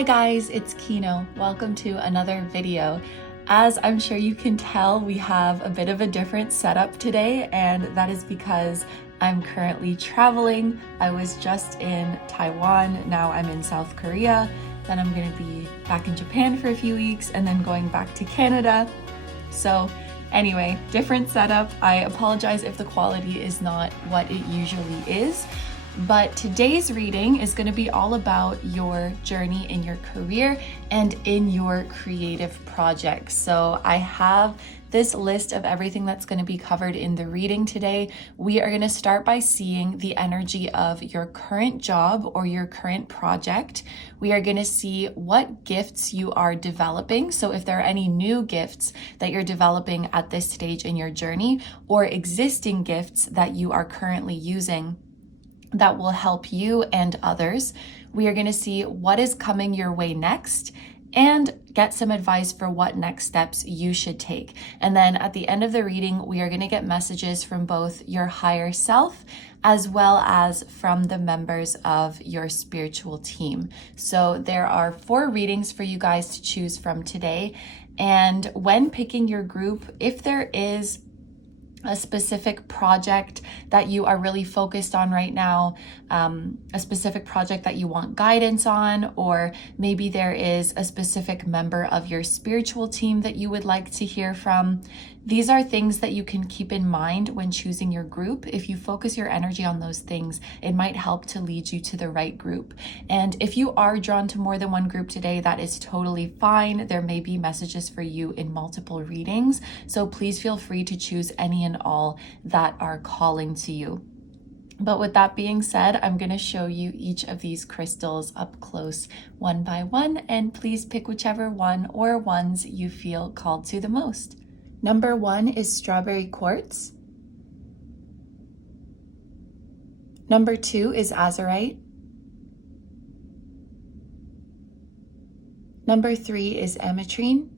Hi guys, it's Kino. Welcome to another video. As I'm sure you can tell, we have a bit of a different setup today, and that is because I'm currently traveling. I was just in Taiwan, now I'm in South Korea, then I'm gonna be back in Japan for a few weeks, and then going back to Canada. So anyway, different setup. I apologize if the quality is not what it usually is. But today's reading is going to be all about your journey in your career and in your creative projects. So I have this list of everything that's going to be covered in the reading today. We are going to start by seeing the energy of your current job or your current project. We are going to see what gifts you are developing. So if there are any new gifts that you're developing at this stage in your journey, or existing gifts that you are currently using that will help you and others. We are going to see what is coming your way next and get some advice for what next steps you should take. And then at the end of the reading, we are going to get messages from both your higher self as well as from the members of your spiritual team. So there are 4 readings for you guys to choose from today. And when picking your group, if there is a specific project that you are really focused on right now, a specific project that you want guidance on, or maybe there is a specific member of your spiritual team that you would like to hear from. These are things that you can keep in mind when choosing your group. If you focus your energy on those things, it might help to lead you to the right group. And if you are drawn to more than one group today, that is totally fine. There may be messages for you in multiple readings. So please feel free to choose any and all that are calling to you. But with that being said, I'm going to show you each of these crystals up close one by one, and please pick whichever one or ones you feel called to the most. Number 1 is strawberry quartz. Number 2 is azurite. Number 3 is ametrine.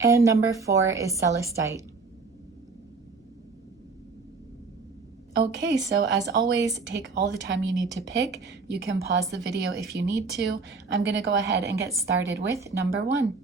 And number 4 is celestite. Okay, so as always, take all the time you need to pick. You can pause the video if you need to. I'm going to go ahead and get started with number 1.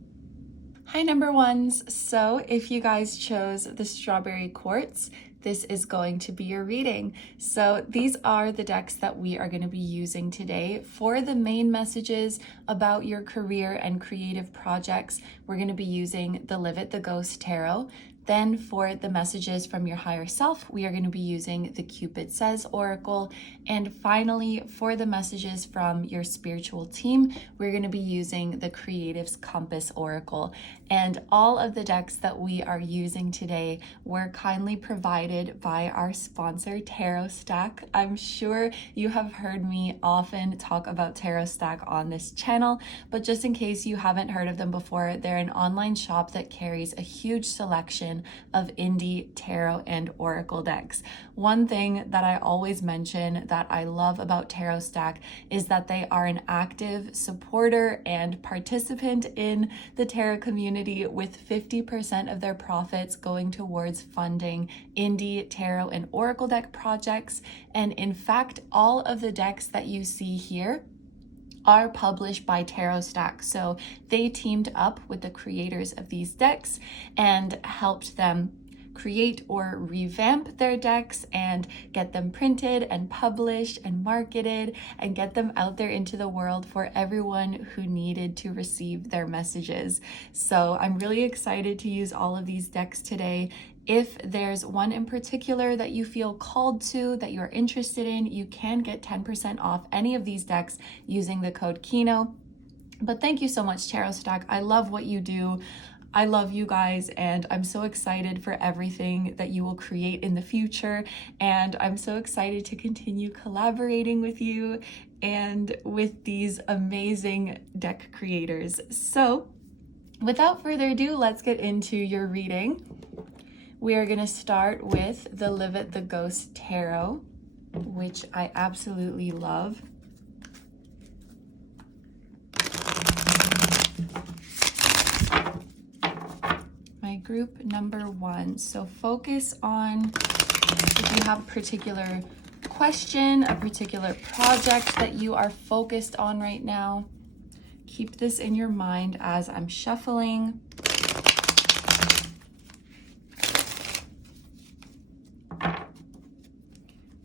Hi, number 1s. So if you guys chose the strawberry quartz, this is going to be your reading. So these are the decks that we are going to be using today. For the main messages about your career and creative projects, we're going to be using the Live It the Ghost Tarot. Then for the messages from your higher self, we are going to be using the Cupid Says Oracle. And finally, for the messages from your spiritual team, we're going to be using the Creative's Compass Oracle. And all of the decks that we are using today were kindly provided by our sponsor, Tarot Stack. I'm sure you have heard me often talk about Tarot Stack on this channel, but just in case you haven't heard of them before, they're an online shop that carries a huge selection of indie tarot and oracle decks. One thing that I always mention that I love about Tarot Stack is that they are an active supporter and participant in the tarot community, with 50% of their profits going towards funding indie tarot and oracle deck projects. And in fact, all of the decks that you see here are published by Tarot Stack. So they teamed up with the creators of these decks and helped them create or revamp their decks and get them printed and published and marketed and get them out there into the world for everyone who needed to receive their messages. So I'm really excited to use all of these decks today. If there's one in particular that you feel called to, that you're interested in, you can get 10% off any of these decks using the code KINO. But thank you so much, Tarot Stack. I love what you do. I love you guys, and I'm so excited for everything that you will create in the future. And I'm so excited to continue collaborating with you and with these amazing deck creators. So without further ado, let's get into your reading. We are going to start with the Live It the Ghost Tarot, which I absolutely love. My group number 1. So focus on, if you have particular question, a particular project that you are focused on right now. Keep this in your mind as I'm shuffling.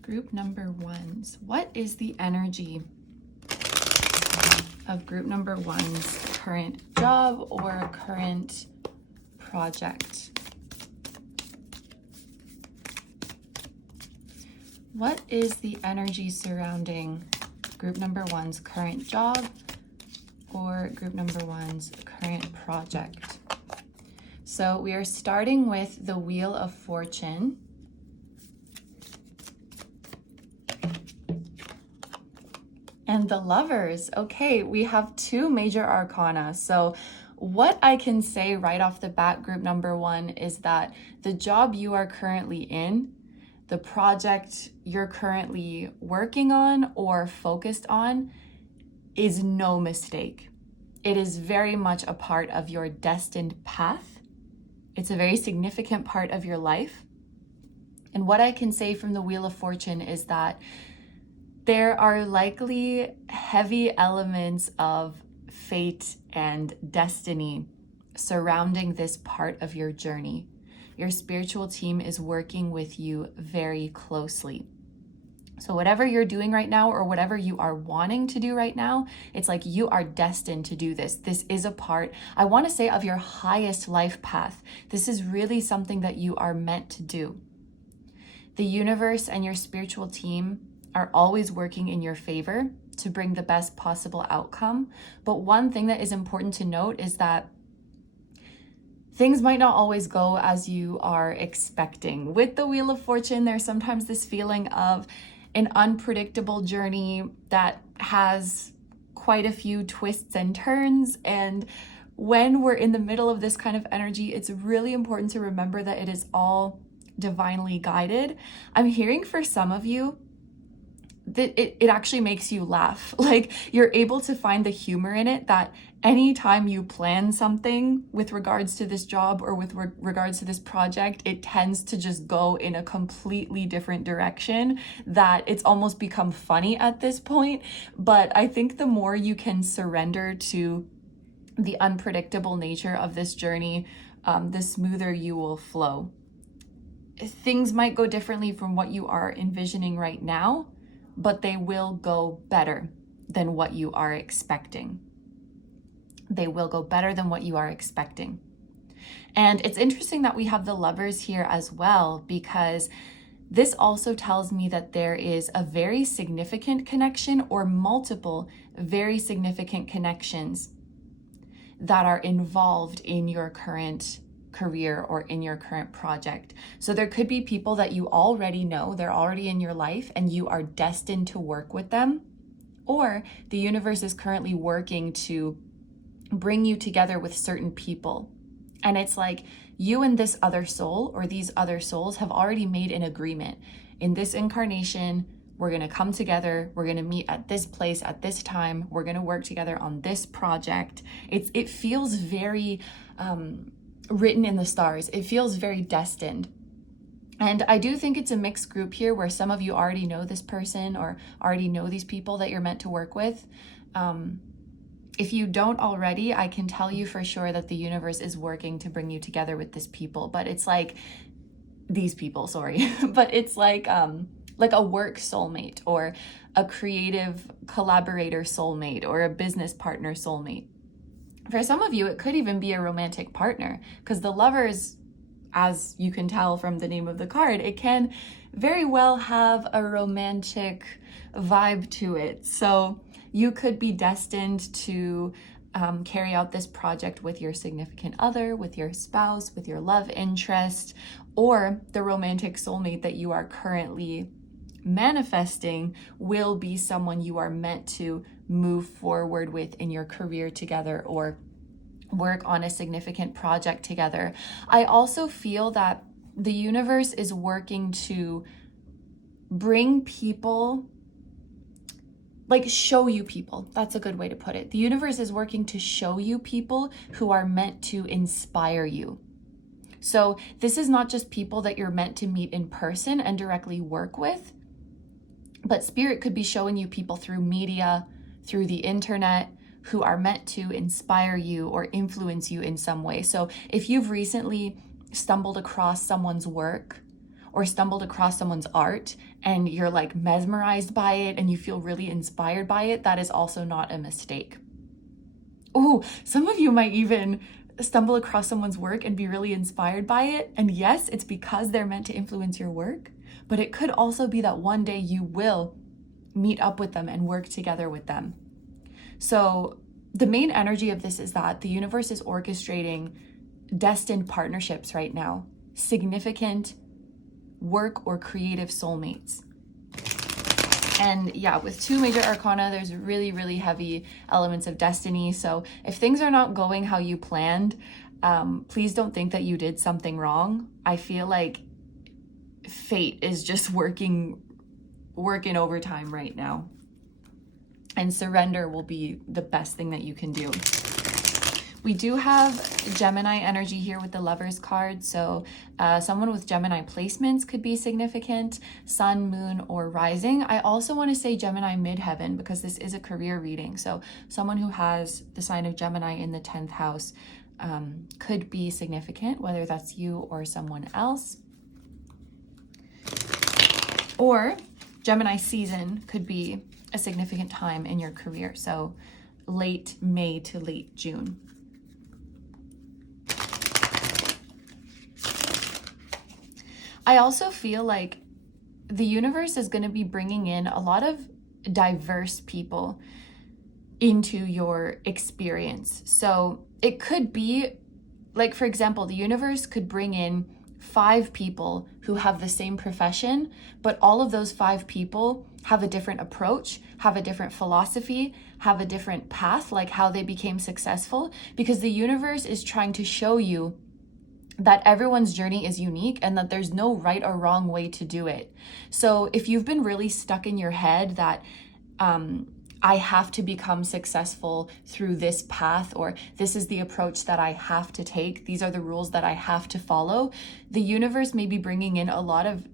Group number ones. What is the energy of group number one's current job or current project? What is the energy surrounding group number one's current job or group number one's current project? So we are starting with the Wheel of Fortune. And the Lovers. Okay, we have two major arcana. So what I can say right off the bat, group number one, is that the job you are currently in, the project you're currently working on or focused on, is no mistake. It is very much a part of your destined path. It's a very significant part of your life. And what I can say from the Wheel of Fortune is that there are likely heavy elements of fate and destiny surrounding this part of your journey. Your spiritual team is working with you very closely. So whatever you're doing right now or whatever you are wanting to do right now, it's like you are destined to do this. This is a part, I want to say, of your highest life path. This is really something that you are meant to do. The universe and your spiritual team are always working in your favor to bring the best possible outcome. But one thing that is important to note is that things might not always go as you are expecting. With the Wheel of Fortune, there's sometimes this feeling of an unpredictable journey that has quite a few twists and turns. And when we're in the middle of this kind of energy, it's really important to remember that it is all divinely guided. I'm hearing for some of you, that it actually makes you laugh. Like you're able to find the humor in it, that anytime you plan something with regards to this job or with regards to this project, it tends to just go in a completely different direction, that it's almost become funny at this point. But I think the more you can surrender to the unpredictable nature of this journey, the smoother you will flow. Things might go differently from what you are envisioning right now, but they will go better than what you are expecting. They will go better than what you are expecting. And it's interesting that we have the Lovers here as well, because this also tells me that there is a very significant connection or multiple very significant connections that are involved in your current career or in your current project. So there could be people that you already know, they're already in your life and you are destined to work with them, or the universe is currently working to bring you together with certain people. And it's like you and this other soul or these other souls have already made an agreement. In this incarnation, we're going to come together, we're going to meet at this place at this time, we're going to work together on this project. It feels very written in the stars. It feels very destined. And I do think it's a mixed group here where some of you already know this person or already know these people that you're meant to work with. If you don't already, I can tell you for sure that the universe is working to bring you together with this people. But it's like these people, sorry, but it's like a work soulmate or a creative collaborator soulmate or a business partner soulmate. For some of you, it could even be a romantic partner, because the Lovers, as you can tell from the name of the card, it can very well have a romantic vibe to it. So you could be destined to carry out this project with your significant other, with your spouse, with your love interest, or the romantic soulmate that you are currently manifesting will be someone you are meant to move forward with in your career together or work on a significant project together. I also feel that the universe is working to bring people, like show you people. That's a good way to put it. The universe is working to show you people who are meant to inspire you. So this is not just people that you're meant to meet in person and directly work with. But Spirit could be showing you people through media, through the internet, who are meant to inspire you or influence you in some way. So if you've recently stumbled across someone's work or stumbled across someone's art and you're like mesmerized by it and you feel really inspired by it, that is also not a mistake. Oh, some of you might even stumble across someone's work and be really inspired by it. And yes, it's because they're meant to influence your work, but it could also be that one day you will meet up with them and work together with them. So the main energy of this is that the universe is orchestrating destined partnerships right now, significant work or creative soulmates. And yeah, with 2 major arcana, there's really, really heavy elements of destiny. So if things are not going how you planned, please don't think that you did something wrong. I feel like fate is just working overtime right now. And surrender will be the best thing that you can do. We do have Gemini energy here with the Lovers card. So someone with Gemini placements could be significant, sun, moon, or rising. I also want to say Gemini midheaven because this is a career reading. So someone who has the sign of Gemini in the 10th house could be significant, whether that's you or someone else. Or Gemini season could be a significant time in your career. So late May to late June. I also feel like the universe is going to be bringing in a lot of diverse people into your experience. So it could be, like, for example, the universe could bring in 5 people who have the same profession, but all of those 5 people have a different approach, have a different philosophy, have a different path, like how they became successful, because the universe is trying to show you that everyone's journey is unique and that there's no right or wrong way to do it. So if you've been really stuck in your head that I have to become successful through this path, or this is the approach that I have to take, these are the rules that I have to follow, the universe may be bringing in a lot of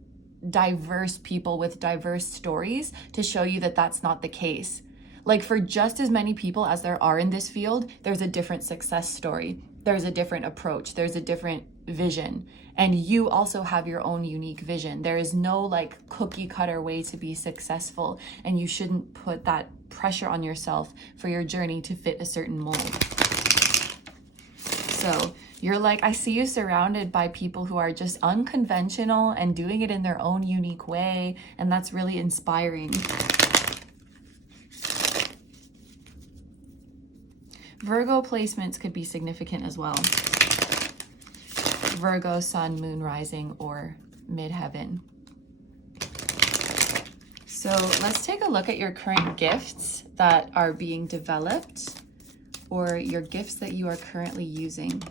diverse people with diverse stories to show you that that's not the case. Like, for just as many people as there are in this field, there's a different success story. There's a different approach. There's a different vision. And you also have your own unique vision. There is no like cookie cutter way to be successful. And you shouldn't put that pressure on yourself for your journey to fit a certain mold. So you're like, I see you surrounded by people who are just unconventional and doing it in their own unique way. And that's really inspiring. Virgo placements could be significant as well. Virgo, sun, moon, rising, or midheaven. So let's take a look at your current gifts that are being developed, or your gifts that you are currently using.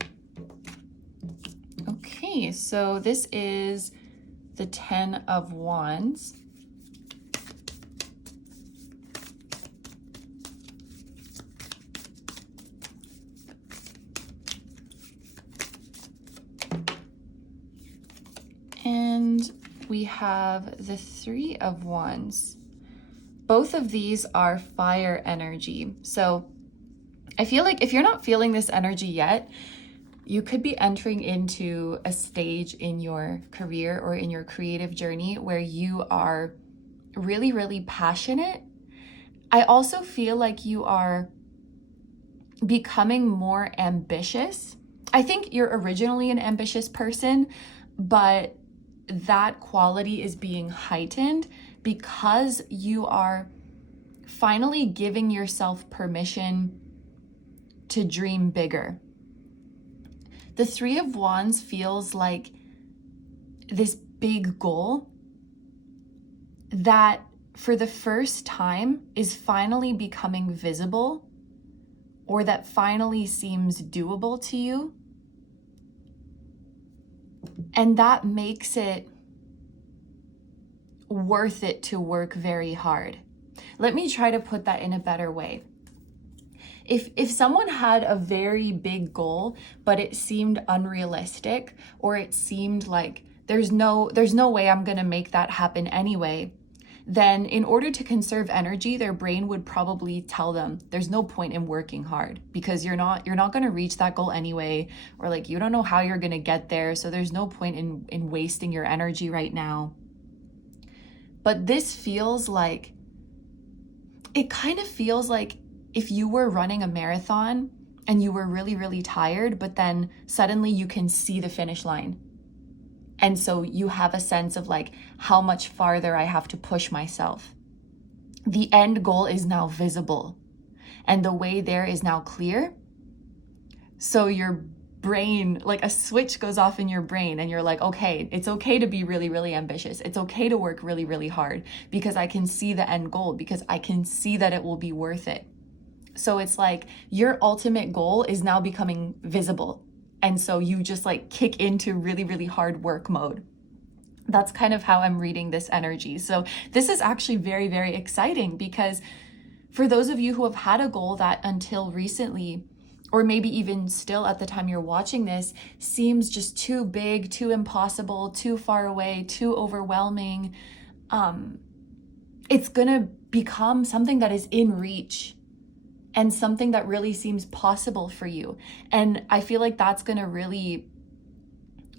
Okay, so this is the 10 of Wands. And we have the 3 of Wands. Both of these are fire energy. So I feel like if you're not feeling this energy yet, you could be entering into a stage in your career or in your creative journey where you are really, really passionate. I also feel like you are becoming more ambitious. I think you're originally an ambitious person, but that quality is being heightened because you are finally giving yourself permission to dream bigger. The 3 of Wands feels like this big goal that for the first time is finally becoming visible, or that finally seems doable to you. And that makes it worth it to work very hard. Let me try to put that in a better way. If someone had a very big goal, but it seemed unrealistic, or it seemed like there's no way I'm going to make that happen anyway, then in order to conserve energy, their brain would probably tell them there's no point in working hard because you're not going to reach that goal anyway, or like you don't know how you're going to get there, so there's no point in wasting your energy right now. But this feels like, it kind of feels like if you were running a marathon and you were really, really tired, but then suddenly you can see the finish line. And so you have a sense of like how much farther I have to push myself. The end goal is now visible and the way there is now clear. So your brain, like a switch goes off in your brain and you're like, okay, it's okay to be really, really ambitious. It's okay to work really, really hard because I can see the end goal, because I can see that it will be worth it. So it's like your ultimate goal is now becoming visible. And so you just like kick into really, really hard work mode. That's kind of how I'm reading this energy. So this is actually very, very exciting because for those of you who have had a goal that until recently, or maybe even still at the time you're watching this, seems just too big, too impossible, too far away, too overwhelming, it's gonna become something that is in reach and something that really seems possible for you. And I feel like that's gonna really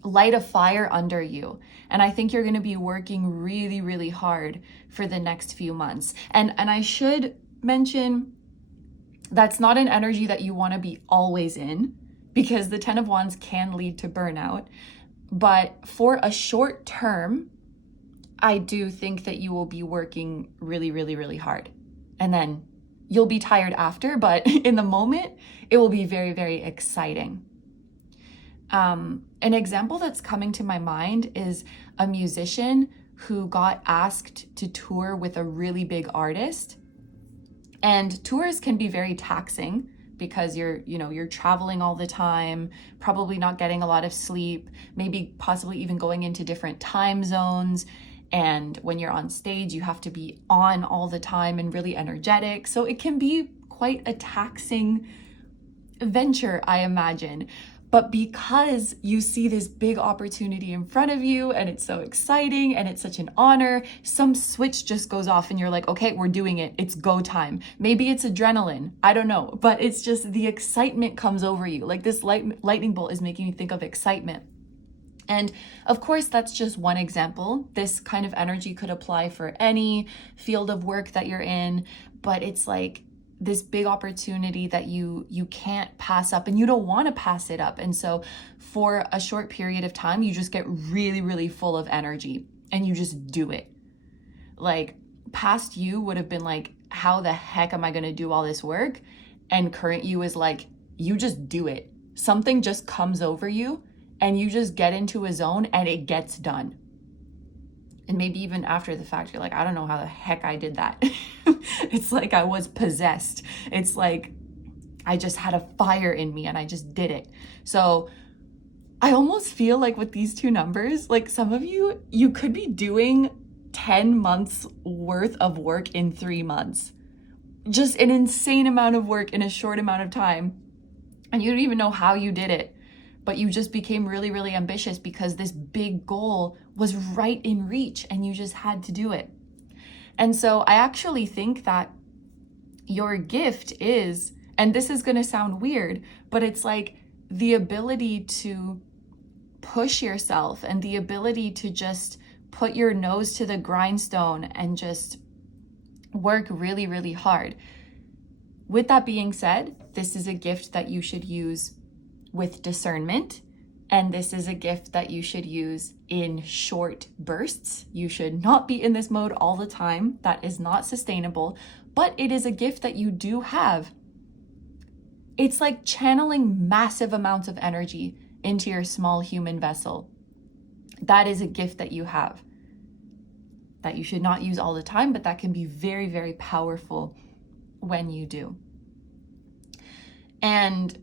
light a fire under you. And I think you're gonna be working really, really hard for the next few months. And I should mention, that's not an energy that you wanna be always in, because the 10 of Wands can lead to burnout. But for a short term, I do think that you will be working really, really, really hard. And then you'll be tired after, but in the moment, it will be very, very exciting. An example that's coming to my mind is a musician who got asked to tour with a really big artist. And tours can be very taxing because you're traveling all the time, probably not getting a lot of sleep, maybe possibly even going into different time zones. And when you're on stage, you have to be on all the time and really energetic. So it can be quite a taxing venture, I imagine. But because you see this big opportunity in front of you and it's so exciting and it's such an honor, some switch just goes off and you're like, okay, we're doing it. It's go time. Maybe it's adrenaline. I don't know. But it's just the excitement comes over you. Like this lightning bolt is making me think of excitement. And of course, that's just one example. This kind of energy could apply for any field of work that you're in, but it's like this big opportunity that you can't pass up and you don't want to pass it up. And so for a short period of time, you just get really, really full of energy and you just do it. Like past you would have been like, how the heck am I going to do all this work? And current you is like, you just do it. Something just comes over you and you just get into a zone and it gets done. And maybe even after the fact, you're like, I don't know how the heck I did that. It's like I was possessed. It's like I just had a fire in me and I just did it. So I almost feel like with these two numbers, like some of you could be doing 10 months worth of work in 3 months. Just an insane amount of work in a short amount of time. And you don't even know how you did it. But you just became really, really ambitious because this big goal was right in reach and you just had to do it. And so I actually think that your gift is, and this is going to sound weird, but it's like the ability to push yourself and the ability to just put your nose to the grindstone and just work really, really hard. With that being said, this is a gift that you should use with discernment, and this is a gift that you should use in short bursts. You should not be in this mode all the time. That is not sustainable, but it is a gift that you do have. It's like channeling massive amounts of energy into your small human vessel. That is a gift that you have that you should not use all the time, but that can be very, very powerful when you do. And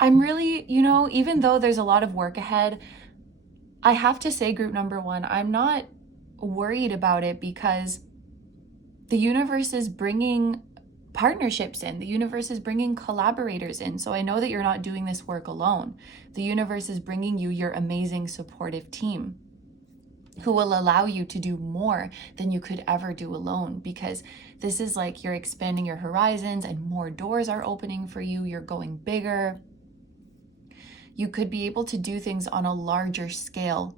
I'm really, even though there's a lot of work ahead, I have to say, group number one, I'm not worried about it because the universe is bringing partnerships in. The universe is bringing collaborators in. So I know that you're not doing this work alone. The universe is bringing you your amazing supportive team. who will allow you to do more than you could ever do alone, because this is like you're expanding your horizons and more doors are opening for you. You're going bigger. You could be able to do things on a larger scale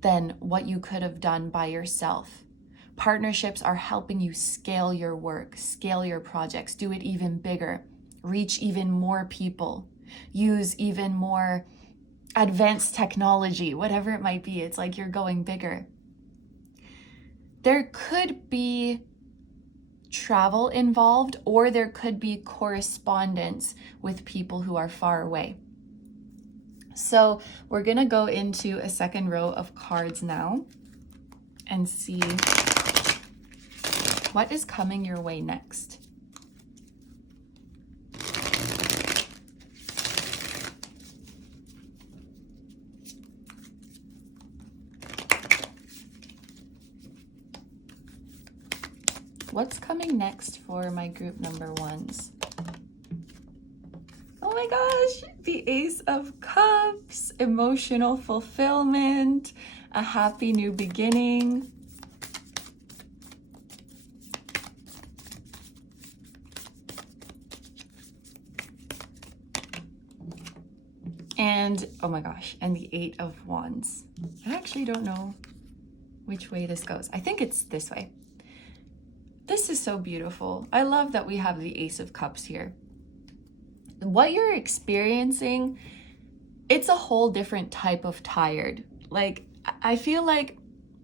than what you could have done by yourself. Partnerships are helping you scale your work, scale your projects, do it even bigger, reach even more people, use even more advanced technology, whatever it might be. It's like you're going bigger. There could be travel involved, or there could be correspondence with people who are far away. So we're gonna go into a second row of cards now and see what is coming your way next. What's coming next for my group number ones? Oh my gosh, the Ace of Cups, emotional fulfillment, a happy new beginning. And oh my gosh, and the Eight of Wands. I actually don't know which way this goes. I think it's this way. This is so beautiful. I love that we have the Ace of Cups here. What you're experiencing, it's a whole different type of tired. Like, I feel like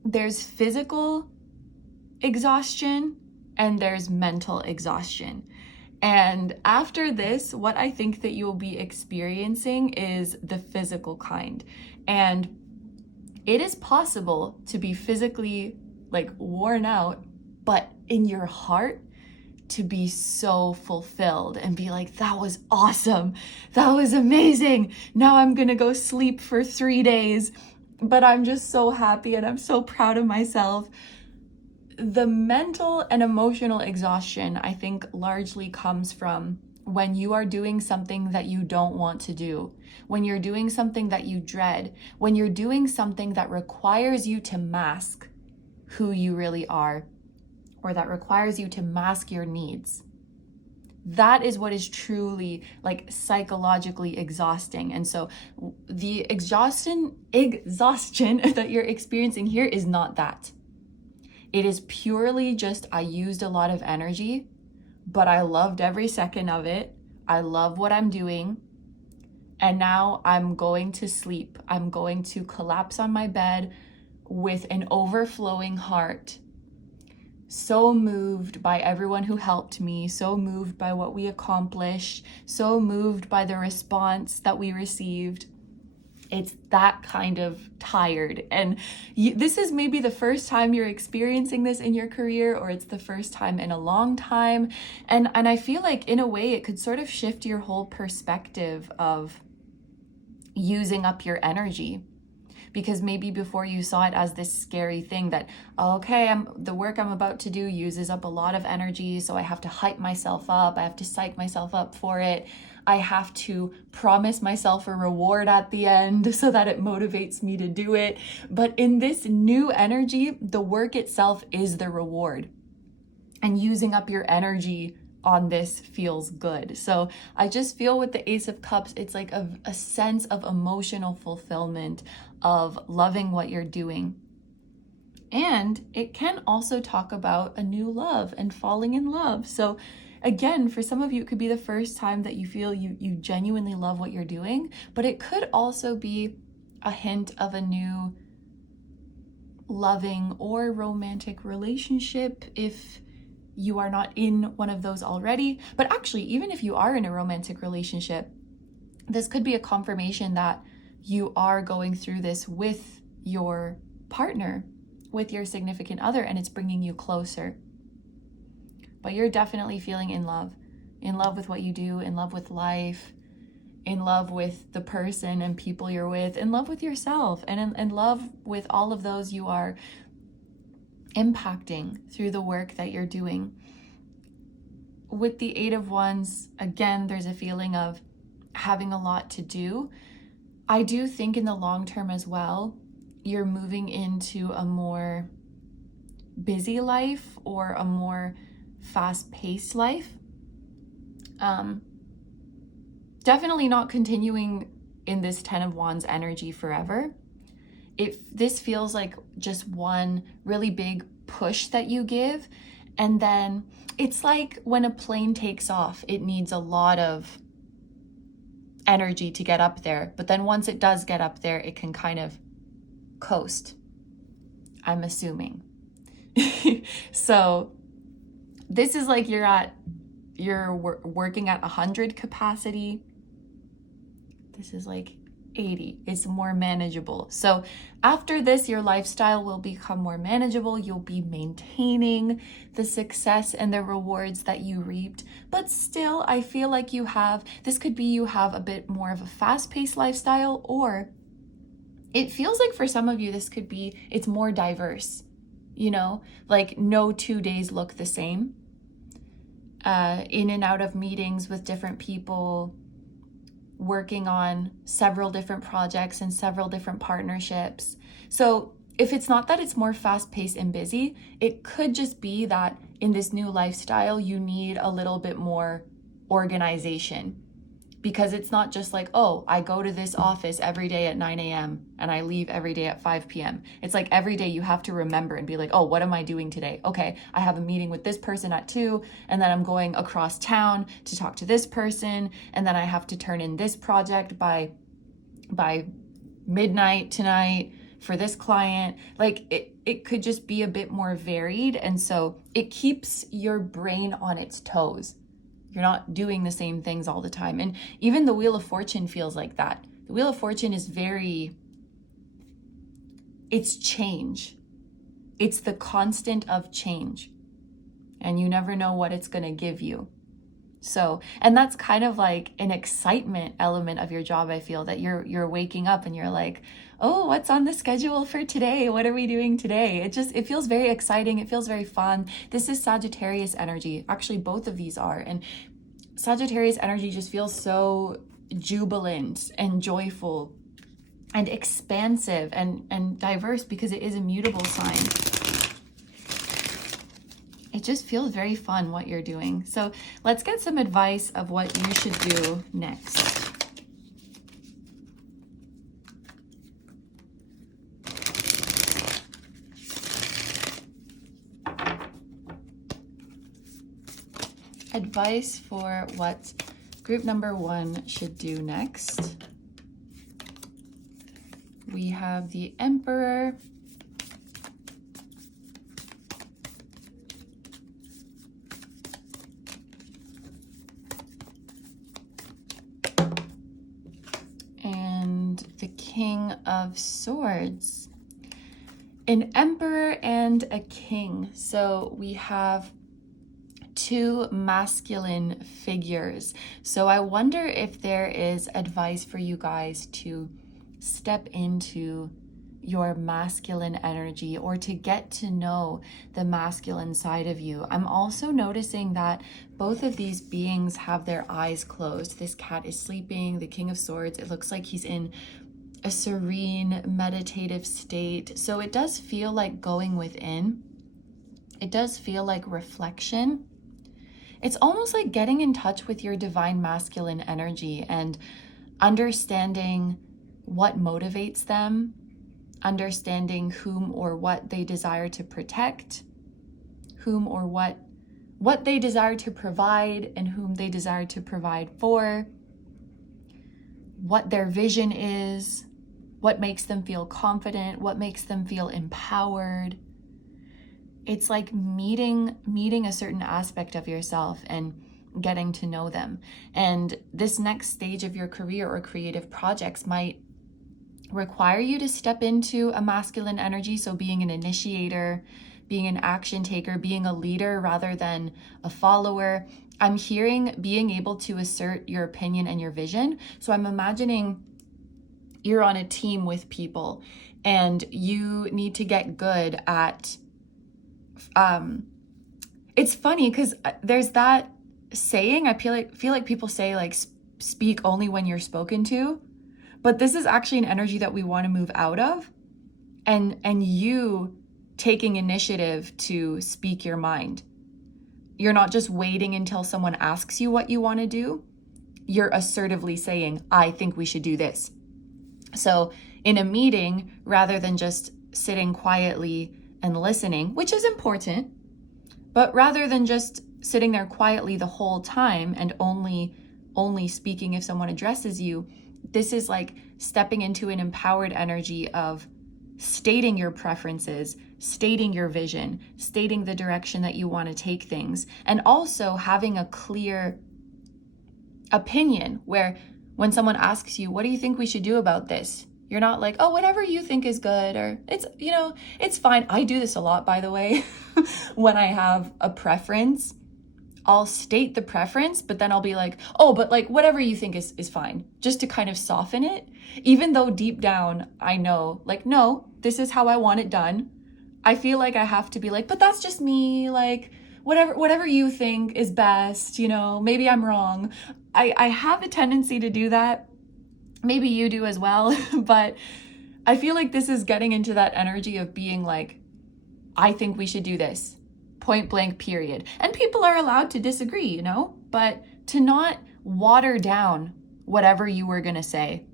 there's physical exhaustion and there's mental exhaustion. And after this, what I think that you'll be experiencing is the physical kind. And it is possible to be physically like worn out, but in your heart, to be so fulfilled and be like, that was awesome. That was amazing. Now I'm gonna go sleep for 3 days, but I'm just so happy and I'm so proud of myself. The mental and emotional exhaustion, I think, largely comes from when you are doing something that you don't want to do, when you're doing something that you dread, when you're doing something that requires you to mask who you really are, or that requires you to mask your needs. That is what is truly like psychologically exhausting. And so the exhaustion that you're experiencing here is not that. It is purely just, I used a lot of energy, but I loved every second of it. I love what I'm doing. And now I'm going to sleep. I'm going to collapse on my bed with an overflowing heart, so moved by everyone who helped me, so moved by what we accomplished, so moved by the response that we received. It's that kind of tired. And this is maybe the first time you're experiencing this in your career, or it's the first time in a long time. And I feel like in a way it could sort of shift your whole perspective of using up your energy. Because maybe before you saw it as this scary thing that, okay, the work I'm about to do uses up a lot of energy, so I have to hype myself up, I have to psych myself up for it, I have to promise myself a reward at the end so that it motivates me to do it. But in this new energy, the work itself is the reward. And using up your energy on this feels good. So I just feel with the Ace of Cups, it's like a sense of emotional fulfillment, of loving what you're doing. And it can also talk about a new love and falling in love. So again, for some of you, it could be the first time that you feel you genuinely love what you're doing, but it could also be a hint of a new loving or romantic relationship if you are not in one of those already. But actually, even if you are in a romantic relationship, this could be a confirmation that you are going through this with your partner, with your significant other, and it's bringing you closer. But you're definitely feeling in love with what you do, in love with life, in love with the person and people you're with, in love with yourself, and in love with all of those you are impacting through the work that you're doing. With the Eight of Wands, again, there's a feeling of having a lot to do. I do think in the long term as well, you're moving into a more busy life or a more fast-paced life. Definitely not continuing in this 10 of Wands energy forever. This feels like just one really big push that you give, and then it's like when a plane takes off, it needs a lot of energy to get up there, but then once it does get up there, it can kind of coast, I'm assuming. So this is like you're working at 100 capacity. This is like 80. It's more manageable. So after this, your lifestyle will become more manageable. You'll be maintaining the success and the rewards that you reaped. But still, I feel like you have a bit more of a fast-paced lifestyle, or it feels like for some of you, it's more diverse, like no 2 days look the same. In and out of meetings with different people, working on several different projects and several different partnerships. So if it's not that it's more fast-paced and busy, it could just be that in this new lifestyle, you need a little bit more organization, because it's not just like, oh, I go to this office every day at 9 a.m. and I leave every day at 5 p.m. It's like every day you have to remember and be like, oh, what am I doing today? Okay, I have a meeting with this person at 2, and then I'm going across town to talk to this person, and then I have to turn in this project by midnight tonight for this client. Like it could just be a bit more varied, and so it keeps your brain on its toes. You're not doing the same things all the time. And even the Wheel of Fortune feels like that. The Wheel of Fortune is it's change. It's the constant of change. And you never know what it's going to give you. So, and that's kind of like an excitement element of your job. I feel that you're waking up and you're like, oh, what's on the schedule for today? What are we doing today? It feels very exciting. It feels very fun. This is Sagittarius energy. Actually, both of these are. And Sagittarius energy just feels so jubilant and joyful and expansive and diverse, because it is a mutable sign. It just feels very fun what you're doing. So let's get some advice of what you should do next. Advice for what group number 1 should do next. We have the Emperor, and the King of Swords. An Emperor and a King. So we have 2 masculine figures. So I wonder if there is advice for you guys to step into your masculine energy, or to get to know the masculine side of you. I'm also noticing that both of these beings have their eyes closed. This cat is sleeping. The King of Swords, it looks like he's in a serene, meditative state. So it does feel like going within. It does feel like reflection. It's almost like getting in touch with your divine masculine energy and understanding what motivates them, understanding whom or what they desire to protect, whom or what they desire to provide and whom they desire to provide for, what their vision is, what makes them feel confident, what makes them feel empowered. It's like meeting a certain aspect of yourself and getting to know them. And this next stage of your career or creative projects might require you to step into a masculine energy. So being an initiator, being an action taker, being a leader rather than a follower. I'm hearing being able to assert your opinion and your vision. So I'm imagining you're on a team with people and you need to get good at it's funny because there's that saying, I feel like people say like speak only when you're spoken to, but this is actually an energy that we want to move out of. and you taking initiative to speak your mind. You're not just waiting until someone asks you what you want to do. You're assertively saying, I think we should do this. So in a meeting, rather than just sitting quietly and listening, which is important, but rather than just sitting there quietly the whole time and only speaking if someone addresses you, this is like stepping into an empowered energy of stating your preferences, stating your vision, stating the direction that you want to take things, and also having a clear opinion where when someone asks you, what do you think we should do about this? You're not like, oh, whatever you think is good, or it's fine. I do this a lot, by the way. When I have a preference, I'll state the preference, but then I'll be like, oh, but like whatever you think is fine, just to kind of soften it. Even though deep down I know, like, no, this is how I want it done. I feel like I have to be like, but that's just me, like whatever you think is best, maybe I'm wrong. I have a tendency to do that. Maybe you do as well, but I feel like this is getting into that energy of being like, I think we should do this, point blank, period. And people are allowed to disagree, but to not water down whatever you were gonna say.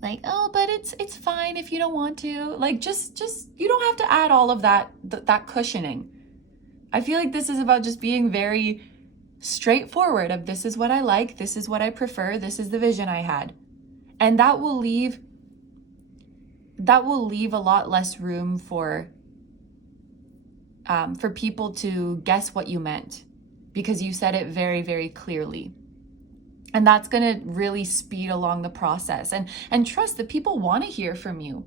Like, oh, but it's fine if you don't want to. Like, just you don't have to add all of that cushioning. I feel like this is about just being very straightforward of this is what I like, this is what I prefer, this is the vision I had. And that will leave a lot less room for people to guess what you meant, because you said it very, very clearly. And that's going to really speed along the process. And trust that people want to hear from you.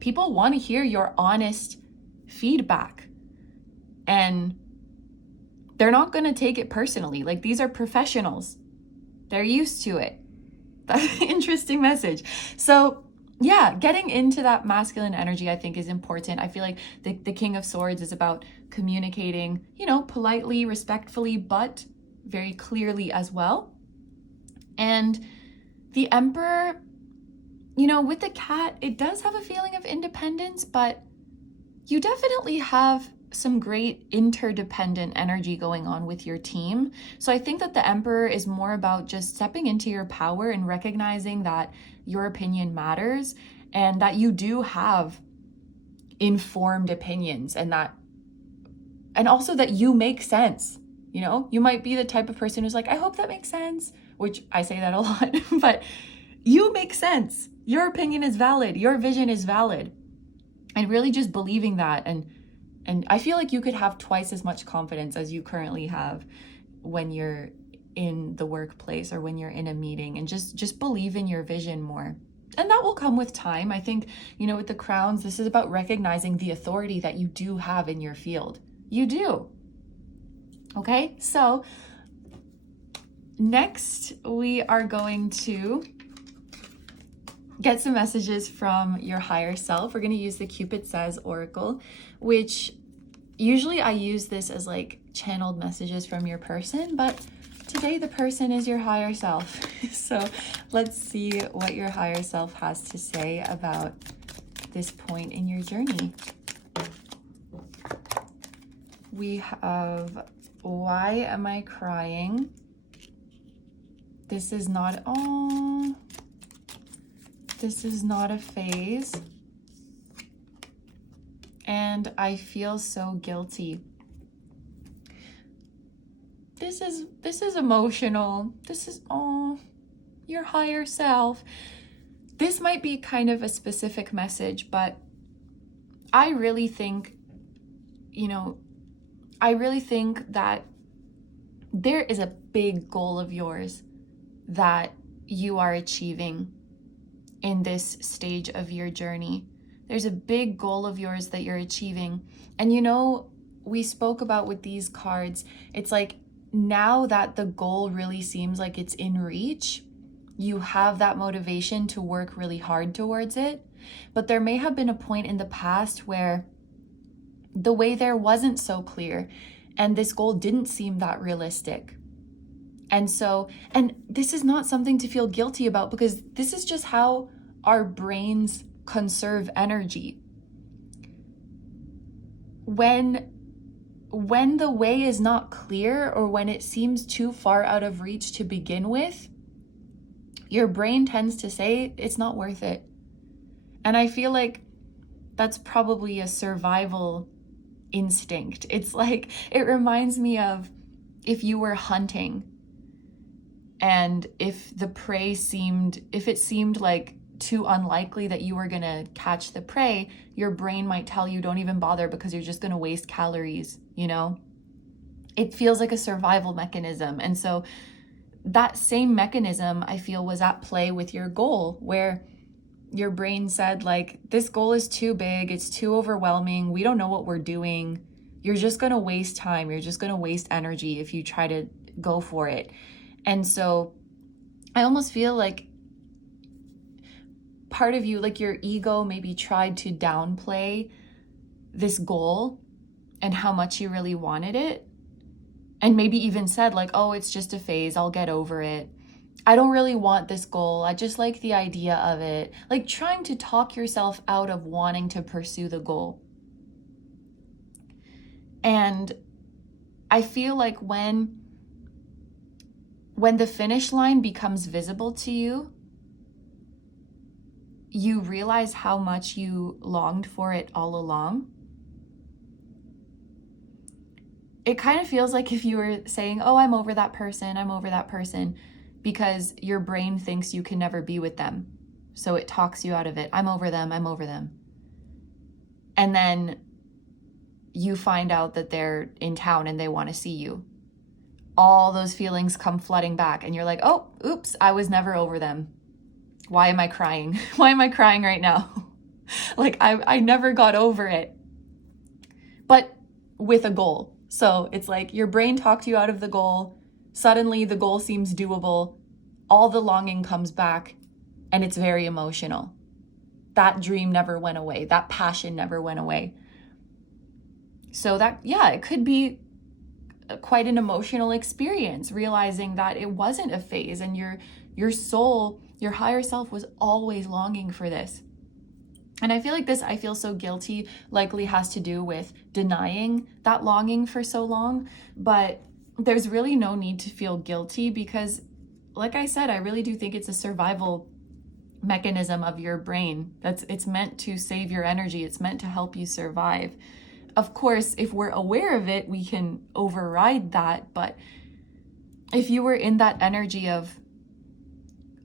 People want to hear your honest feedback. And they're not going to take it personally. Like, these are professionals. They're used to it. That's an interesting message. So yeah, getting into that masculine energy, I think, is important. I feel like the King of Swords is about communicating, politely, respectfully, but very clearly as well. And the Emperor, with the cat, it does have a feeling of independence, but you definitely have some great interdependent energy going on with your team. So I think that the Emperor is more about just stepping into your power and recognizing that your opinion matters and that you do have informed opinions, and also that you make sense. You might be the type of person who's like, I hope that makes sense, which I say that a lot, but you make sense. Your opinion is valid. Your vision is valid. And really just believing that. And I feel like you could have twice as much confidence as you currently have when you're in the workplace or when you're in a meeting, and just believe in your vision more. And that will come with time. I think, with the crowns, this is about recognizing the authority that you do have in your field. You do. Okay, so next we are going to get some messages from your higher self. We're going to use the Cupid Says Oracle, which usually I use this as like channeled messages from your person, but today the person is your higher self. So let's see what your higher self has to say about this point in your journey. We have, why am I crying? This is not a phase. And I feel so guilty. This is emotional. This is, your higher self. This might be kind of a specific message, but I really think that there is a big goal of yours that you are achieving in this stage of your journey. There's a big goal of yours that you're achieving. And we spoke about with these cards, it's like now that the goal really seems like it's in reach, you have that motivation to work really hard towards it. But there may have been a point in the past where the way there wasn't so clear and this goal didn't seem that realistic. And this is not something to feel guilty about, because this is just how our brains conserve energy. When the way is not clear, or when it seems too far out of reach to begin with, your brain tends to say it's not worth it. And I feel like that's probably a survival instinct. It's like, it reminds me of if you were hunting and if it seemed like too unlikely that you were gonna catch the prey, your brain might tell you don't even bother because you're just gonna waste calories, you know? It feels like a survival mechanism. And so that same mechanism, I feel, was at play with your goal, where your brain said, like, this goal is too big, it's too overwhelming, we don't know what we're doing, you're just gonna waste time, you're just gonna waste energy if you try to go for it. And so I almost feel like part of you, like your ego, maybe tried to downplay this goal and how much you really wanted it. And maybe even said, like, oh, it's just a phase, I'll get over it. I don't really want this goal, I just like the idea of it. Like trying to talk yourself out of wanting to pursue the goal. And I feel like when the finish line becomes visible to you, you realize how much you longed for it all along. It kind of feels like if you were saying, oh, I'm over that person, because your brain thinks you can never be with them. So it talks you out of it. I'm over them. And then you find out that they're in town and they want to see you. All those feelings come flooding back and you're like, oh, oops, I was never over them. Why am I crying? Why am I crying right now? Like I never got over it. But with a goal. So it's like your brain talked you out of the goal. Suddenly the goal seems doable. All the longing comes back and it's very emotional. That dream never went away. That passion never went away. So that, yeah, it could be quite an emotional experience, realizing that it wasn't a phase and your soul, your higher self, was always longing for this. And I feel like I feel so guilty, likely has to do with denying that longing for so long. But there's really no need to feel guilty because, like I said, I really do think it's a survival mechanism of your brain. It's meant to save your energy. It's meant to help you survive. Of course, if we're aware of it, we can override that. But if you were in that energy of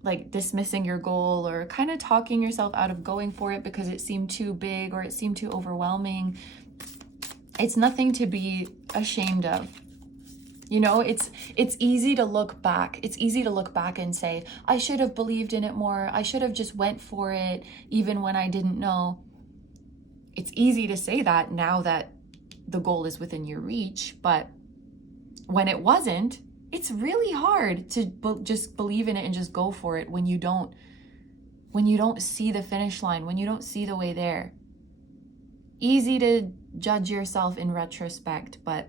like dismissing your goal or kind of talking yourself out of going for it because it seemed too big or it seemed too overwhelming, it's nothing to be ashamed of. You know, it's easy to look back. It's easy to look back and say, I should have believed in it more. I should have just went for it even when I didn't know. It's easy to say that now that the goal is within your reach, but when it wasn't, it's really hard to just believe in it and just go for it when you don't see the finish line, when you don't see the way there. Easy to judge yourself in retrospect, but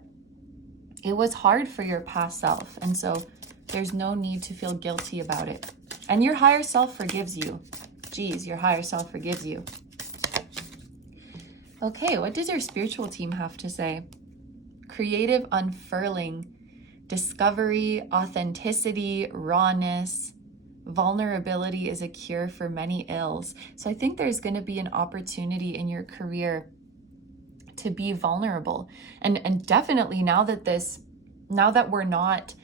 it was hard for your past self. And so there's no need to feel guilty about it. And your higher self forgives you. Geez, your higher self forgives you. Okay, what does your spiritual team have to say? Creative unfurling, discovery, authenticity, rawness, vulnerability is a cure for many ills. So I think there's going to be an opportunity in your career to be vulnerable. And definitely now that we're not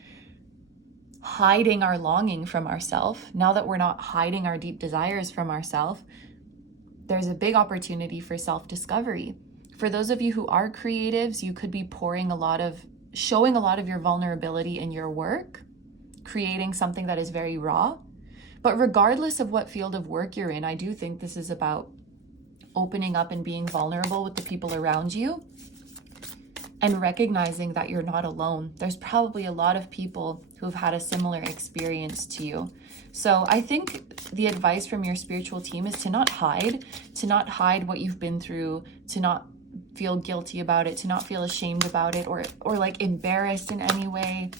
hiding our longing from ourselves, now that we're not hiding our deep desires from ourselves, there's a big opportunity for self-discovery. For those of you who are creatives, you could be showing a lot of your vulnerability in your work, creating something that is very raw. But regardless of what field of work you're in, I do think this is about opening up and being vulnerable with the people around you and recognizing that you're not alone. There's probably a lot of people who've had a similar experience to you. So I think the advice from your spiritual team is to not hide what you've been through, to not feel guilty about it, to not feel ashamed about it or like embarrassed in any way,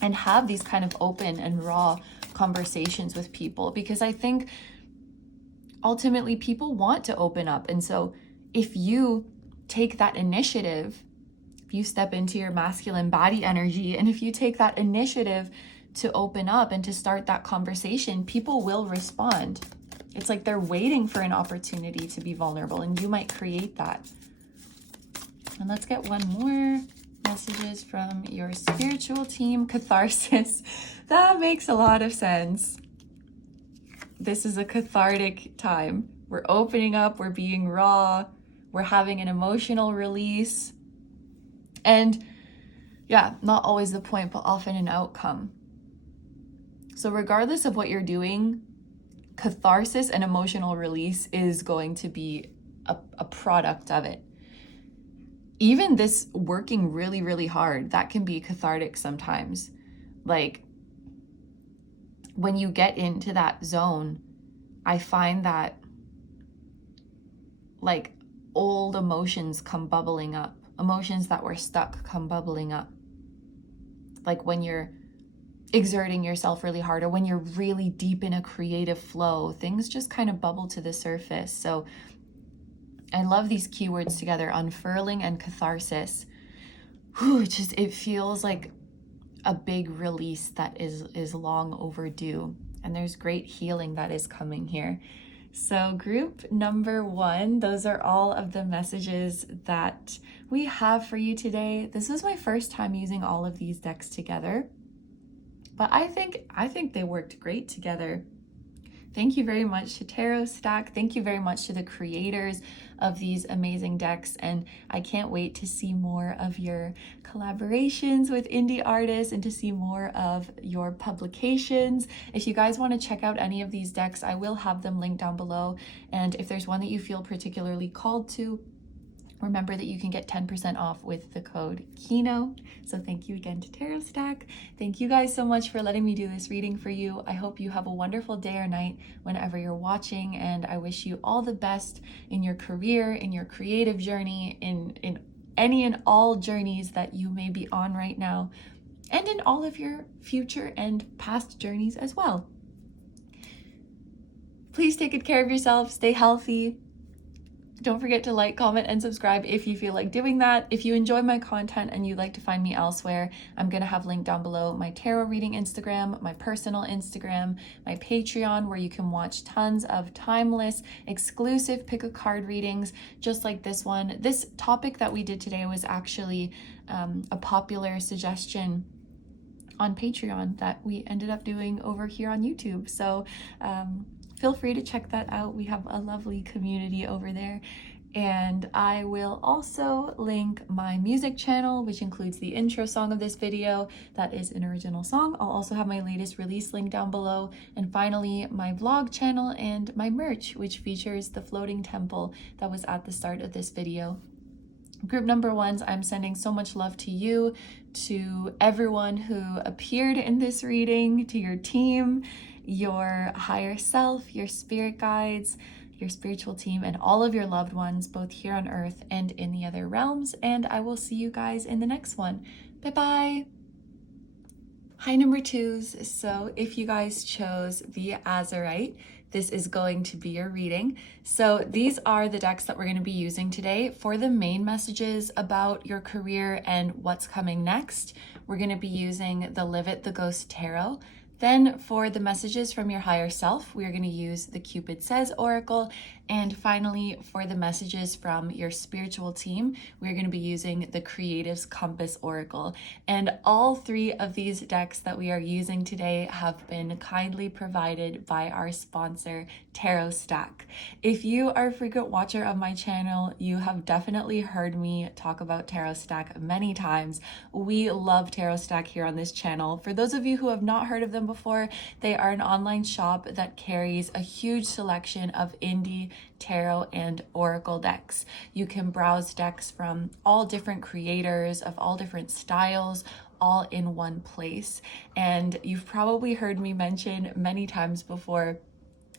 and have these kind of open and raw conversations with people. Because I think ultimately people want to open up. And so if you take that initiative, if you step into your masculine body energy, and if you take that initiative to open up and to start that conversation, people will respond. It's like they're waiting for an opportunity to be vulnerable, and you might create that. And let's get one more. Messages from your spiritual team. Catharsis. That makes a lot of sense. This is a cathartic time. We're opening up, we're being raw, we're having an emotional release. And yeah, not always the point, but often an outcome. So regardless of what you're doing, catharsis and emotional release is going to be a product of it. Even this working really, really hard, that can be cathartic sometimes. Like when you get into that zone, I find that like old emotions come bubbling up. Emotions that were stuck come bubbling up. Like when you're exerting yourself really hard, or when you're really deep in a creative flow, things just kind of bubble to the surface. So I love these keywords together, unfurling and catharsis. Whew, it feels like a big release that is long overdue. And there's great healing that is coming here. So group number 1, those are all of the messages that we have for you today. This was my first time using all of these decks together, but I think they worked great together. Thank you very much to Tarot Stack. Thank you very much to the creators of these amazing decks. And I can't wait to see more of your collaborations with indie artists and to see more of your publications. If you guys want to check out any of these decks, I will have them linked down below. And if there's one that you feel particularly called to, remember that you can get 10% off with the code KINO. So thank you again to Tarot Stack. Thank you guys so much for letting me do this reading for you. I hope you have a wonderful day or night whenever you're watching, and I wish you all the best in your career, in your creative journey, in any and all journeys that you may be on right now, and in all of your future and past journeys as well. Please take good care of yourself, stay healthy. Don't forget to like, comment, and subscribe if you feel like doing that. If you enjoy my content and you'd like to find me elsewhere, I'm going to have linked down below my tarot reading Instagram, my personal Instagram, my Patreon, where you can watch tons of timeless, exclusive pick a card readings, just like this one. This topic that we did today was actually a popular suggestion on Patreon that we ended up doing over here on YouTube. So feel free to check that out. We have a lovely community over there. And I will also link my music channel, which includes the intro song of this video. That is an original song. I'll also have my latest release link down below. And finally, my vlog channel and my merch, which features the floating temple that was at the start of this video. Group number 1s, I'm sending so much love to you, to everyone who appeared in this reading, to your team, your higher self, your spirit guides, your spiritual team, and all of your loved ones, both here on earth and in the other realms. And I will see you guys in the next one. Bye-bye. Hi, number 2s. So if you guys chose the Azurite, this is going to be your reading. So these are the decks that we're going to be using today for the main messages about your career and what's coming next. We're going to be using the Live It the Ghost Tarot. Then for the messages from your higher self, we're going to use the Cupid Says Oracle. And finally, for the messages from your spiritual team, we're going to be using the Creative's Compass Oracle. And all 3 of these decks that we are using today have been kindly provided by our sponsor, Tarot Stack. If you are a frequent watcher of my channel, you have definitely heard me talk about Tarot Stack many times. We love Tarot Stack here on this channel. For those of you who have not heard of them before, they are an online shop that carries a huge selection of indie tarot and oracle decks. You can browse decks from all different creators of all different styles, all in one place. And you've probably heard me mention many times before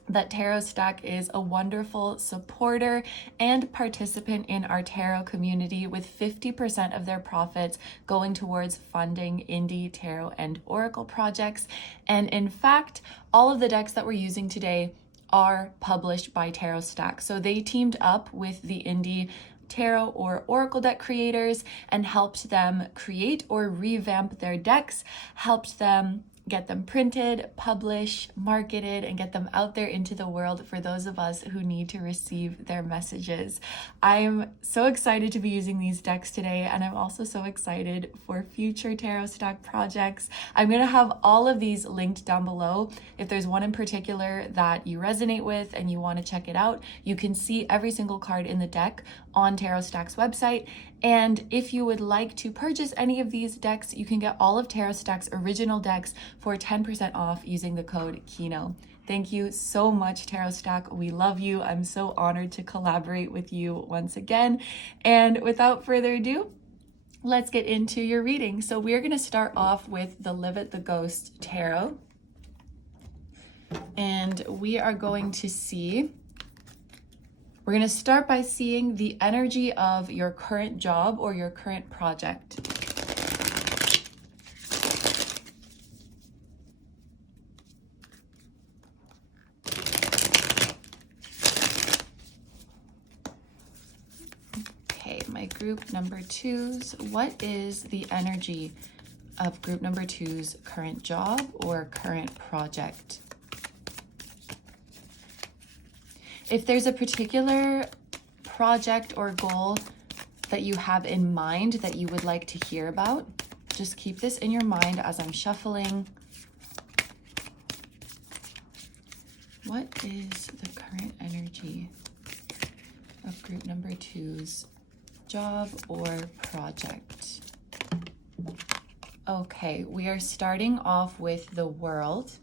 that Tarot Stack is a wonderful supporter and participant in our tarot community, with 50% of their profits going towards funding indie tarot and oracle projects. And in fact, all of the decks that we're using today are published by Tarot Stack. So they teamed up with the indie tarot or oracle deck creators and helped them create or revamp their decks, helped them get them printed, publish, marketed, and get them out there into the world for those of us who need to receive their messages. I'm so excited to be using these decks today, and I'm also so excited for future Tarot Stack projects. I'm going to have all of these linked down below. If there's one in particular that you resonate with and you want to check it out, you can see every single card in the deck on Tarot Stack's website. And if you would like to purchase any of these decks, you can get all of Tarot Stack's original decks for 10% off using the code KINO. Thank you so much, Tarot Stack. We love you. I'm so honored to collaborate with you once again. And without further ado, let's get into your reading. So we're going to start off with the Live at the Ghost Tarot. And we are going to see... We're going to start by seeing the energy of your current job or your current project. Okay, my group number twos. What is the energy of group number two's current job or current project? If there's a particular project or goal that you have in mind that you would like to hear about, just keep this in your mind as I'm shuffling. What is the current energy of group number two's job or project? Okay, we are starting off with the World.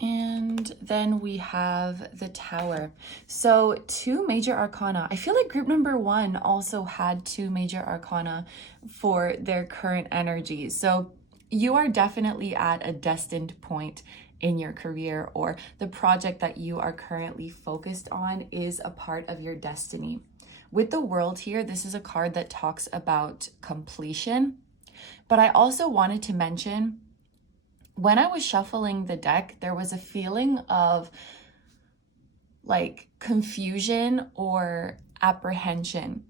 And then we have the Tower. So 2 major arcana. I feel like group number 1 also had 2 major arcana for their current energy. So you are definitely at a destined point in your career, or the project that you are currently focused on is a part of your destiny. With the World here, this is a card that talks about completion. But I also wanted to mention, when I was shuffling the deck, there was a feeling of like confusion or apprehension.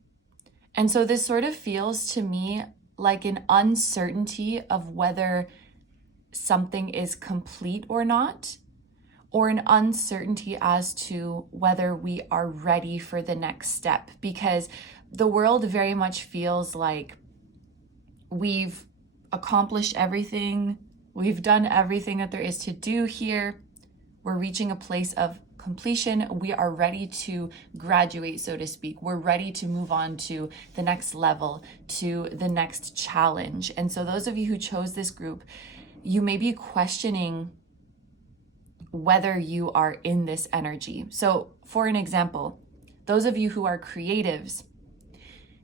And so this sort of feels to me like an uncertainty of whether something is complete or not, or an uncertainty as to whether we are ready for the next step, because the World very much feels like we've accomplished everything. We've done everything that there is to do here. We're reaching a place of completion. We are ready to graduate, so to speak. We're ready to move on to the next level, to the next challenge. And so those of you who chose this group, you may be questioning whether you are in this energy. So for an example, those of you who are creatives,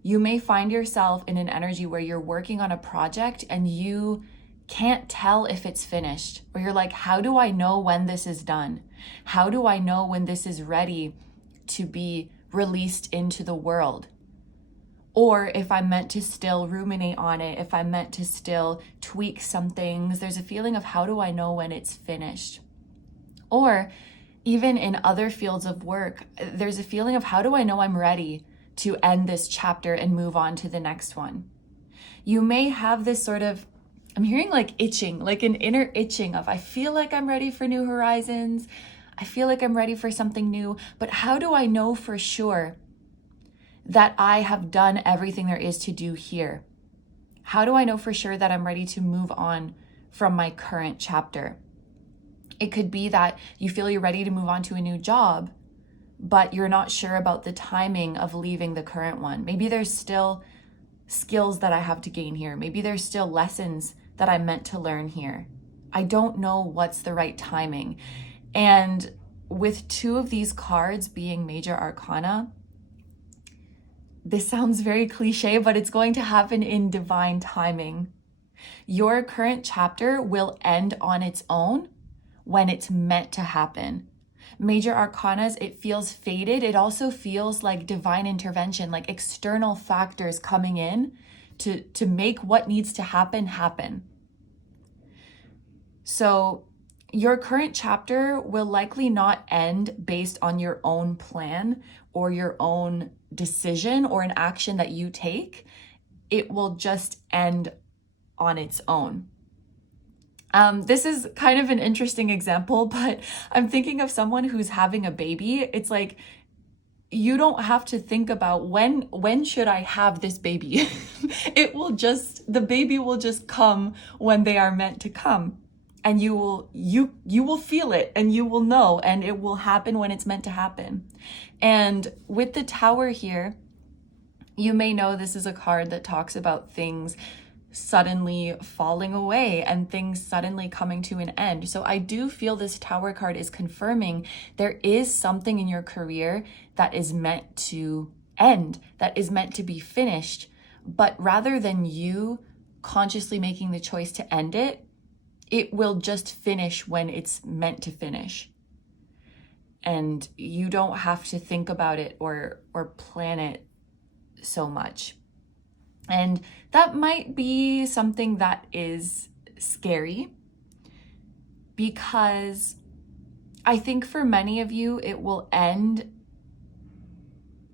you may find yourself in an energy where you're working on a project and you can't tell if it's finished, or you're like, how do I know when this is done? How do I know when this is ready to be released into the world? Or if I'm meant to still ruminate on it, if I'm meant to still tweak some things, there's a feeling of how do I know when it's finished? Or even in other fields of work, there's a feeling of how do I know I'm ready to end this chapter and move on to the next one? You may have this sort of, I'm hearing like itching, like an inner itching of, I feel like I'm ready for new horizons. I feel like I'm ready for something new, but how do I know for sure that I have done everything there is to do here? How do I know for sure that I'm ready to move on from my current chapter? It could be that you feel you're ready to move on to a new job, but you're not sure about the timing of leaving the current one. Maybe there's still skills that I have to gain here. Maybe there's still lessons that I'm meant to learn here. I don't know what's the right timing. And with 2 of these cards being major arcana, this sounds very cliche, but it's going to happen in divine timing. Your current chapter will end on its own, when it's meant to happen. Major arcanas, it feels fated. It also feels like divine intervention, like external factors coming in to make what needs to happen happen. So your current chapter will likely not end based on your own plan or your own decision or an action that you take. It will just end on its own. This is kind of an interesting example, but I'm thinking of someone who's having a baby. It's like, you don't have to think about when should I have this baby? The baby will just come when they are meant to come. And you will feel it, and you will know, and it will happen when it's meant to happen. And with the Tower here, you may know this is a card that talks about things suddenly falling away and things suddenly coming to an end. So I do feel this Tower card is confirming there is something in your career that is meant to end, that is meant to be finished. But rather than you consciously making the choice to end it, it will just finish when it's meant to finish. And you don't have to think about it or plan it so much. And that might be something that is scary, because I think for many of you, it will end.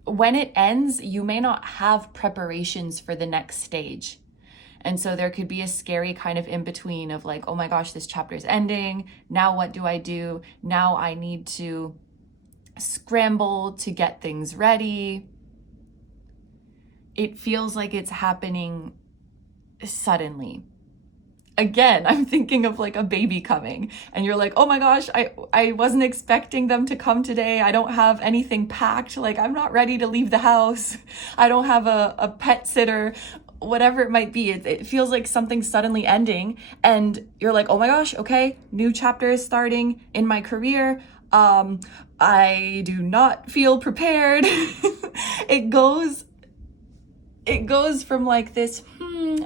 When it ends, you may not have preparations for the next stage. And so there could be a scary kind of in between of like, oh my gosh, this chapter is ending. Now what do I do? Now I need to scramble to get things ready. It feels like it's happening suddenly. Again, I'm thinking of like a baby coming, and you're like, oh my gosh, I wasn't expecting them to come today. I don't have anything packed. Like, I'm not ready to leave the house. I don't have a pet sitter. Whatever it might be, it feels like something suddenly ending, and you're like, oh my gosh, okay, new chapter is starting in my career. I do not feel prepared. It goes from like this,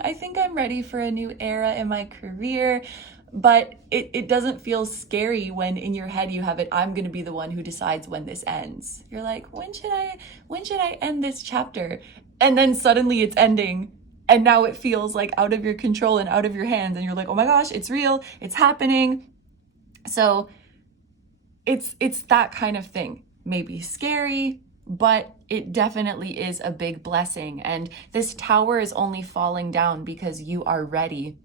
I think I'm ready for a new era in my career, but it doesn't feel scary when in your head you have it, I'm going to be the one who decides when this ends. You're like, when should I end this chapter? And then suddenly it's ending. And now it feels like out of your control and out of your hands. And you're like, oh my gosh, it's real. It's happening. So it's that kind of thing. Maybe scary, but it definitely is a big blessing. And this Tower is only falling down because you are ready.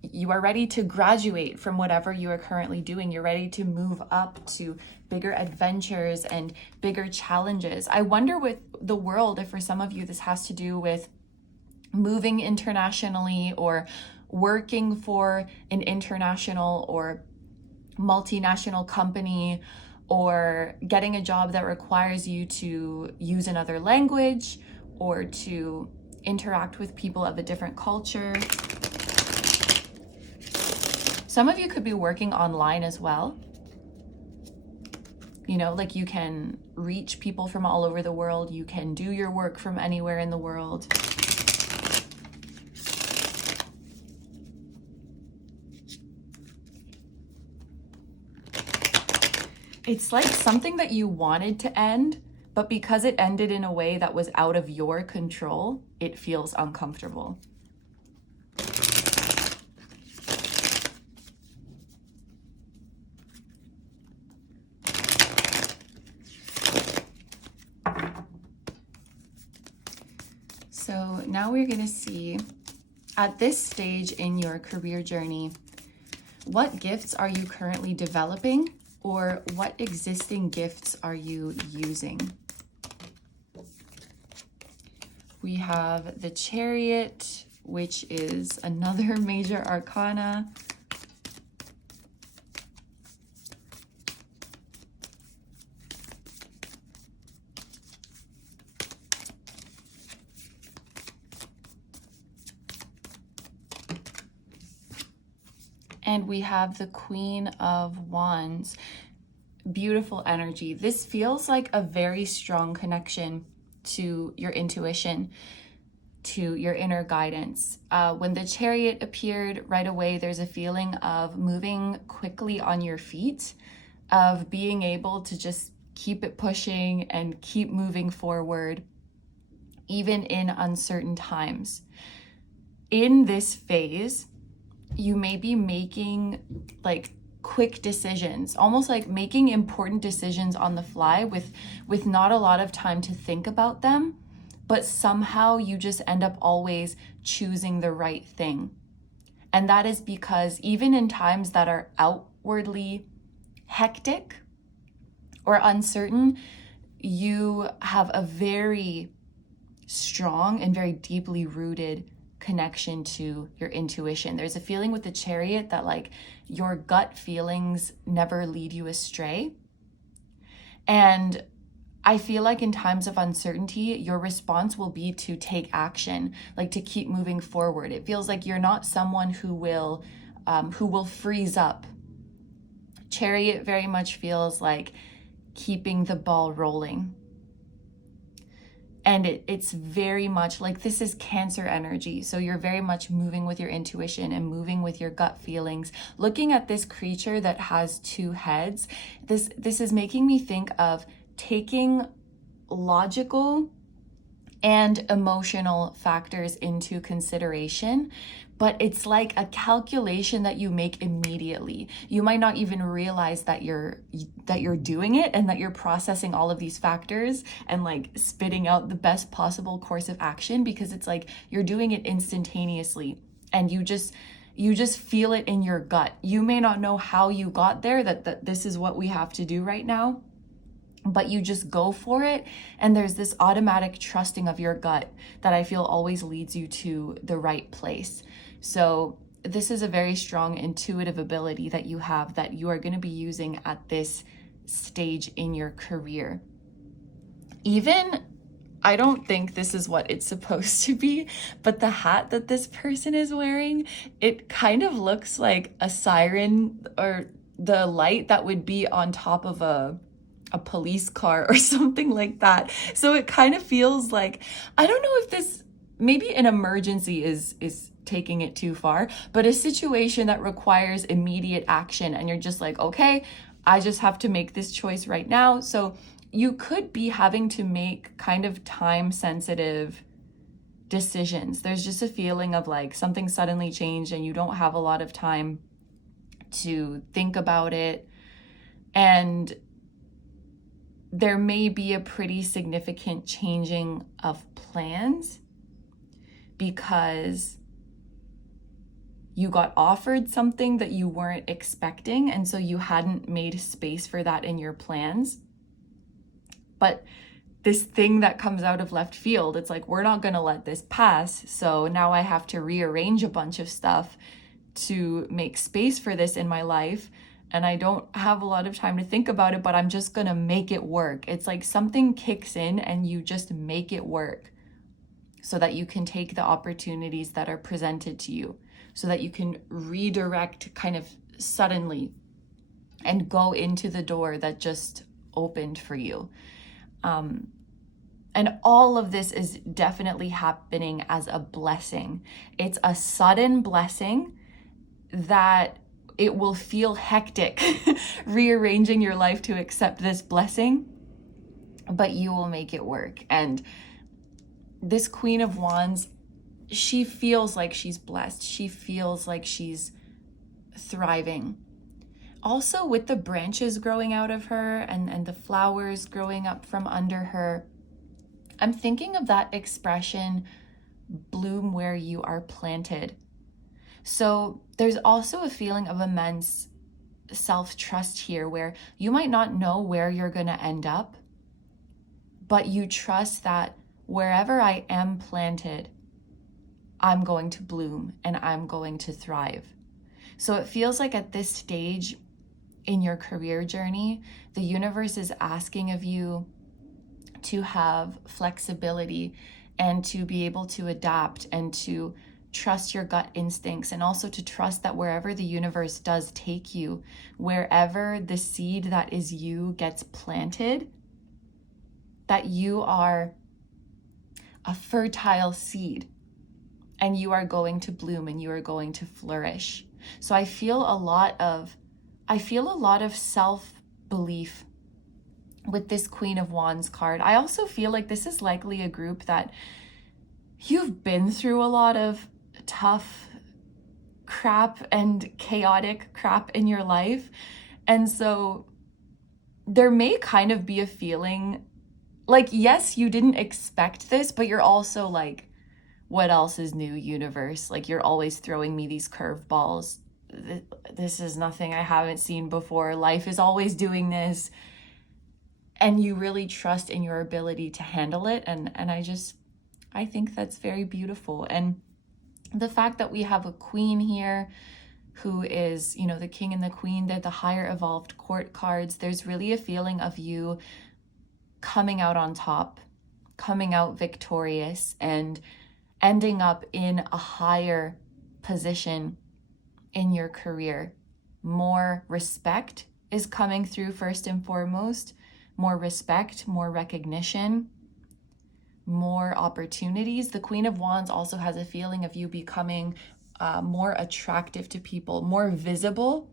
You are ready to graduate from whatever you are currently doing. You're ready to move up to bigger adventures and bigger challenges. I wonder with the world, if for some of you this has to do with moving internationally or working for an international or multinational company, or getting a job that requires you to use another language or to interact with people of a different culture. Some of you could be working online as well. You know, like you can reach people from all over the world. You can do your work from anywhere in the world. It's like something that you wanted to end, but because it ended in a way that was out of your control, it feels uncomfortable. So now we're going to see, at this stage in your career journey, what gifts are you currently developing, or what existing gifts are you using? We have the Chariot, which is another major arcana. And we have the Queen of Wands. Beautiful energy. This feels like a very strong connection to your intuition, to your inner guidance. When the Chariot appeared right away, there's a feeling of moving quickly on your feet, of being able to just keep it pushing and keep moving forward, even in uncertain times. In this phase, you may be making like quick decisions, almost like making important decisions on the fly with not a lot of time to think about them, but somehow you just end up always choosing the right thing. And that is because even in times that are outwardly hectic or uncertain, you have a very strong and very deeply rooted connection to your intuition. There's a feeling with the Chariot that like your gut feelings never lead you astray. And I feel like in times of uncertainty, your response will be to take action, like to keep moving forward. It feels like you're not someone who will freeze up. Chariot very much feels like keeping the ball rolling. And it's very much like, this is Cancer energy. So you're very much moving with your intuition and moving with your gut feelings. Looking at this creature that has two heads, this is making me think of taking logical and emotional factors into consideration, but it's like a calculation that you make immediately. You might not even realize that you're doing it and that you're processing all of these factors and like spitting out the best possible course of action, because it's like you're doing it instantaneously and you just feel it in your gut. You may not know how you got there, that this is what we have to do right now, but you just go for it. And there's this automatic trusting of your gut that I feel always leads you to the right place. So this is a very strong intuitive ability that you have, that you are going to be using at this stage in your career. Even, I don't think this is what it's supposed to be, but the hat that this person is wearing, it kind of looks like a siren, or the light that would be on top of a police car or something like that. So it kind of feels like, I don't know if this, maybe an emergency is taking it too far, but a situation that requires immediate action and you're just like, okay, I just have to make this choice right now. So you could be having to make kind of time sensitive decisions. There's just a feeling of like something suddenly changed and you don't have a lot of time to think about it. And there may be a pretty significant changing of plans because you got offered something that you weren't expecting, and so you hadn't made space for that in your plans. But this thing that comes out of left field, it's like, we're not going to let this pass. So now I have to rearrange a bunch of stuff to make space for this in my life. And I don't have a lot of time to think about it, but I'm just going to make it work. It's like something kicks in and you just make it work so that you can take the opportunities that are presented to you, so that you can redirect kind of suddenly and go into the door that just opened for you. And all of this is definitely happening as a blessing. It's a sudden blessing that it will feel hectic rearranging your life to accept this blessing, but you will make it work. And this Queen of Wands, she feels like she's blessed. She feels like she's thriving. Also, with the branches growing out of her and the flowers growing up from under her, I'm thinking of that expression, bloom where you are planted. So there's also a feeling of immense self-trust here, where you might not know where you're going to end up, but you trust that wherever I am planted, I'm going to bloom and I'm going to thrive. So it feels like at this stage in your career journey, the universe is asking of you to have flexibility and to be able to adapt and to trust your gut instincts, and also to trust that wherever the universe does take you, wherever the seed that is you gets planted, that you are a fertile seed and you are going to bloom and you are going to flourish. So I feel a lot of self-belief with this Queen of Wands card. I also feel like this is likely a group that you've been through a lot of tough crap and chaotic crap in your life. And so there may kind of be a feeling like, yes, you didn't expect this, but you're also like, what else is new, universe? Like, you're always throwing me these curveballs. This is nothing I haven't seen before. Life is always doing this. And you really trust in your ability to handle it. And I think that's very beautiful. And the fact that we have a queen here who is, you know, the king and the queen, they're the higher evolved court cards. There's really a feeling of you coming out on top, coming out victorious, and ending up in a higher position in your career. More respect is coming through first and foremost. More respect, more recognition, more opportunities. The Queen of Wands also has a feeling of you becoming more attractive to people, more visible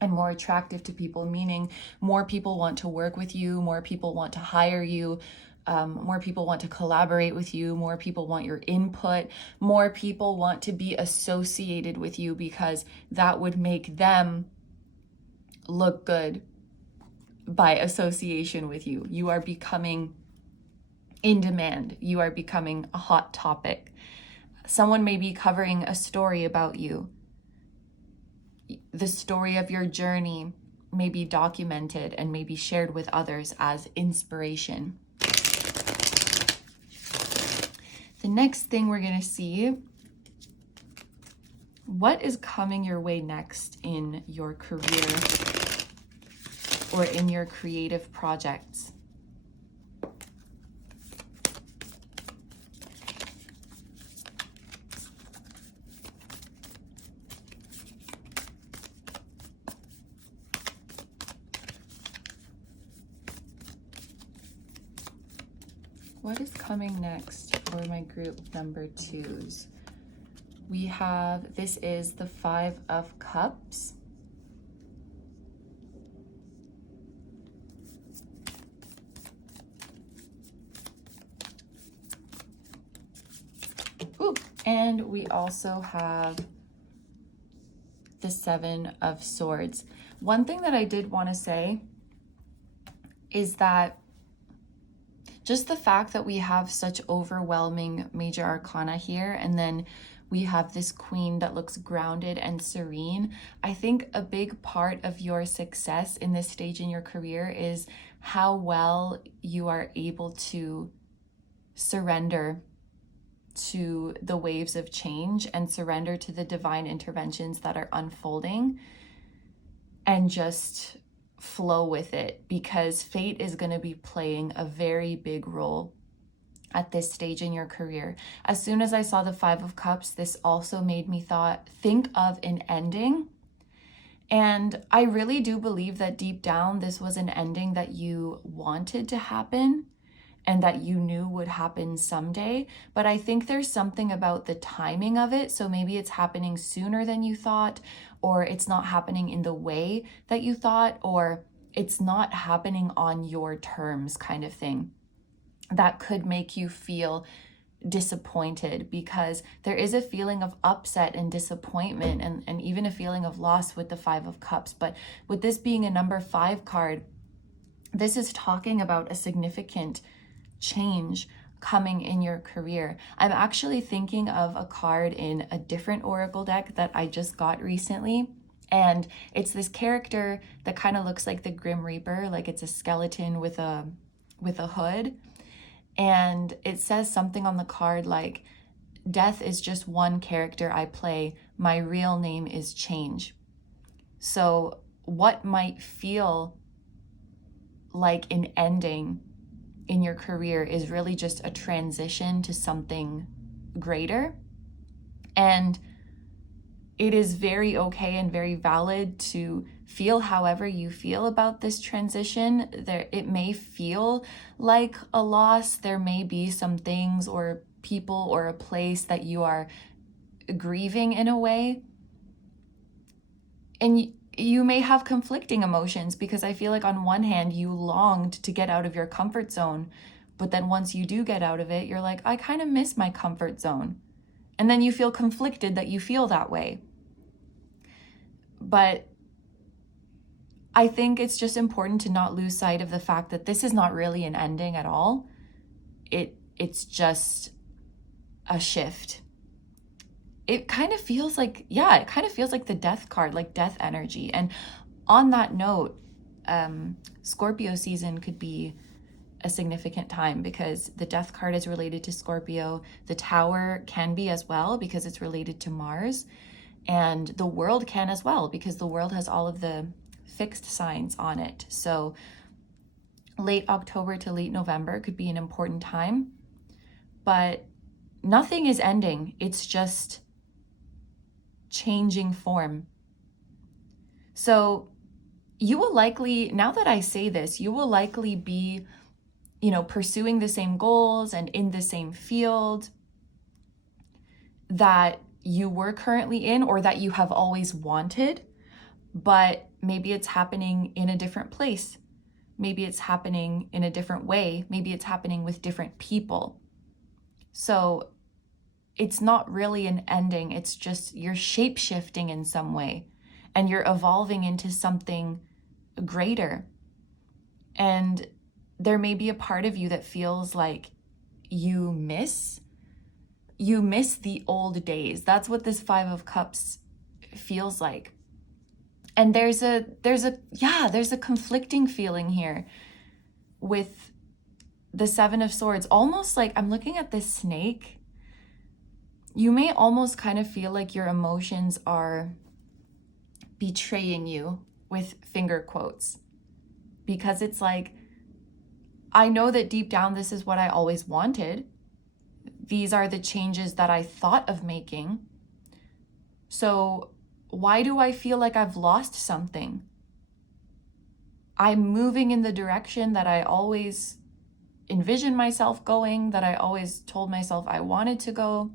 and more attractive to people, meaning more people want to work with you, more people want to hire you, more people want to collaborate with you, more people want your input, more people want to be associated with you because that would make them look good by association with you. You are becoming in demand. You are becoming a hot topic. Someone may be covering a story about you. The story of your journey may be documented and may be shared with others as inspiration. The next thing we're going to see, what is coming your way next in your career or in your creative projects? What is coming next for my group number 2s? We have, this is the 5 of Cups. Ooh, and we also have the 7 of Swords. One thing that I did want to say is that just the fact that we have such overwhelming major arcana here, and then we have this queen that looks grounded and serene. I think a big part of your success in this stage in your career is how well you are able to surrender to the waves of change and surrender to the divine interventions that are unfolding and just flow with it, because fate is going to be playing a very big role at this stage in your career. As soon as I saw the 5 of Cups, this also made me think of an ending. And I really do believe that deep down, this was an ending that you wanted to happen and that you knew would happen someday. But I think there's something about the timing of it. So maybe it's happening sooner than you thought, or it's not happening in the way that you thought, or it's not happening on your terms, kind of thing. That could make you feel disappointed, because there is a feeling of upset and disappointment and even a feeling of loss with the 5 of Cups. But with this being a number 5 card, this is talking about a significant change coming in your career. I'm actually thinking of a card in a different oracle deck that I just got recently, and it's this character that kind of looks like the Grim Reaper, like it's a skeleton with a hood. And it says something on the card like, death is just one character I play. My real name is change. So what might feel like an ending in your career is really just a transition to something greater. And it is very okay and very valid to feel however you feel about this transition. It may feel like a loss. There may be some things or people or a place that you are grieving in a way. And you may have conflicting emotions, because I feel like on one hand, you longed to get out of your comfort zone. But then once you do get out of it, you're like, I kind of miss my comfort zone. And then you feel conflicted that you feel that way. But I think it's just important to not lose sight of the fact that this is not really an ending at all. It's just a shift. It kind of feels like, it kind of feels like the death card, like death energy. And on that note, Scorpio season could be a significant time, because the death card is related to Scorpio. The Tower can be as well, because it's related to Mars. And the World can as well, because the World has all of the fixed signs on it. So late October to late November could be an important time. But nothing is ending. It's just changing form. So you will likely, now that I say this, you will likely be, pursuing the same goals and in the same field that you were currently in, or that you have always wanted, but maybe it's happening in a different place. Maybe it's happening in a different way. Maybe it's happening with different people. So it's not really an ending. It's just you're shape-shifting in some way, and you're evolving into something greater. And there may be a part of you that feels like you miss the old days. That's what this 5 of Cups feels like. And there's a conflicting feeling here with the 7 of Swords. Almost like, I'm looking at this snake. You may almost kind of feel like your emotions are betraying you, with finger quotes, because it's like, I know that deep down this is what I always wanted. These are the changes that I thought of making. So why do I feel like I've lost something? I'm moving in the direction that I always envisioned myself going, that I always told myself I wanted to go.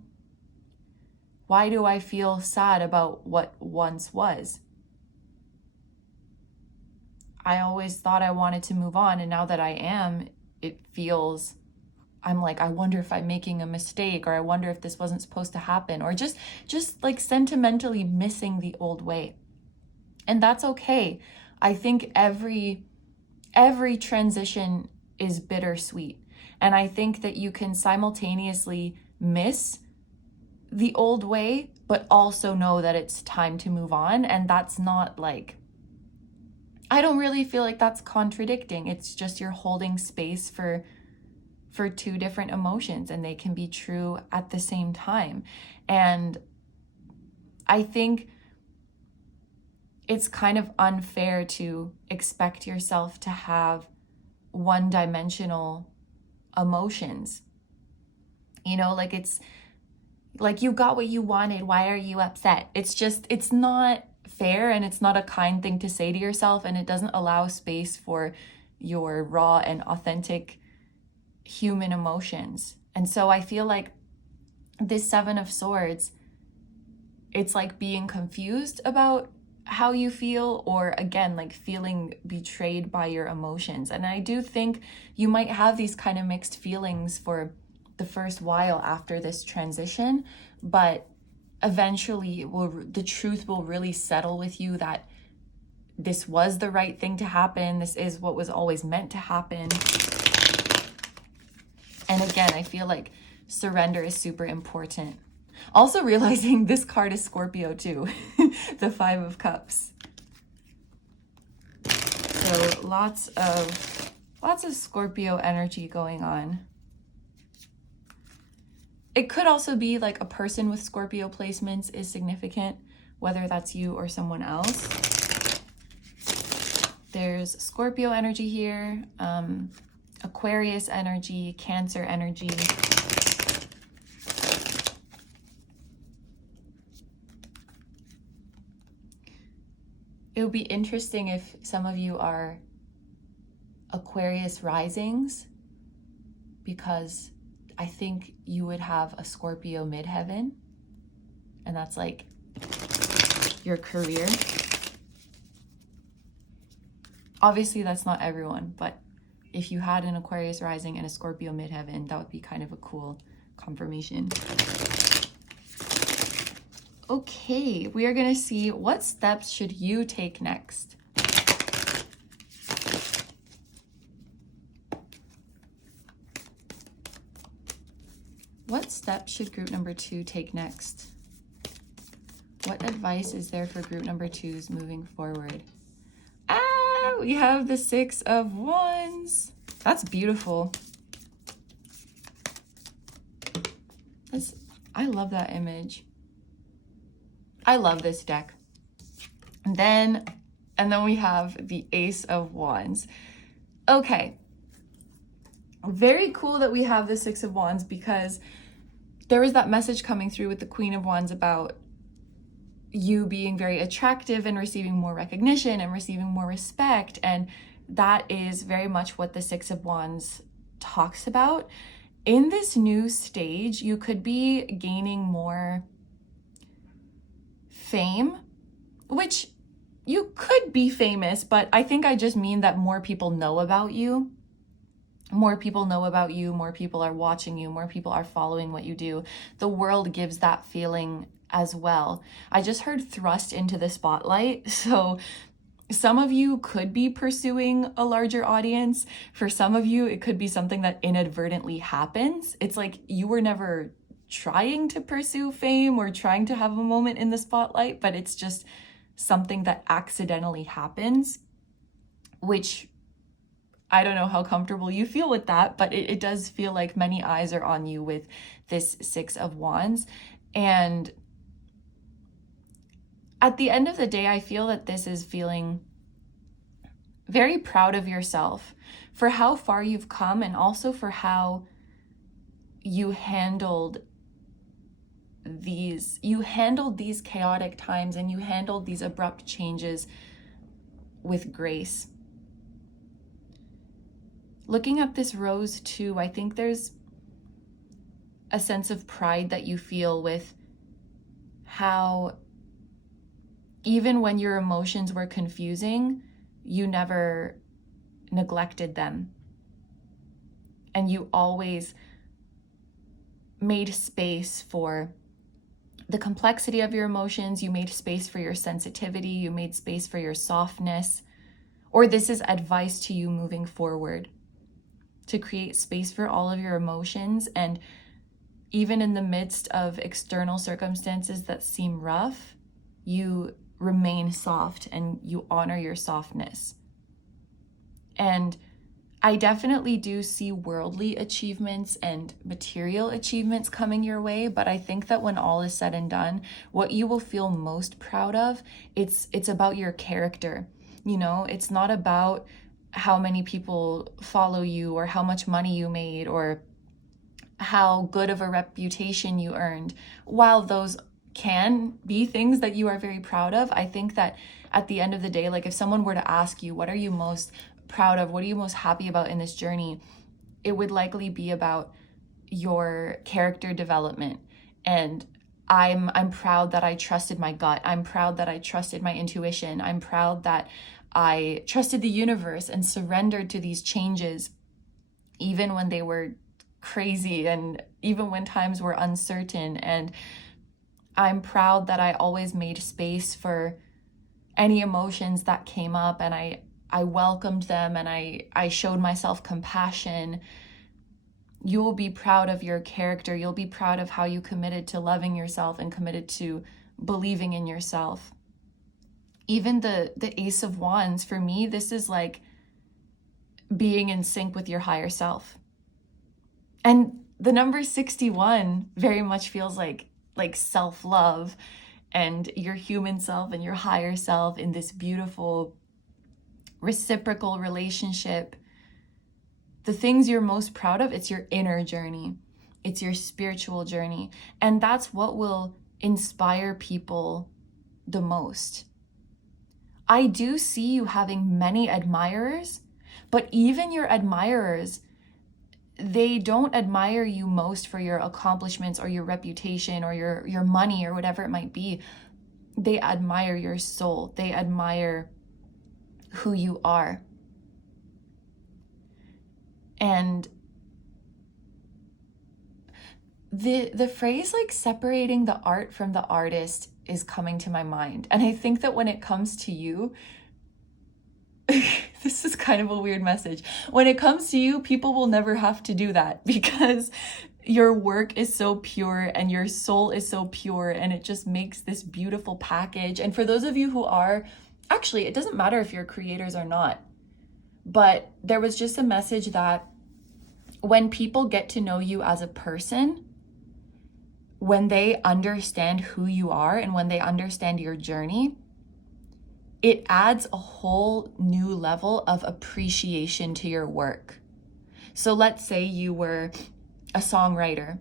Why do I feel sad about what once was? I always thought I wanted to move on, and now that I am, it feels, I'm like, I wonder if I'm making a mistake, or I wonder if this wasn't supposed to happen, or just like sentimentally missing the old way. And that's okay. I think every transition is bittersweet. And I think that you can simultaneously miss the old way, but also know that it's time to move on. And that's not like, I don't really feel like that's contradicting. It's just you're holding space for 2 different emotions, and they can be true at the same time. And I think it's kind of unfair to expect yourself to have one-dimensional emotions. Like, it's like, you got what you wanted. Why are you upset? It's not fair, and it's not a kind thing to say to yourself, and it doesn't allow space for your raw and authentic human emotions. And so I feel like this 7 of Swords, it's like being confused about how you feel, or again, like feeling betrayed by your emotions. And I do think you might have these kind of mixed feelings for the first while after this transition, but eventually the truth will really settle with you that this was the right thing to happen. This is what was always meant to happen. And again, I feel like surrender is super important. Also realizing this card is Scorpio too, the 5 of Cups. So lots of Scorpio energy going on. It could also be like a person with Scorpio placements is significant, whether that's you or someone else. There's Scorpio energy here, Aquarius energy, Cancer energy. It would be interesting if some of you are Aquarius risings, because I think you would have a Scorpio midheaven, and that's like your career. Obviously, that's not everyone, but if you had an Aquarius rising and a Scorpio midheaven, that would be kind of a cool confirmation. Okay, we are going to see what steps should you take next. What steps should group number 2 take next? What advice is there for group number 2s moving forward? We have the 6 of Wands. That's beautiful. I love that image. I love this deck. And then we have the Ace of Wands. Okay. Very cool that we have the 6 of Wands, because there was that message coming through with the Queen of Wands about you being very attractive and receiving more recognition and receiving more respect. And that is very much what the 6 of Wands talks about. In this new stage, you could be gaining more fame, which you could be famous, but I think I just mean that more people know about you. More people know about you, more people are watching you, more people are following what you do. The world gives that feeling as well. I just heard thrust into the spotlight. So some of you could be pursuing a larger audience. For some of you, it could be something that inadvertently happens. It's like you were never trying to pursue fame or trying to have a moment in the spotlight, but it's just something that accidentally happens, which I don't know how comfortable you feel with that, but it does feel like many eyes are on you with this 6 of Wands. And at the end of the day, I feel that this is feeling very proud of yourself for how far you've come, and also for how you handled these chaotic times, and you handled these abrupt changes with grace. Looking at this rose too, I think there's a sense of pride that you feel with how even when your emotions were confusing, you never neglected them. And you always made space for the complexity of your emotions. You made space for your sensitivity. You made space for your softness. Or this is advice to you moving forward, to create space for all of your emotions. And even in the midst of external circumstances that seem rough, you remain soft and you honor your softness. And I definitely do see worldly achievements and material achievements coming your way, but I think that when all is said and done, what you will feel most proud of, it's about your character. You know, it's not about how many people follow you or how much money you made or how good of a reputation you earned. While those can be things that you are very proud of, I think that at the end of the day, like if someone were to ask you, what are you most proud of? What are you most happy about in this journey? It would likely be about your character development. And I'm proud that I trusted my gut. I'm proud that I trusted my intuition. I'm proud that I trusted the universe and surrendered to these changes, even when they were crazy and even when times were uncertain. And I'm proud that I always made space for any emotions that came up, and I welcomed them, and I showed myself compassion. You will be proud of your character. You'll be proud of how you committed to loving yourself and committed to believing in yourself. Even the Ace of Wands, for me, this is like being in sync with your higher self. And the number 61 very much feels like self-love and your human self and your higher self in this beautiful reciprocal relationship. The things you're most proud of, it's your inner journey. It's your spiritual journey. And that's what will inspire people the most. I do see you having many admirers, but even your admirers, they don't admire you most for your accomplishments or your reputation or your money or whatever it might be. They admire your soul. They admire who you are. And the phrase like separating the art from the artist is coming to my mind. And I think that when it comes to you, this is kind of a weird message. When it comes to you, people will never have to do that because your work is so pure and your soul is so pure, and it just makes this beautiful package. And for those of you who are, actually, it doesn't matter if you're creators or not, but there was just a message that when people get to know you as a person, when they understand who you are and when they understand your journey, it adds a whole new level of appreciation to your work. So let's say you were a songwriter.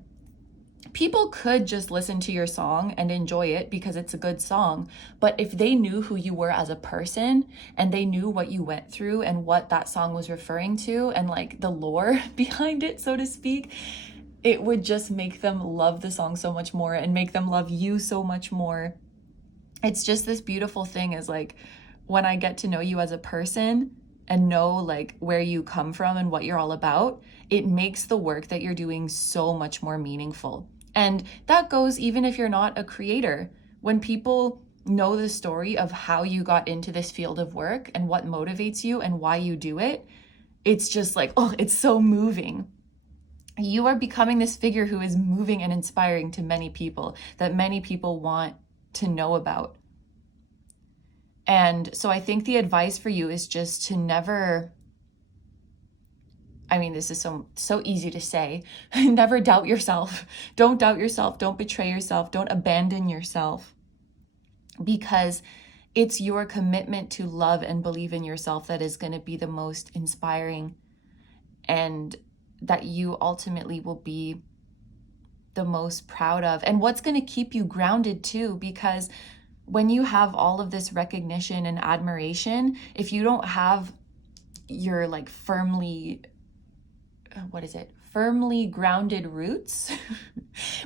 People could just listen to your song and enjoy it because it's a good song. But if they knew who you were as a person and they knew what you went through and what that song was referring to and like the lore behind it, so to speak, it would just make them love the song so much more and make them love you so much more. It's just this beautiful thing is like when I get to know you as a person and know like where you come from and what you're all about, it makes the work that you're doing so much more meaningful. And that goes even if you're not a creator. When people know the story of how you got into this field of work and what motivates you and why you do it, it's just like, oh, it's so moving. You are becoming this figure who is moving and inspiring to many people, that many people want to know about. And so I think the advice for you is just to never, I mean, this is so easy to say, never doubt yourself. Don't doubt yourself. Don't betray yourself. Don't abandon yourself, because it's your commitment to love and believe in yourself that is going to be the most inspiring, and that you ultimately will be the most proud of, and what's going to keep you grounded too. Because when you have all of this recognition and admiration, if you don't have your like firmly grounded roots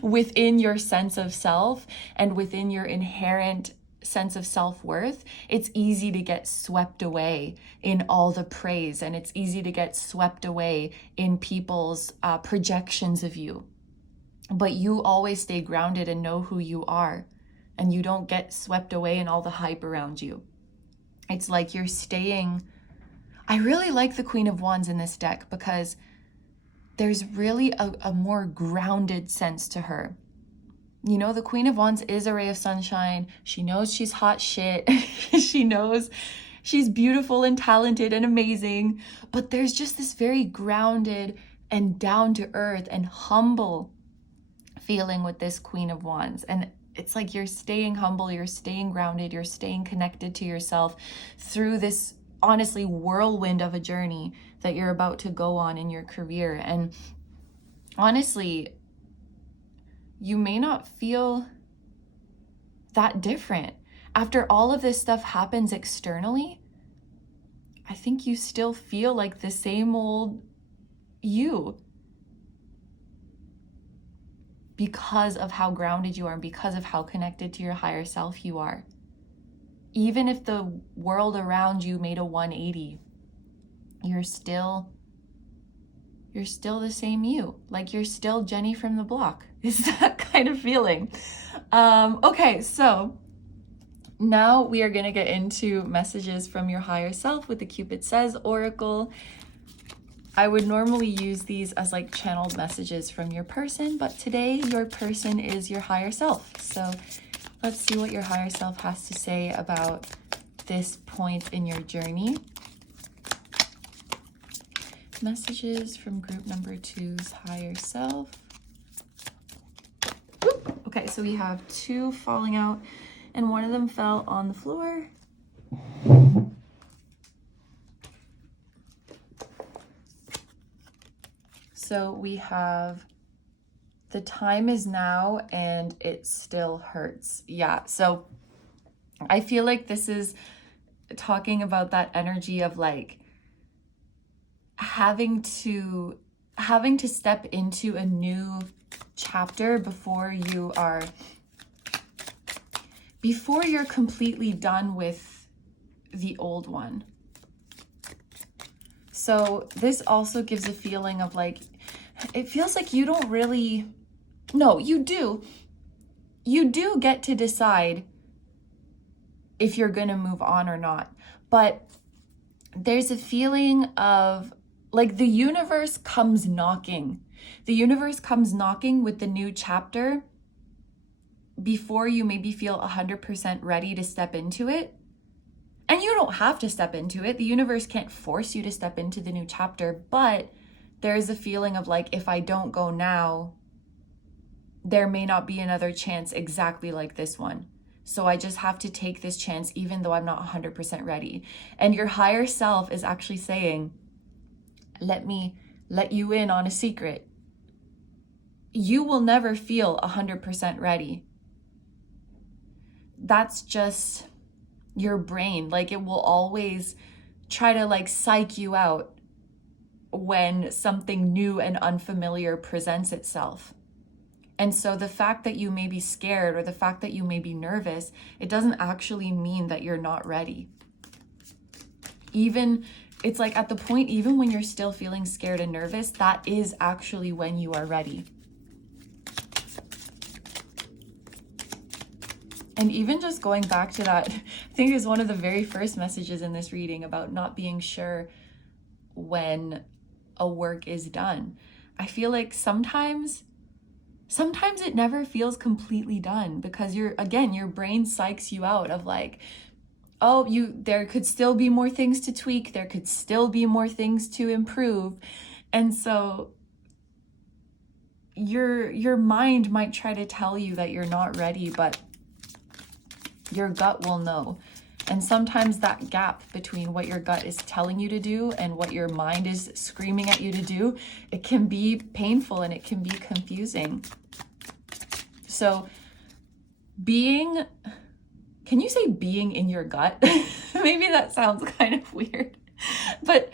within your sense of self and within your inherent sense of self-worth, it's easy to get swept away in all the praise, and it's easy to get swept away in people's projections of you. But you always stay grounded and know who you are, and you don't get swept away in all the hype around you. It's like you're staying. I really like the Queen of Wands in this deck because there's really a more grounded sense to her. You know, the Queen of Wands is a ray of sunshine. She knows she's hot shit. She knows she's beautiful and talented and amazing. But there's just this very grounded and down to earth and humble feeling with this Queen of Wands. And it's like you're staying humble, you're staying grounded, you're staying connected to yourself through this honestly whirlwind of a journey that you're about to go on in your career. And honestly, you may not feel that different. After all of this stuff happens externally, I think you still feel like the same old you, because of how grounded you are and because of how connected to your higher self you are. Even if the world around you made a 180, you're still the same you. Like you're still Jenny from the block. It's that kind of feeling. Okay, so now we are going to get into messages from your higher self with the Cupid Says Oracle. I would normally use these as like channeled messages from your person, but today your person is your higher self. So let's see what your higher self has to say about this point in your journey. Messages from group number 2's higher self. Okay, so we have 2 falling out and one of them fell on the floor. So we have the time is now and it still hurts. Yeah, so I feel like this is talking about that energy of like having to having to step into a new chapter before you're completely done with the old one. So this also gives a feeling of like, it feels like you don't really, no, you do get to decide if you're going to move on or not. But there's a feeling of like the universe comes knocking. The universe comes knocking with the new chapter before you maybe feel 100% ready to step into it. And you don't have to step into it. The universe can't force you to step into the new chapter, but there's a feeling of like, if I don't go now, there may not be another chance exactly like this one. So I just have to take this chance even though I'm not 100% ready. And your higher self is actually saying, let me let you in on a secret. You will never feel 100% ready. That's just your brain. Like, it will always try to like psych you out when something new and unfamiliar presents itself. And so the fact that you may be scared or the fact that you may be nervous, it doesn't actually mean that you're not ready. Even, it's like at the point, even when you're still feeling scared and nervous, that is actually when you are ready. And even just going back to that, I think is one of the very first messages in this reading about not being sure when a work is done. I feel like sometimes it never feels completely done because your brain psychs you out of like, oh, there could still be more things to tweak. There could still be more things to improve. And so your mind might try to tell you that you're not ready, but your gut will know. And sometimes that gap between what your gut is telling you to do and what your mind is screaming at you to do, it can be painful and it can be confusing. So can you say being in your gut? Maybe that sounds kind of weird, but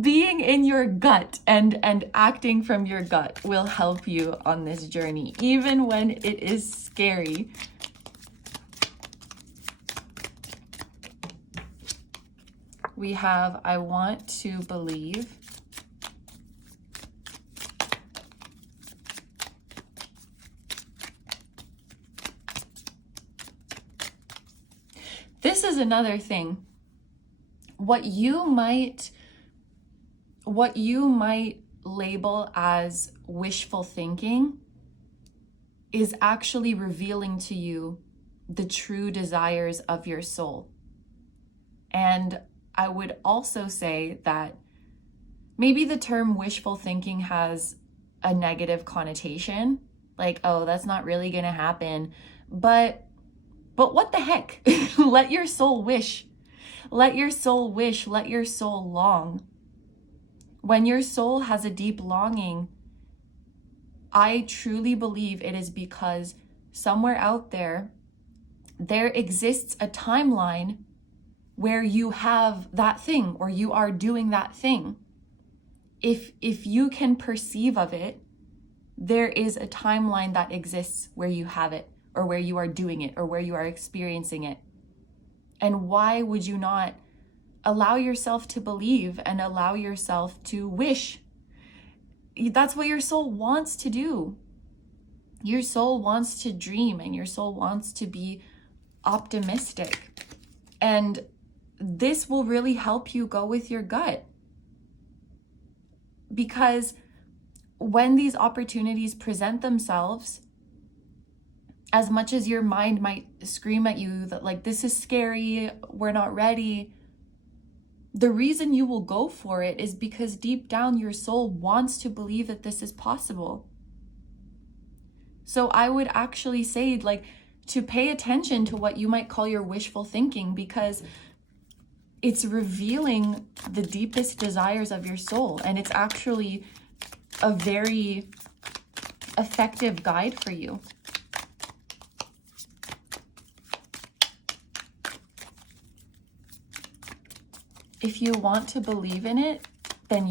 being in your gut and acting from your gut will help you on this journey, even when it is scary. We have, I want to believe. This is another thing. What you might label as wishful thinking is actually revealing to you the true desires of your soul. And I would also say that maybe the term wishful thinking has a negative connotation, like, oh, that's not really gonna happen. But what the heck? Let your soul wish. Let your soul wish. Let your soul long. When your soul has a deep longing, I truly believe it is because somewhere out there exists a timeline where you have that thing or you are doing that thing. If you can perceive of it, there is a timeline that exists where you have it or where you are doing it or where you are experiencing it. And why would you not allow yourself to believe and allow yourself to wish? That's what your soul wants to do. Your soul wants to dream and your soul wants to be optimistic. And this will really help you go with your gut. Because when these opportunities present themselves, as much as your mind might scream at you that like, this is scary, we're not ready, the reason you will go for it is because deep down your soul wants to believe that this is possible. So I would actually say like to pay attention to what you might call your wishful thinking, because it's revealing the deepest desires of your soul. And it's actually a very effective guide for you. If you want to believe in it, then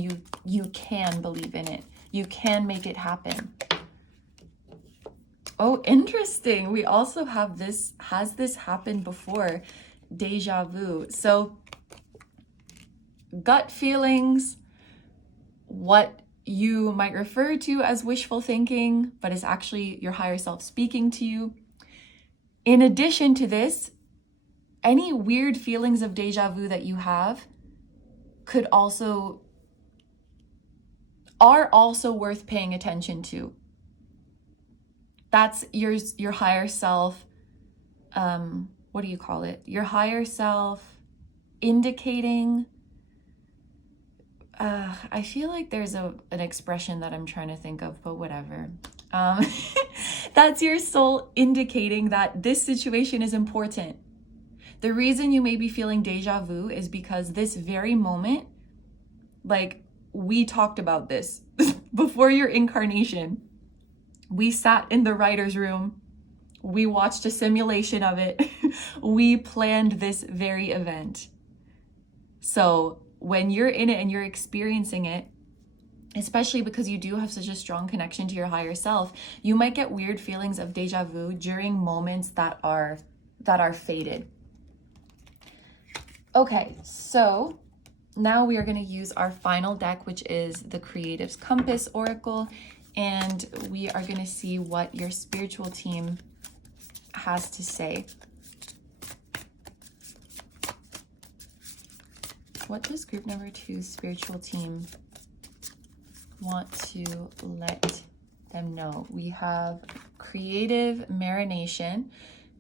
you can believe in it. You can make it happen. Oh, interesting. We also have this, has this happened before? Deja vu. So gut feelings, what you might refer to as wishful thinking, but is actually your higher self speaking to you. In addition to this, any weird feelings of deja vu that you have are also worth paying attention to. That's your higher self, what do you call it? Your higher self indicating, I feel like there's an expression that I'm trying to think of, but whatever. That's your soul indicating that this situation is important. The reason you may be feeling deja vu is because this very moment, like we talked about this before your incarnation. We sat in the writer's room. We watched a simulation of it. We planned this very event. So when you're in it and you're experiencing it, especially because you do have such a strong connection to your higher self, you might get weird feelings of deja vu during moments that are fated. Okay, so now we are going to use our final deck, which is the Creative's Compass Oracle, and we are going to see what your spiritual team has to say. What does group number 2's spiritual team want to let them know? We have creative marination.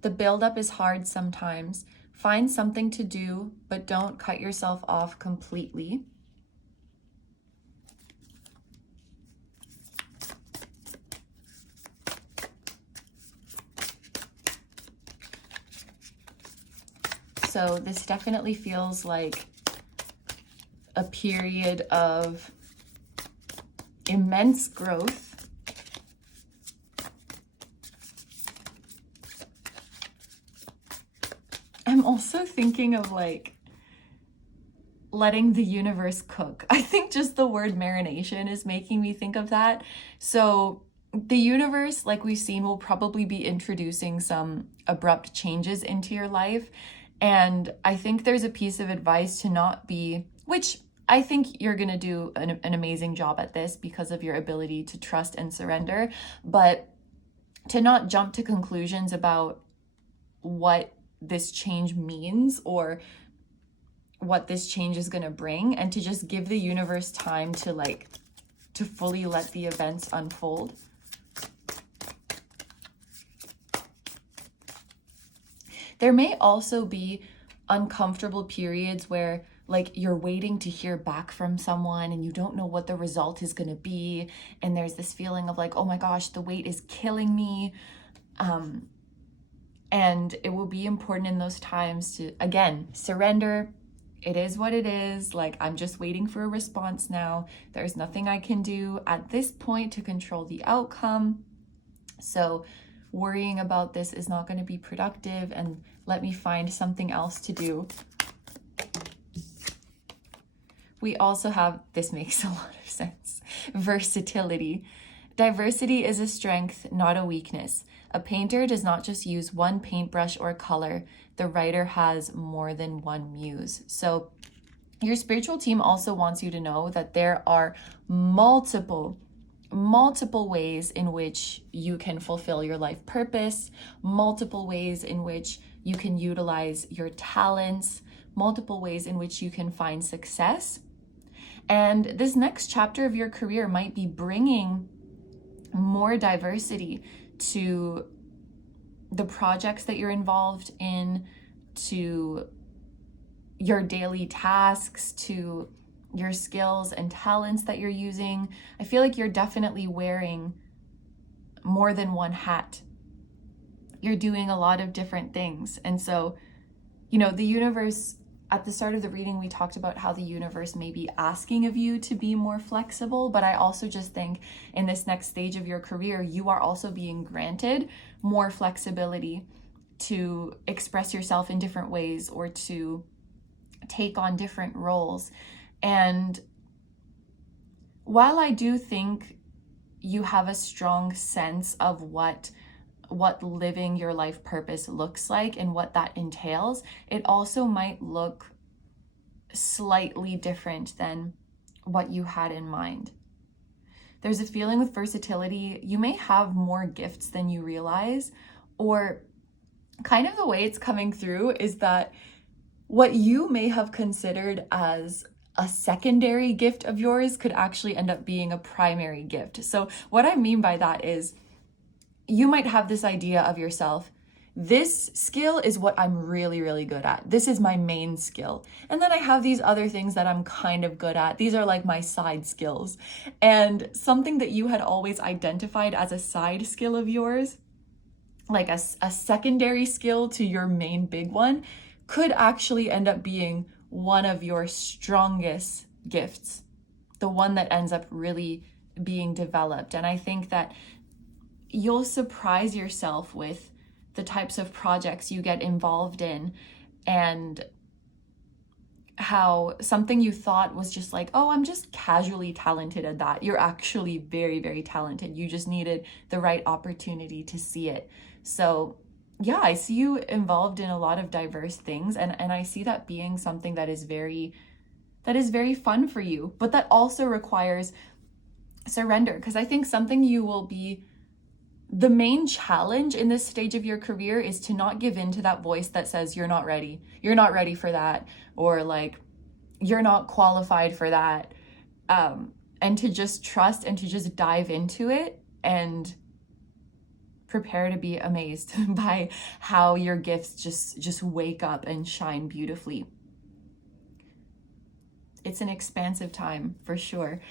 The buildup is hard sometimes. Find something to do, but don't cut yourself off completely. So this definitely feels like a period of immense growth. I'm also thinking of like letting the universe cook. I think just the word marination is making me think of that. So the universe, like we've seen, will probably be introducing some abrupt changes into your life. And I think there's a piece of advice to not be, which I think you're going to do an amazing job at this because of your ability to trust and surrender, but to not jump to conclusions about what this change means or what this change is going to bring, and to just give the universe time to fully let the events unfold. There may also be uncomfortable periods where like you're waiting to hear back from someone and you don't know what the result is going to be, and there's this feeling of like, oh my gosh, the wait is killing me. And it will be important in those times to, again, surrender. It is what it is. Like, I'm just waiting for a response now. There's nothing I can do at this point to control the outcome. So worrying about this is not going to be productive, and let me find something else to do. We also have, this makes a lot of sense, versatility. Diversity is a strength, not a weakness. A painter does not just use one paintbrush or color. The writer has more than one muse. So your spiritual team also wants you to know that there are multiple ways in which you can fulfill your life purpose, multiple ways in which you can utilize your talents, multiple ways in which you can find success. And this next chapter of your career might be bringing more diversity to the projects that you're involved in, to your daily tasks, to your skills and talents that you're using. I feel like you're definitely wearing more than one hat. You're doing a lot of different things. And so, the universe, at the start of the reading, we talked about how the universe may be asking of you to be more flexible, but I also just think in this next stage of your career, you are also being granted more flexibility to express yourself in different ways or to take on different roles. And while I do think you have a strong sense of what living your life purpose looks like and what that entails, it also might look slightly different than what you had in mind. There's a feeling with versatility, you may have more gifts than you realize, or kind of the way it's coming through is that what you may have considered as a secondary gift of yours could actually end up being a primary gift. So what I mean by that is you might have this idea of yourself, this skill is what I'm really, really good at. This is my main skill. And then I have these other things that I'm kind of good at. These are like my side skills. And something that you had always identified as a side skill of yours, like a secondary skill to your main big one, could actually end up being one of your strongest gifts, the one that ends up really being developed. And I think that you'll surprise yourself with the types of projects you get involved in, and how something you thought was just like, oh, I'm just casually talented at that. You're actually very, very talented. You just needed the right opportunity to see it. So yeah, I see you involved in a lot of diverse things, and I see that being something that is very fun for you, but that also requires surrender, because I think something you will be, the main challenge in this stage of your career is to not give in to that voice that says you're not ready for that, or like you're not qualified for that, and to just trust and to just dive into it and prepare to be amazed by how your gifts just wake up and shine beautifully. It's an expansive time for sure.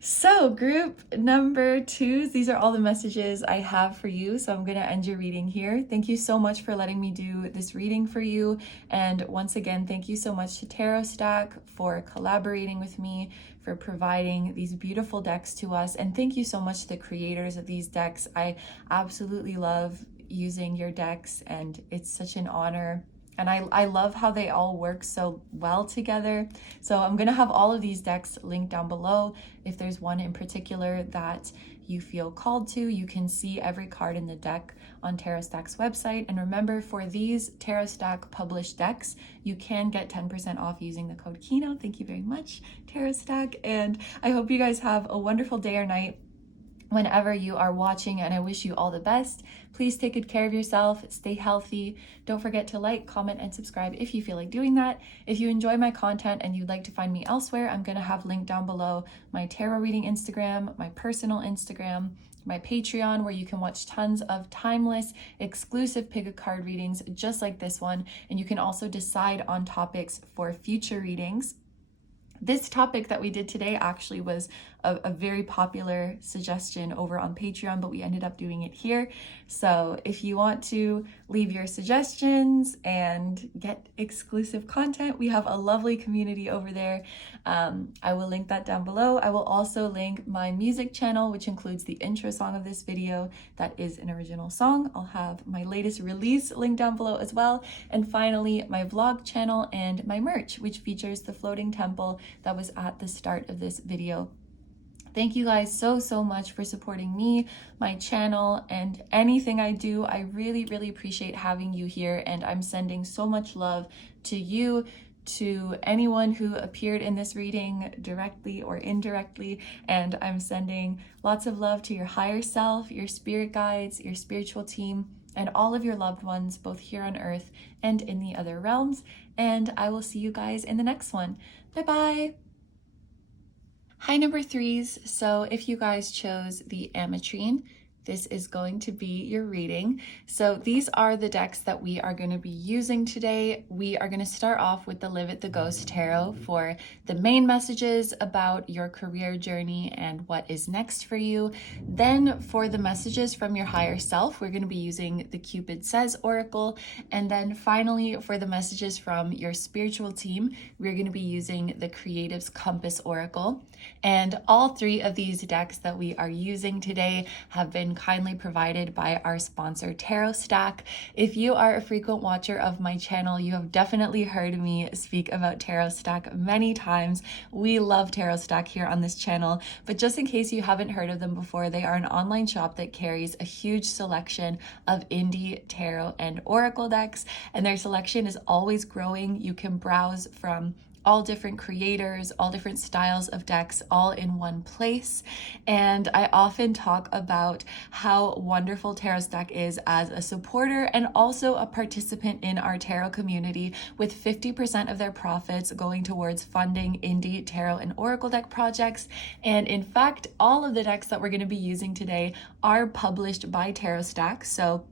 So group number 2, these are all the messages I have for you. So I'm going to end your reading here. Thank you so much for letting me do this reading for you. And once again, thank you so much to Tarot Stack for collaborating with me, for providing these beautiful decks to us. And thank you so much to the creators of these decks. I absolutely love using your decks, and it's such an honor. And I love how they all work so well together. So I'm going to have all of these decks linked down below. If there's one in particular that you feel called to, you can see every card in the deck on Tarot Stack's website. And remember, for these Tarot Stack published decks, you can get 10% off using the code KINO. Thank you very much, Tarot Stack. And I hope you guys have a wonderful day or night whenever you are watching, and I wish you all the best. Please take good care of yourself, stay healthy. Don't forget to like, comment, and subscribe if you feel like doing that. If you enjoy my content and you'd like to find me elsewhere, I'm gonna have linked down below my tarot reading Instagram, my personal Instagram, my Patreon, where you can watch tons of timeless, exclusive pick a card readings just like this one. And you can also decide on topics for future readings. This topic that we did today actually was a very popular suggestion over on Patreon, but we ended up doing it here. So if you want to leave your suggestions and get exclusive content, we have a lovely community over there. I will link that down below. I will also link my music channel, which includes the intro song of this video. That is an original song. I'll have my latest release linked down below as well. And finally, my vlog channel and my merch, which features the floating temple that was at the start of this video. Thank you guys so much for supporting me, my channel, and anything I do. I really appreciate having you here, and I'm sending so much love to you, to anyone who appeared in this reading directly or indirectly, and I'm sending lots of love to your higher self, your spirit guides, your spiritual team, and all of your loved ones, both here on earth and in the other realms. And I will see you guys in the next one. Bye-bye. Hi, number 3s. So if you guys chose the Ametrine, this is going to be your reading. So these are the decks that we are going to be using today. We are going to start off with the Live It the Ghost Tarot for the main messages about your career journey and what is next for you. Then for the messages from your higher self, we're going to be using the Cupid Says Oracle. And then finally, for the messages from your spiritual team, we're going to be using the Creative's Compass Oracle. And all 3 of these decks that we are using today have been kindly provided by our sponsor, Tarot Stack. If you are a frequent watcher of my channel, you have definitely heard me speak about Tarot Stack many times. We love Tarot Stack here on this channel, but just in case you haven't heard of them before, they are an online shop that carries a huge selection of indie tarot and oracle decks, and their selection is always growing. You can browse from all different creators, all different styles of decks, all in one place. And I often talk about how wonderful Tarot Stack is as a supporter and also a participant in our tarot community, with 50% of their profits going towards funding indie tarot and oracle deck projects. And in fact, all of the decks that we're going to be using today are published by Tarot Stack. So